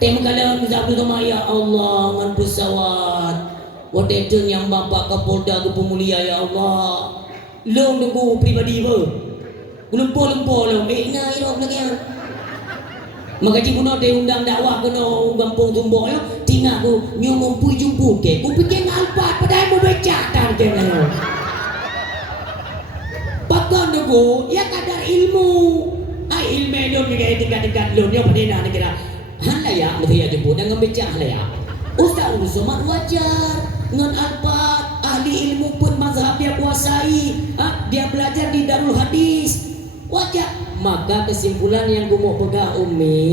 Tema kalau Ustaz Abdul Somad, ya Allah, ngan pesawat. Wadah yang bapak Kapolda ke pemulia, ya Allah. Long tunggu pribadi apa? Lumpur long. Nah, irok lagi. Maka jika nak diundang dakwah kena gampung tumbuk ya, tinggal aku nyomong pui jumpu ke. Aku fikir ngalpat padahal mau becak dan kena. Pakon aku ya kadar ilmu. Ilmu dia ni tingkat lu dia pendena negara. Hala ya mesti ya jemput dan ngebecak hala ya. Ustaz Abdul Somad wajar ngan alpat ahli ilmu pun mazhab dia kuasai. Dia belajar di Darul Hadis. Wajar. Maka kesimpulan yang mau pegang Umi,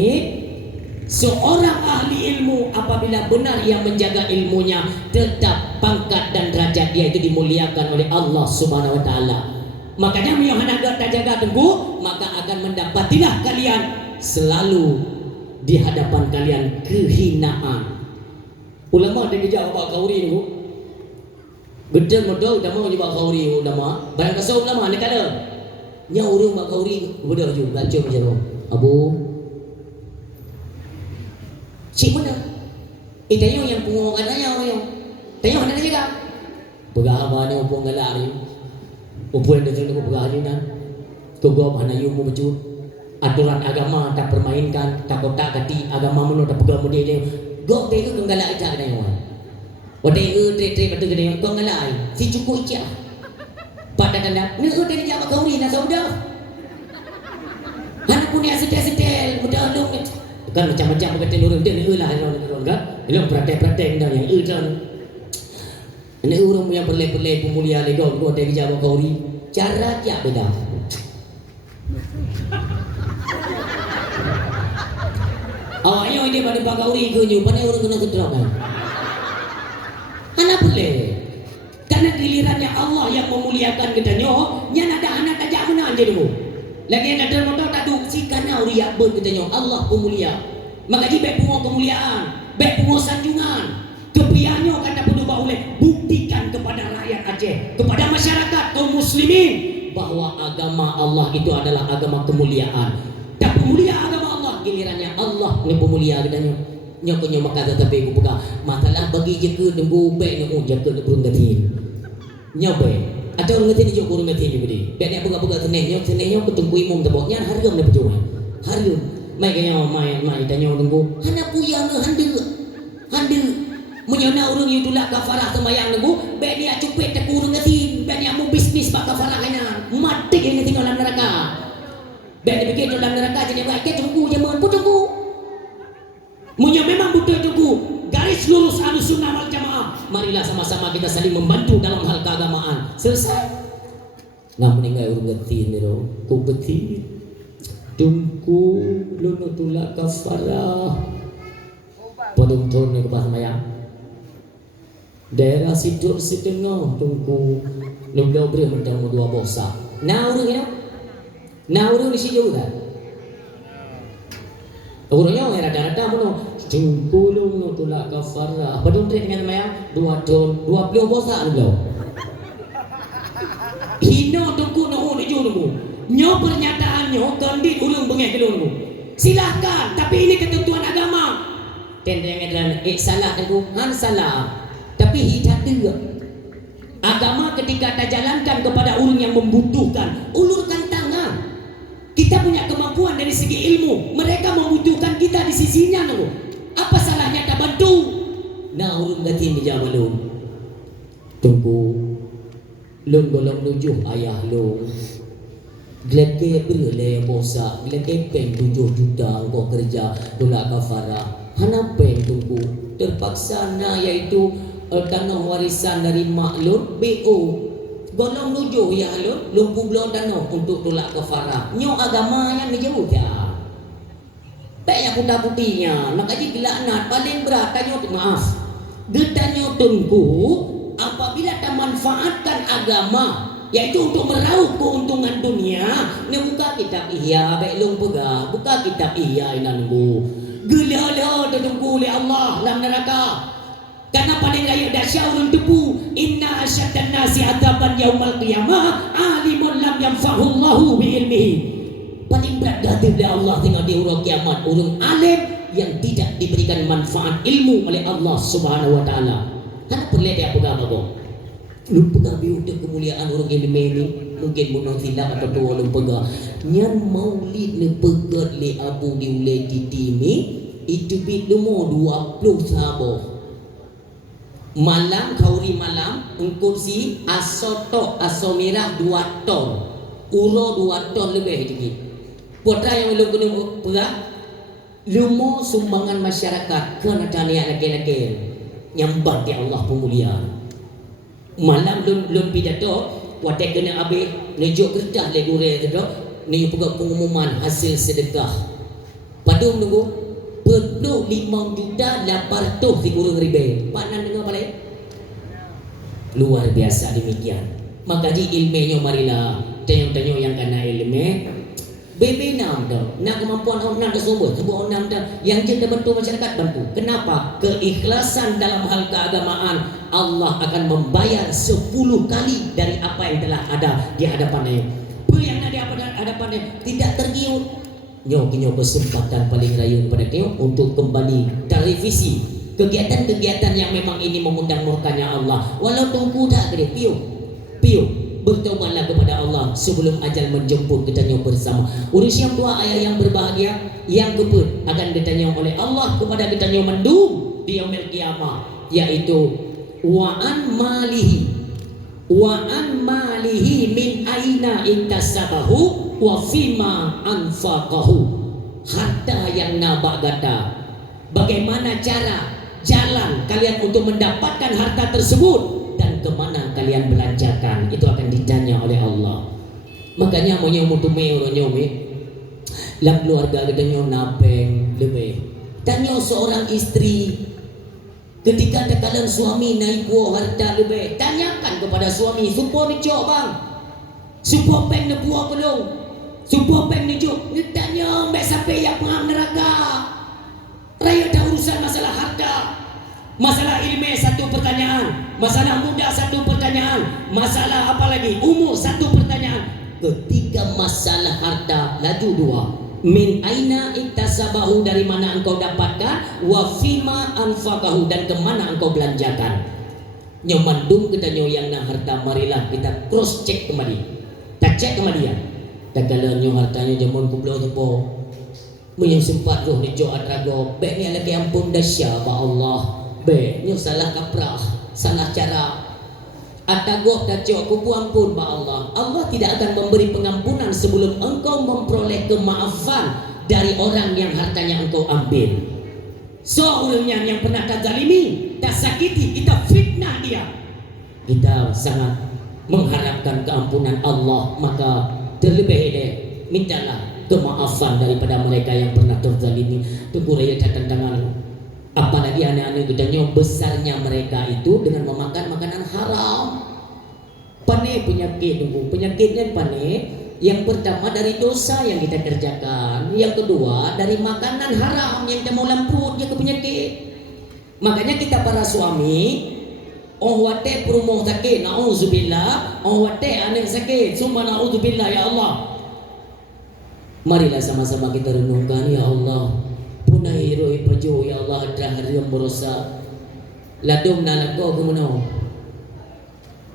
seorang ahli ilmu apabila benar yang menjaga ilmunya, tetap pangkat dan derajat dia itu dimuliakan oleh Allah Subhanahu wa taala. Makanya yang hendak tak jaga tunggu, maka akan mendapatilah kalian selalu di hadapan kalian kehinaan. Ulama dia dijawab Pak Kauri ni. Gedeng modal dah mau jawab Kauri ulama. Barang kasau ulama ni kala nya urang mak kauri bodoh juga baca macam tu. Abu cik mana? Tanya yang pungo katanya orang. Tanya mana juga? Pegah ni upung galak ni. Upung dah jangan pegah ni nan. Tugau mana you mau baca. Aturan agama tak permainkan, tak kotak kati agama mana tak pegang mudi dia. Gok teh ke galak ijak katanya orang. Wadai tre betul katanya kau galak. Si cukup ijak. Pada kanda, ni dari Jawa Kauri nak saudah. Anak punya setel mudah dong. Kan macam-macam berkata orang dia ni lah orang kan. Dia praktek dah yang kan. Ini orang yang perle pemulia legau dua dari Jawa Kauri. Cara dia beda. Awaknya ini pada Pak Kauri ke ni, pandai orang kena keterangan. Anak boleh. Karena gilirannya Allah yang memuliakan katanya, nya ada anak tajak mana aja dulu. Lagi ada motor tak duk si kana uriak ber katanya Allah pemulia. Maka ji baik pungo kemuliaan, baik pungo sanjungan. Kepriannya kata perlu oleh buktikan kepada rakyat Aceh, kepada masyarakat kaum muslimin bahwa agama Allah itu adalah agama kemuliaan. Tak pemulia agama Allah, gilirannya Allah ni pemulia katanya. Nyokonya maka tetapi aku pegang masalah bagi je ke dembu baik nak jaga ke burung gatin nyobe atau orang gatin je burung gatin juga dia baik nak buka-buka senenya ketunggu imum taboknya harga mana perjuangan harga mai kanya mai tanya tunggu hana puyang hande Menyana urang yu tulak kafarah temayang nunggu, be dia cupet tak urang ngatin, be dia mau bisnis pak kafarah kena. Mati ini tinggal dalam neraka. Be dia bikin dalam neraka jadi baik tunggu zaman pun tunggu. Munya memang betul tunggu. Garis lurus Ahlussunnah wal Jamaah. Marilah sama-sama kita saling membantu dalam hal keagamaan. Selesai. Namun ingat urang ngatin ni ro, ku betin. Tunggu lunu tulak kafarah. Padung turun ke pasar mayang. Daerah Sidur Setengah tunggu lumda beri mentang dua bosa. Nauru ni, nauru ni situ kan? Orangnya orang rata-rata pun tunggu lumda tulak kafarah. Padung turun dengan mayang 2 bosa lumda. Hino tunggu nahu ni juru. Nyo pernyataannya kandid ulung bengek kelung. Silakan, tapi ini ketentuan agama. Tendeng dan salah tunggu han salah. Tapi hidat juga. Agama ketika kita jalankan kepada orang yang membutuhkan, ulurkan tangan. Kita punya kemampuan dari segi ilmu, mereka membutuhkan kita di sisinya. Apa salahnya kita bantu? Nah urun gatin dijawab lu. Tunggu. Lun golong nujuh ayah lu. Gleke berle bosa, gleke peng 7 juta kau kerja tulak kafarah. Hana peng tunggu. Terpaksa na yaitu tanah warisan dari maklum BO golong nujuh ya lun lumpuh belum tanah untuk tolak kafarah. Nyo agama yang jauh ya. Tak yang putih-putihnya nak aja gelaknat paling berat tanya maaf. Gedanya tunggu apabila kita manfaatkan agama yaitu untuk meraup keuntungan dunia. Ni buka kitab Ihya baik lung pega, buka kitab Ihya inanku. Gelala tunggu oleh Allah dalam neraka. Karena paling layak dahsyat urang tepu. Inna asyaddan nasi adzaban yaumal qiyamah alimun lam yanfa'ullahu bi ilmihi. Paling berat gatib oleh Allah tengok di urang kiamat urang alim yang tidak diberikan manfaat ilmu oleh Allah Subhanahu wa taala. Karena perlu dia pegang apa? Lu pegang biudah kemuliaan urang ilmu ini mungkin bunuh silap atau tua lu pegang. Nyan maulid le pegat le abu diulai titimi itu bit lumur 20 sabah. Malam kauri malam kursi asoto asomirah 2 ton uro 2 ton lebih dikit putra yang belum kena perak lumo sumbangan masyarakat kena tanya laki-laki nyambat di Allah pemulia malam belum pidato watak kena habis nejuk kertas le gure tu ni pegak pengumuman hasil sedekah padung nunggu perlu 5 juta 800 di kurung ribe. Pak nan dengar balik? Luar biasa demikian. Maka di ilmunya marilah tanya-tanya yang kena ilmu. Bebe nam dah. Nak kemampuan orang nak sumber. Sebab orang dah yang jadi bantu masyarakat bantu. Kenapa? Keikhlasan dalam hal keagamaan Allah akan membayar 10 kali dari apa yang telah ada di hadapannya. Apa yang ada di hadapannya tidak tergiur. Nyo kesempatan paling raya kepada dia untuk kembali terrevisi kegiatan-kegiatan yang memang ini mengundang murkanya Allah. Walau tunggu tak kena piu bertobatlah kepada Allah sebelum ajal menjemput kita nyo bersama. Urus yang dua ayat yang berbahagia yang keput akan ditanya oleh Allah kepada kita nyo mendung di yaumil qiyamah yaitu wa an malihi min aina intasabahu wa fima anfaqahu. Harta yang nabak gata, bagaimana cara jalan kalian untuk mendapatkan harta tersebut dan kemana kalian belanjakan, itu akan ditanya oleh Allah. Makanya mau mutume orang nyome dalam keluarga katanya napeng lebih tanya seorang istri ketika tekalan suami naik buah harta lebih, tanyakan kepada suami supaya dicok bang supaya peng na buah belum supaya peng nijuk ditanya mbak sampai yang pengam neraka raya dah urusan masalah harta, masalah ilmu satu pertanyaan, masalah muda satu pertanyaan, masalah apa lagi umur satu pertanyaan. Ketika masalah harta laju 2, min aina iktasabahu, dari mana engkau dapatkan, wa fima anfaqahu, dan kemana engkau belanjakan. Nyomandung kita yang na harta, marilah kita cross check kembali, kita cek kembali ya. Tak kala nyo hartanya jamun kublo sepo, yang sempat roh ni jo atrago, baik ni lagi ampun dasya ba Allah, Be, nyo salah kaprah, salah cara. Atagok dacok kupu ampun ba Allah. Allah tidak akan memberi pengampunan sebelum engkau memperoleh kemaafan dari orang yang hartanya engkau ambil. Seorangnya yang pernah tak zalimi, tak sakiti, kita fitnah dia, kita sangat mengharapkan keampunan Allah. Maka terlebih deh, mintalah kemaafan daripada mereka yang pernah terzalimi. Tunggu raya catatan tangan. Apalagi anak-anak kita besarnya mereka itu dengan memakan makanan haram. Pane penyakit, tunggu penyakitnya pane. Yang pertama dari dosa yang kita kerjakan, yang kedua dari makanan haram yang kita mau lamput dia ke penyakit. Makanya kita para suami, wate perumoh sakit, na'udzubillah, wate anak sakit, semua na'udzubillah ya Allah. Marilah sama-sama kita renungkan, ya Allah, punai roi pajo ya Allah haram berosa. Ladum nalago kemuno.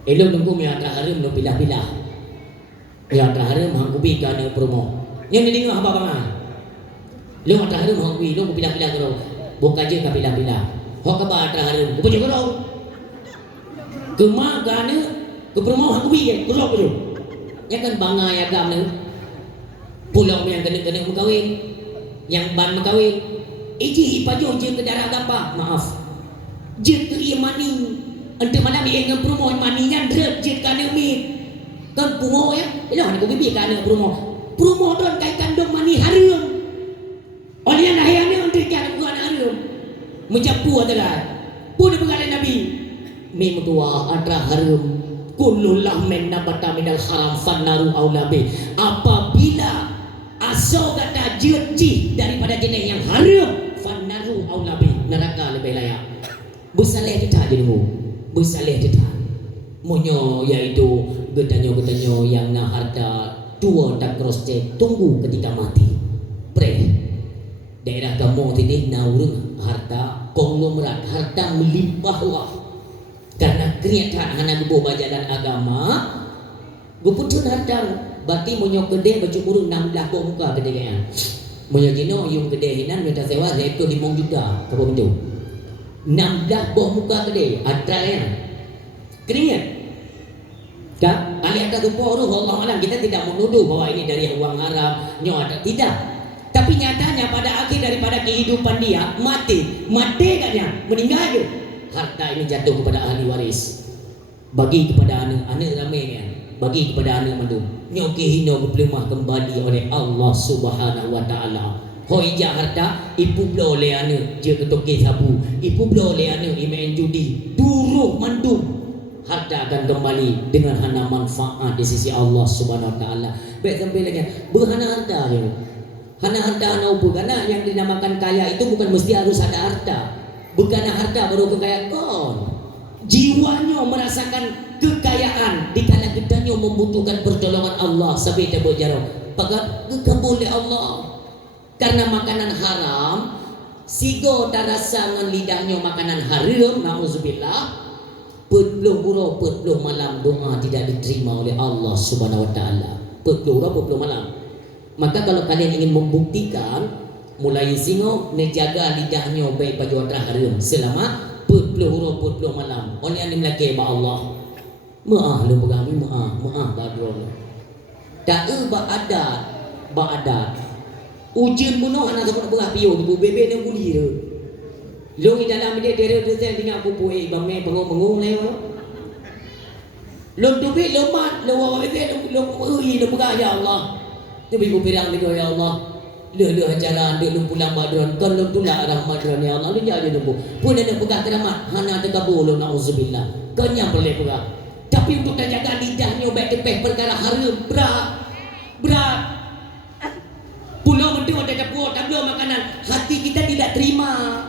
Elok nunggu ya haram no pilah-pilah. Ya haram hangkubi kana promo. Yang ni dengar apa bang? Lu haram hangkubi lu pilah-pilah karo. Buka je ka pilah-pilah. Hok ka ba haram. Ku pajo karo. Kema kana ke promo hangkubi ke karo pajo. Ya kan banga ya gam ni. Pulau yang kena-kena berkahwin, yang ban berkahwin, iji pajo je ke darah gapa, maaf, je ke imani, ente mana mi dengan promo imaninya dret je kana mi, kan pungo ya, ilo kan bibi kana promo don kai kandung mani harum, oleh yang lahirnya untuk kana bukan harum, menjapu adalah, pun berkata Nabi, mi mutua atra harum, kulullah men nabata minal haram fannaru aulabi, apabila asal kata jerjih daripada jenis yang haram fannaru aulabi, neraka lebih layak. Bersalih kita jadimu, bersalih kita monyo yaitu getanyo-getanyo yang na harta tua tak cross check tunggu ketika mati. Pray daerah kamu tadi naurung harta konglomerat, harta melimpah ruah karena kenyataan anak gebu bajalan agama guputun harta. Berarti monyo gede baju kurung 16 bom muka gede kan. Monyo jino yung gede hinan minta sewa rekod 5 juta ke bom itu. 16 bom muka gede ada ya. Keringat. Kan? Ali ada rupa Allah alam, kita tidak menuduh bahwa ini dari uang haram, nyo ada tidak. Tapi nyatanya pada akhir daripada kehidupan dia mati katanya, meninggal je. Harta ini jatuh kepada ahli waris. Bagi kepada anak ramai kan. Bagi kepada anak mandu nyoki hino berpelimah kembali oleh Allah Subhanahu wa taala. Hoija harta ipu blo le anak je ketoke sabu, ipu blo le anak main judi, buruh mandu. Harta akan kembali dengan hana manfaat di sisi Allah Subhanahu wa taala. Baik sampai lagi berhana harta je. Hana harta hana upu karena yang dinamakan kaya itu bukan mesti harus ada harta. Bukan harta baru kekayaan kon. Jiwanya merasakan kekayaan dikala kitanya membutuhkan pertolongan Allah sampai dia berjarah pakat gekabul oleh Allah karena makanan haram sigo tarasa ngan lidahnya makanan haram nauzubillah petluh buro petluh malam doa tidak diterima oleh Allah Subhanahu wa taala petluh buro petluh malam. Maka kalau kalian ingin membuktikan mulai singo menjaga lidahnya baik baju haram selama puluh malam. Oleh yang dimiliki ba Allah. Maah lu berami maah badron. Tak ba adat. Ujian bunuh anak tu berah piu tu bebe ni buli tu. Lu di dalam dia dere tu saya tinggal kupu bame bengong le. Lu tu be lemat lu bebe lu lu berah ya Allah. Tu bi pirang dia ya Allah. Lu jalan lu pulang badron kan lu tulah arah badron ya Allah lu jadi tu pun ada pegah keramat hana tegabul nauzubillah kan yang boleh pegah tapi untuk jaga lidahnya baik tepeh perkara haram berat pulau mentu ada dapur tablo makanan hati kita tidak terima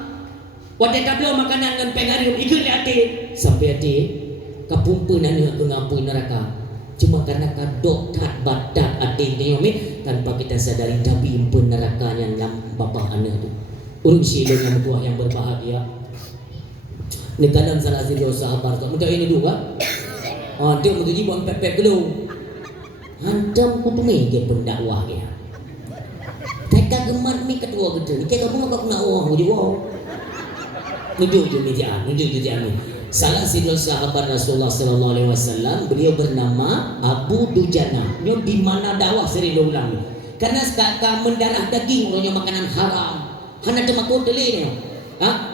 wada tablo makanan dengan pengaruh ikut hati sampai hati kapumpunan ngapui neraka. Cuma karena kadok tak badat hati dia tanpa kita sadari tapi pun neraka yang bapak anak tu. Urus silong yang tua yang berbahagia. Nekanan salah satu sahabat tu. Mudah ini dua. Dia mudah jiwa pepek dulu. Hantam ku pemege pendakwah dia. Teka gemat mi ketua gitu. Ni kayak kamu nak nak wah jiwa. Nuju Judian. Salah satu sahabat Rasulullah sallallahu alaihi wasallam, beliau bernama Abu Dujana. Nyo di mana dakwah sering ulang. Karena sekarang mendarah daging orangnya makanan haram. Hana temakut dele.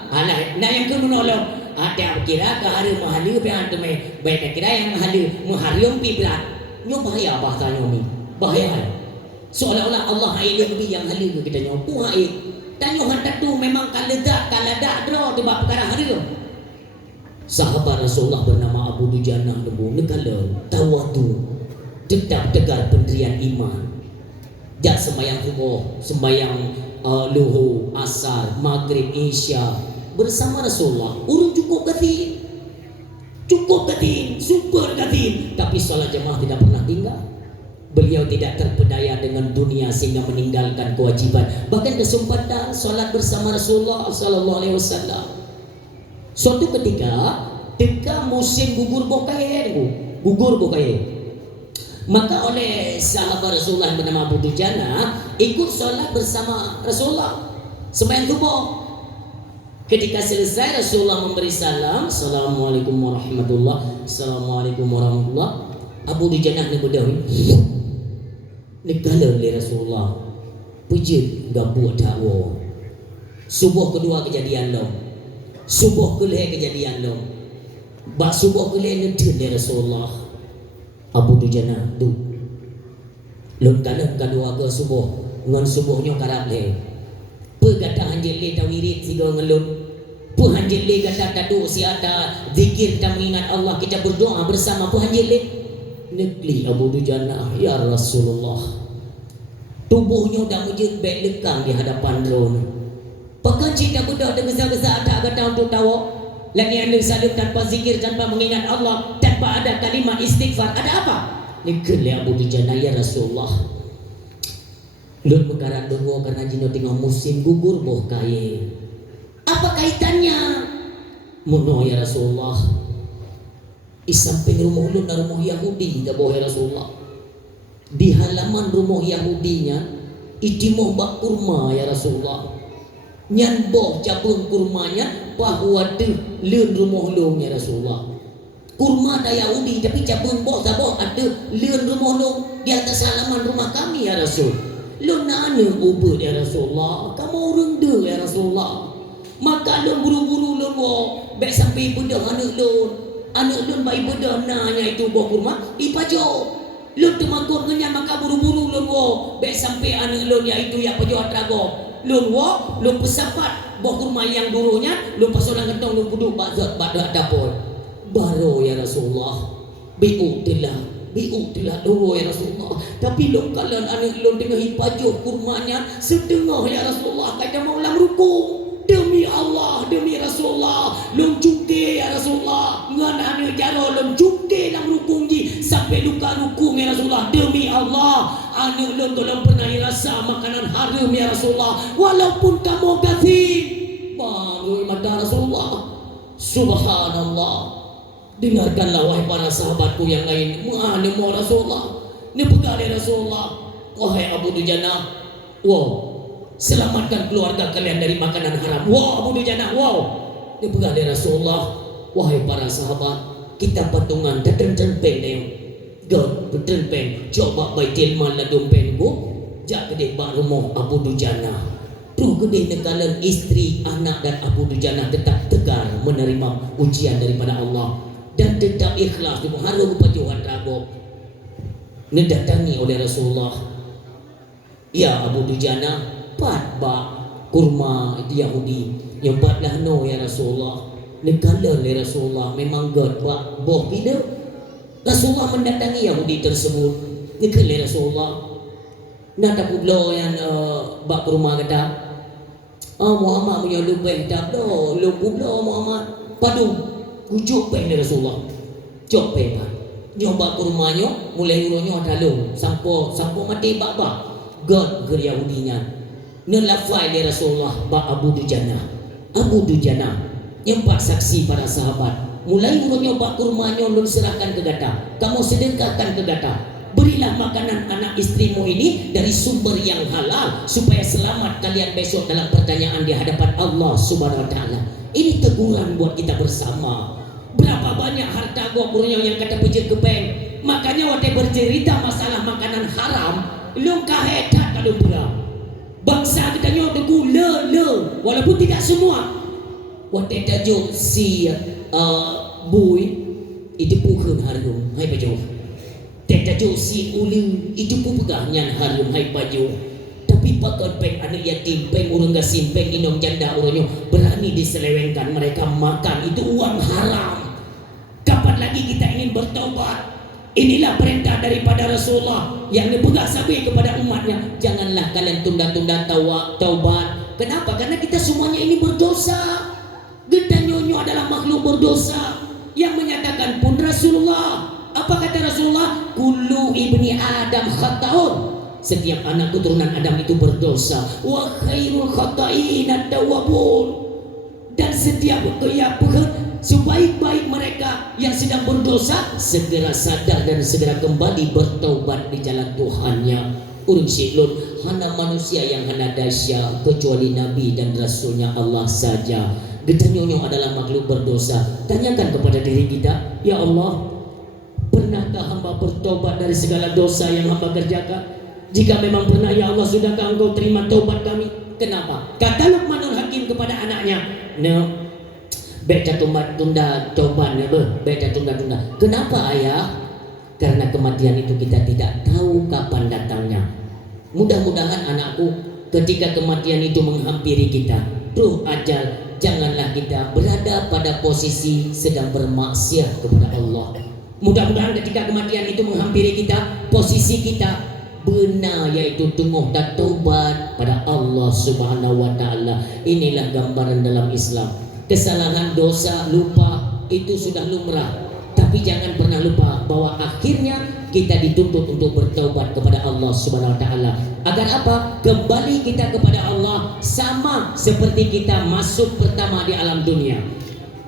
Anak yang menolong. Ada kira ke hari mahalu pe antum baik kira yang mahalu muharium pi berat. Nyo bahaya bahasanya ni. Bahaya. Seolah-olah Allah ilmu yang halu kita nyo. Puhai. Tanyo hantar tu memang kaladak draw tu bab perkara hari tu. Sahabat Rasulullah bernama Abu Dujana lembu negala tawadu tetap tegar pendirian iman. Jak sembahyang subuh, sembahyang luhur, asar, maghrib, isya bersama Rasulullah. Urung cukup katin, super katin. Tapi solat jemaah tidak pernah tinggal. Beliau tidak terpedaya dengan dunia sehingga meninggalkan kewajiban. Bahkan kesempatan solat bersama Rasulullah sallallahu alaihi wasallam. Suatu ketika musim gugur bokaye. Maka oleh sahabat Rasulullah yang bernama Abu Dujana ikut solat bersama Rasulullah sembahyang subuh. Ketika selesai Rasulullah memberi salam, Assalamualaikum warahmatullahi wabarakatuh. Abu Dujana ni berdawi. Negala oleh Rasulullah pujud gabuh dakwa. Subuh kedua kejadian lo. Subuh kelih kejadian lo. Bak subuh kelih ledin oleh Rasulullah. Abu Dujana tu. Lun kalah kedua ke subuh. Ngan subuhnya karab le. Pegata hanjil le tawirid siga ngelun. Puhanjil le kata tadu si ada zikir kita mengingat Allah, kita berdoa bersama puhanjil le. Negeri Abu Dujana, ya Rasulullah, tubuhnya dah mujud baik lekang di hadapan drone. Pakai cerita budak dengan besar-besar tak kata untuk tahu. Lagi anda salut tanpa zikir, tanpa mengingat Allah, tanpa ada kalimat istighfar, ada apa? Negeri Abu Dujana, ya Rasulullah. Lun mengkarat dua karena jino tengah musim gugur boh kaya. Apa kaitannya? Muno ya Rasulullah. Di samping rumah ulun dan rumah Yahudi dah boh Rasulullah. Di halaman rumah Yahudinya itimoh bak kurma ya Rasulullah. Nyan boh cabung kurmanya bahwa de leun rumah ulun ya Rasulullah. Kurma dah Yahudi tapi cabung boh saboh ada leun rumah ulun di atas halaman rumah kami ya Rasul. Lun nana ubud ya Rasulullah. Kamu orang de ya Rasulullah. Maka lun buru-buru lun boh baik sampai budak anak lun. Anak lun bayi beda nanya itu buah kurma ipajo. Lun temangkur ngenya maka buru-buru lun wo baik sampai anak lun iaitu ya pajo atrago. Lun wo lun pesapat buah kurma yang dulunya lun pasolang ketong lun buduk bazat badak dapur. Baro ya Rasulullah. Biutilah dulu ya Rasulullah. Tapi lun kalian anak lun dengan ipajo kurmanya setengah ya Rasulullah kata mau ulang rukuk. Demi Allah, demi Rasulullah, lum cuke ya Rasulullah. Ngan ane jaro lum cuke nang rukung ji sampai luka rukung ya Rasulullah. Demi Allah, ane lum dalam pernah rasa makanan haram ya Rasulullah. Walaupun kamu gatin, baru mata Rasulullah. Subhanallah. Dengarkanlah wahai para sahabatku yang lain. Ane mau Rasulullah. Ni pegang ya Rasulullah. Wahai Abu Dujana, wow. Selamatkan keluarga kalian dari makanan haram. Wow Abu Dujana, wow. Ini pegang dari Rasulullah. Wahai para sahabat, kita patungan tertentu deh. God tertentu. Coba baitil mal ladum penbu. Jak gede bak rumah Abu Dujana. Tuh gede nekalan istri, anak dan Abu Dujana tetap tegar menerima ujian daripada Allah dan tetap ikhlas di harum pajuan ragob. Didatangi oleh Rasulullah. Ya Abu Dujana, pat bak kurma Yahudi yang patlah no ya Rasulullah. Negala oleh Rasulullah memang god bak boh bila Rasulullah mendatangi Yahudi tersebut. Negala Rasulullah nada pula yang bak kurma kata Muhammad punya lebih tak do pula Muhammad padu ujuk pe Rasulullah jok pe pak nyoba kurmanya mulai uronyo dalu sampo mati bak god ke Yahudinya. Nelafai dari Rasulullah ba Abu Dujana yang empat saksi para sahabat. Mulai urutnya bak kurmanya lun serahkan ke gata. Kamu sedekahkan ke gata. Berilah makanan anak istrimu ini dari sumber yang halal supaya selamat kalian besok dalam pertanyaan di hadapan Allah Subhanahu wa taala. Ini teguran buat kita bersama. Berapa banyak harta gua punya yang kata pejir ke bank. Makanya waktu bercerita masalah makanan haram, lu kahedat kalau berang. Bangsa kita nyoto gula walaupun tidak semua. Waktu tajuk si bui itu bukan harum hai baju. Tajuk si ulu itu pun pegangan harum hai baju. Tapi pakai peng anak yatim, peng urang gasim, peng inom janda urangnya berani diselewengkan mereka makan itu uang haram. Kapan lagi kita ingin bertaubat? Inilah perintah daripada Rasulullah yang dipegang sampai kepada umatnya. Janganlah kalian tunda-tunda taubat. Kenapa? Karena kita semuanya ini berdosa. Kita nyonyo adalah makhluk berdosa. Yang menyatakan pun Rasulullah. Apa kata Rasulullah? Kullu ibni Adam khata'un. Setiap anak keturunan Adam itu berdosa. Wa khairul khata'in at-tawwabun. Dan setiap sebaik-baik mereka yang sedang berdosa segera sadar dan segera kembali bertaubat di jalan Tuhannya. Urang silun hana manusia yang hana dasya kecuali Nabi dan Rasulnya Allah saja. Kita nyonyo adalah makhluk berdosa. Tanyakan kepada diri kita, ya Allah, pernahkah hamba bertobat dari segala dosa yang hamba kerjakan? Jika memang pernah, ya Allah, sudahkah engkau terima taubat kami? Kenapa? Kata Luqmanul Hakim kepada anaknya, no, beta tunda taubat, beta tunda. Kenapa ayah? Karena kematian itu kita tidak tahu kapan datangnya. Mudah-mudahan anakku, ketika kematian itu menghampiri kita, ruh ajal, janganlah kita berada pada posisi sedang bermaksiat kepada Allah. Mudah-mudahan ketika kematian itu menghampiri kita, posisi kita benar, yaitu tengah dan taubat pada Allah Subhanahu wa taala. Inilah gambaran dalam Islam. Kesalahan, dosa, lupa itu sudah lumrah. Tapi jangan pernah lupa bahwa akhirnya kita dituntut untuk bertaubat kepada Allah Subhanahu wa taala. Agar apa? Kembali kita kepada Allah sama seperti kita masuk pertama di alam dunia.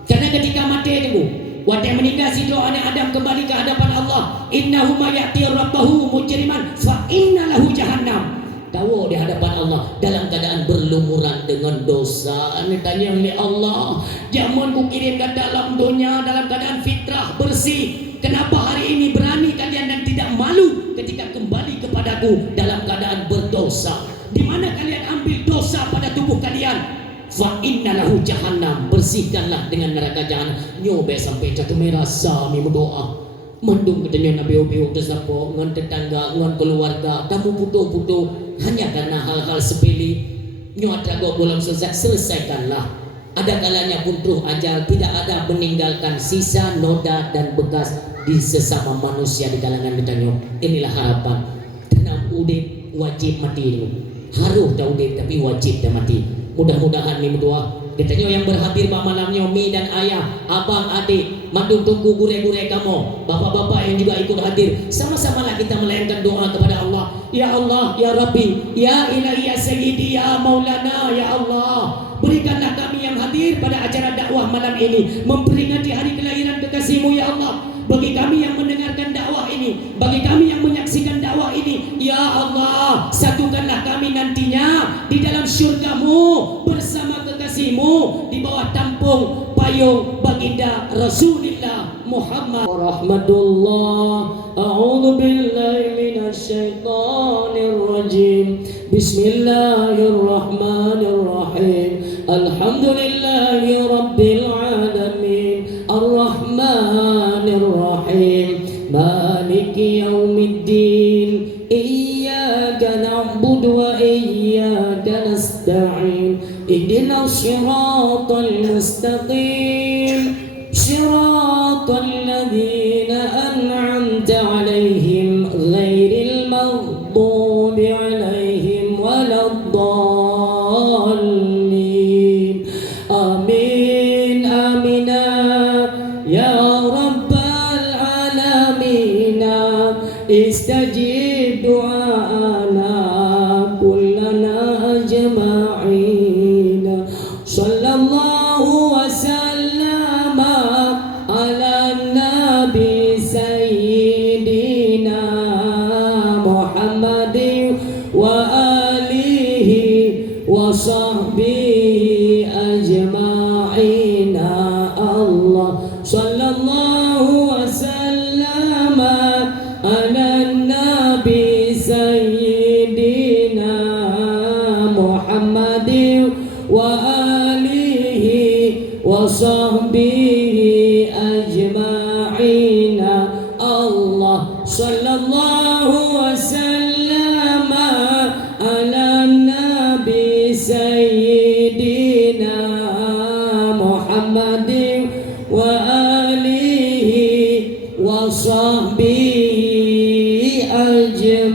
Karena ketika mati itu, waktu meninggal si doa Adam kembali ke hadapan Allah. Innahu mayati rabbahu mujriman fa inna lahu jahannam. Tahu di hadapan Allah dalam keadaan berlumuran dengan dosa. Ane tanya oleh Allah, jamun ku kirim ke dalam dunia dalam keadaan fitrah bersih. Kenapa hari ini berani kalian dan tidak malu ketika kembali kepadaku dalam keadaan berdosa? Di mana kalian ambil dosa pada tubuh kalian? Fa inna lahu jahannam. Bersihkanlah dengan neraka jahanam. Nyobe sampai jatuh merah sami berdoa. Mendung katanya Nabi Obi tersapo ngon tetangga ngon keluarga kamu putu hanya karena hal-hal sepele. Nyuat go belum selesaikanlah. Ada kalanya pun ruh ajal tidak ada meninggalkan sisa noda dan bekas di sesama manusia di kalangan kita. Inilah harapan. Tenang udip wajib mati itu. Haruh dah udip tapi wajib dah mati. Mudah-mudahan ni berdoa kita yang berhadir malamnya, mi dan ayah, abang, adik, mandung tunggu gure-gure kamu, bapak-bapak yang juga ikut hadir, sama-samalah kita melayangkan doa kepada Allah. Ya Allah, ya Rabbi, ya Ilahi, ya Sayyidi, ya Maulana, ya Allah, berikanlah kami yang hadir pada acara dakwah malam ini memperingati hari kelahiran kekasih-Mu, ya Allah. Bagi kami yang mendengarkan dakwah ini, bagi kami yang menyaksikan dakwah ini, ya Allah, satukanlah kami nantinya di dalam syurga-Mu bersama kekasih-Mu di bawah tampung payung baginda Rasulullah Muhammad. Rahmatullah. A'udzu billahi minasyaitonir rajim. Bismillahirrahmanirrahim. Alhamdulillahi rabbil alamin. Ar-Rahmanir Rahim. Maliki yaumiddin. Iyyaka na'budu wa iyyaka nasta'in. Ihdinas siratal mustaqim. Siratal ladzina an'amta 'alaihim ghairil maghdubi 'alaihim waladdallin. Amin. Amina ya rabbal alamin. Istajib du'ana kullana ajma'in. Sallallahu wa sallama ala nabi sayyidina Muhammadin wa alihi wa sahbihi ajma'in.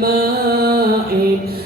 ajma'in.